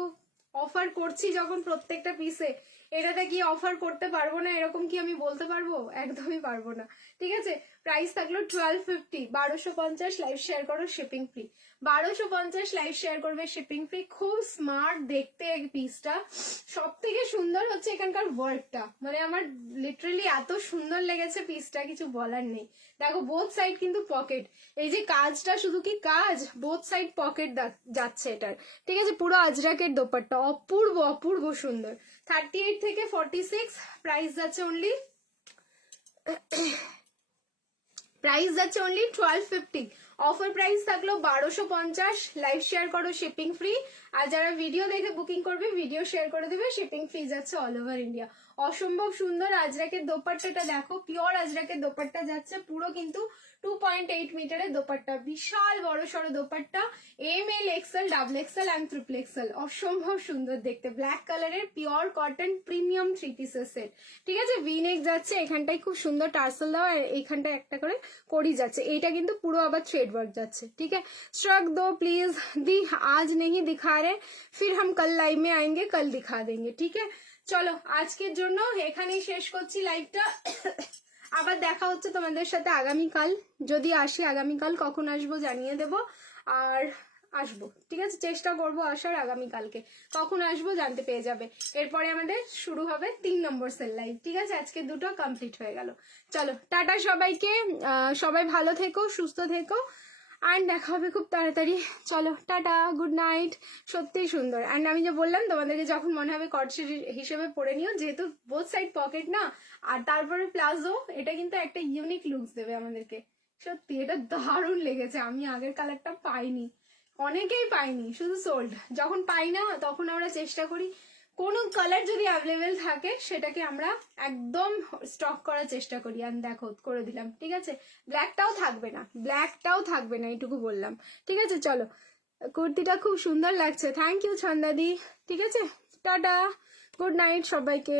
অফার করছি যখন প্রত্যেকটা পিসে, এটাতে কি অফার করতে পারবো না এরকম কি আমি বলতে পারবো? একদমই পারবো না। ঠিক আছে, প্রাইস থাকলো 1250, 1250, লাইভ শেয়ার করো শিপিং ফ্রি। 1250 লাইভ শেয়ার করবে শিপিং ফ্রি। খুব স্মার্ট দেখতে এই পিসটা, সব থেকে সুন্দর হচ্ছে এখানকার ওয়ার্কটা, মানে আমার লিটারালি এত সুন্দর লেগেছে পিসটা, কিছু বলার নেই। দেখো বোথ সাইড কিন্তু পকেট, এই যে কাজটা শুধু কি কাজ, বোথ সাইড পকেট যাচ্ছে এটার। ঠিক আছে, পুরো আজরাকের দোপাট্টা অপূর্ব অপূর্ব সুন্দর। 38 থেকে 46 প্রাইস যাচ্ছে অনলি, প্রাইস যাচ্ছে অনলি 1250। অফার প্রাইস থাকলো 1250, লাইভ শেয়ার করো শিপিং ফ্রি। আর যারা ভিডিও দেখে বুকিং করবে ভিডিও শেয়ার করে দেবে, শিপিং ফ্রি যাচ্ছে অল ওভার ইন্ডিয়া। অসম্ভব সুন্দর আজরাকের দোপাট্টাটা দেখো, পিওর আজরাকের দোপাট্টা যাচ্ছে, পুরো কিন্তু 2.8 মিটারের দোপাট্টা, বিশাল বড় সড়ো dupatta, ML XL double XL and triple XL, অসম্ভব সুন্দর দেখতে, ব্ল্যাক কালারের পিওর কটন প্রিমিয়াম 3 পিসের সেট। ঠিক আছে, ভিনেক যাচ্ছে, এখানটায় খুব সুন্দর টার্সেল দেওয়া, আর এইখানটায় একটা করে করি যাচ্ছে, এইটা কিন্তু পুরো আবার থ্রেড ওয়ার্ক যাচ্ছে। ঠিক আছে, স্ট্রাক দো প্লিজ दी, आज नहीं दिखा रहे फिर हम कल लाइव में आएंगे, कल दिखा देंगे। ठीक है, চলো আজকের জন্য এখানেই শেষ করছি লাইভটা। আবার দেখা হচ্ছে তোমাদের সাথে আগামীকাল, যদি আসি আগামীকাল কখন আসবো জানিয়ে দেব, আর আসবো। ঠিক আছে, চেষ্টা করবো আসার আগামীকালকে, কখন আসবো জানতে পেয়ে যাবে। এরপরে আমাদের শুরু হবে 3 নম্বর সেল লাইভ। ঠিক আছে, আজকে দুটো কমপ্লিট হয়ে গেল। চলো টাটা সবাইকে, সবাই ভালো থেকো, সুস্থ থেকো, অ্যান্ড দেখা হবে খুব তাড়াতাড়ি। চলো টাটা, গুড নাইট। সত্যিই সুন্দর, অ্যান্ড আমি যে বললাম তোমাদেরকে যখন মনে হবে কটসেট হিসেবে পরে নিও, যেহেতু বোথ সাইড পকেট না, আর তারপরে প্লাজো, এটা কিন্তু একটা ইউনিক লুকস দেবে আমাদেরকে। সত্যি এটা দারুণ লেগেছে, আমি আগের কালারটা পাইনি, অনেকেই পাইনি, শুধু সোল্ড। যখন পাই না তখন আমরা চেষ্টা করি কোনো কালার যদি অ্যাভেলেবেল থাকে সেটাকে আমরা একদম স্টক করার চেষ্টা করি, আর দেখো করে দিলাম। ঠিক আছে, ব্ল্যাকটাও থাকবে না, ব্ল্যাকটাও থাকবে না, এইটুকু বললাম। ঠিক আছে, চলো কুর্তিটা খুব সুন্দর লাগছে, থ্যাংক ইউ ছন্দাদি। ঠিক আছে, টাটা, গুড নাইট সবাইকে।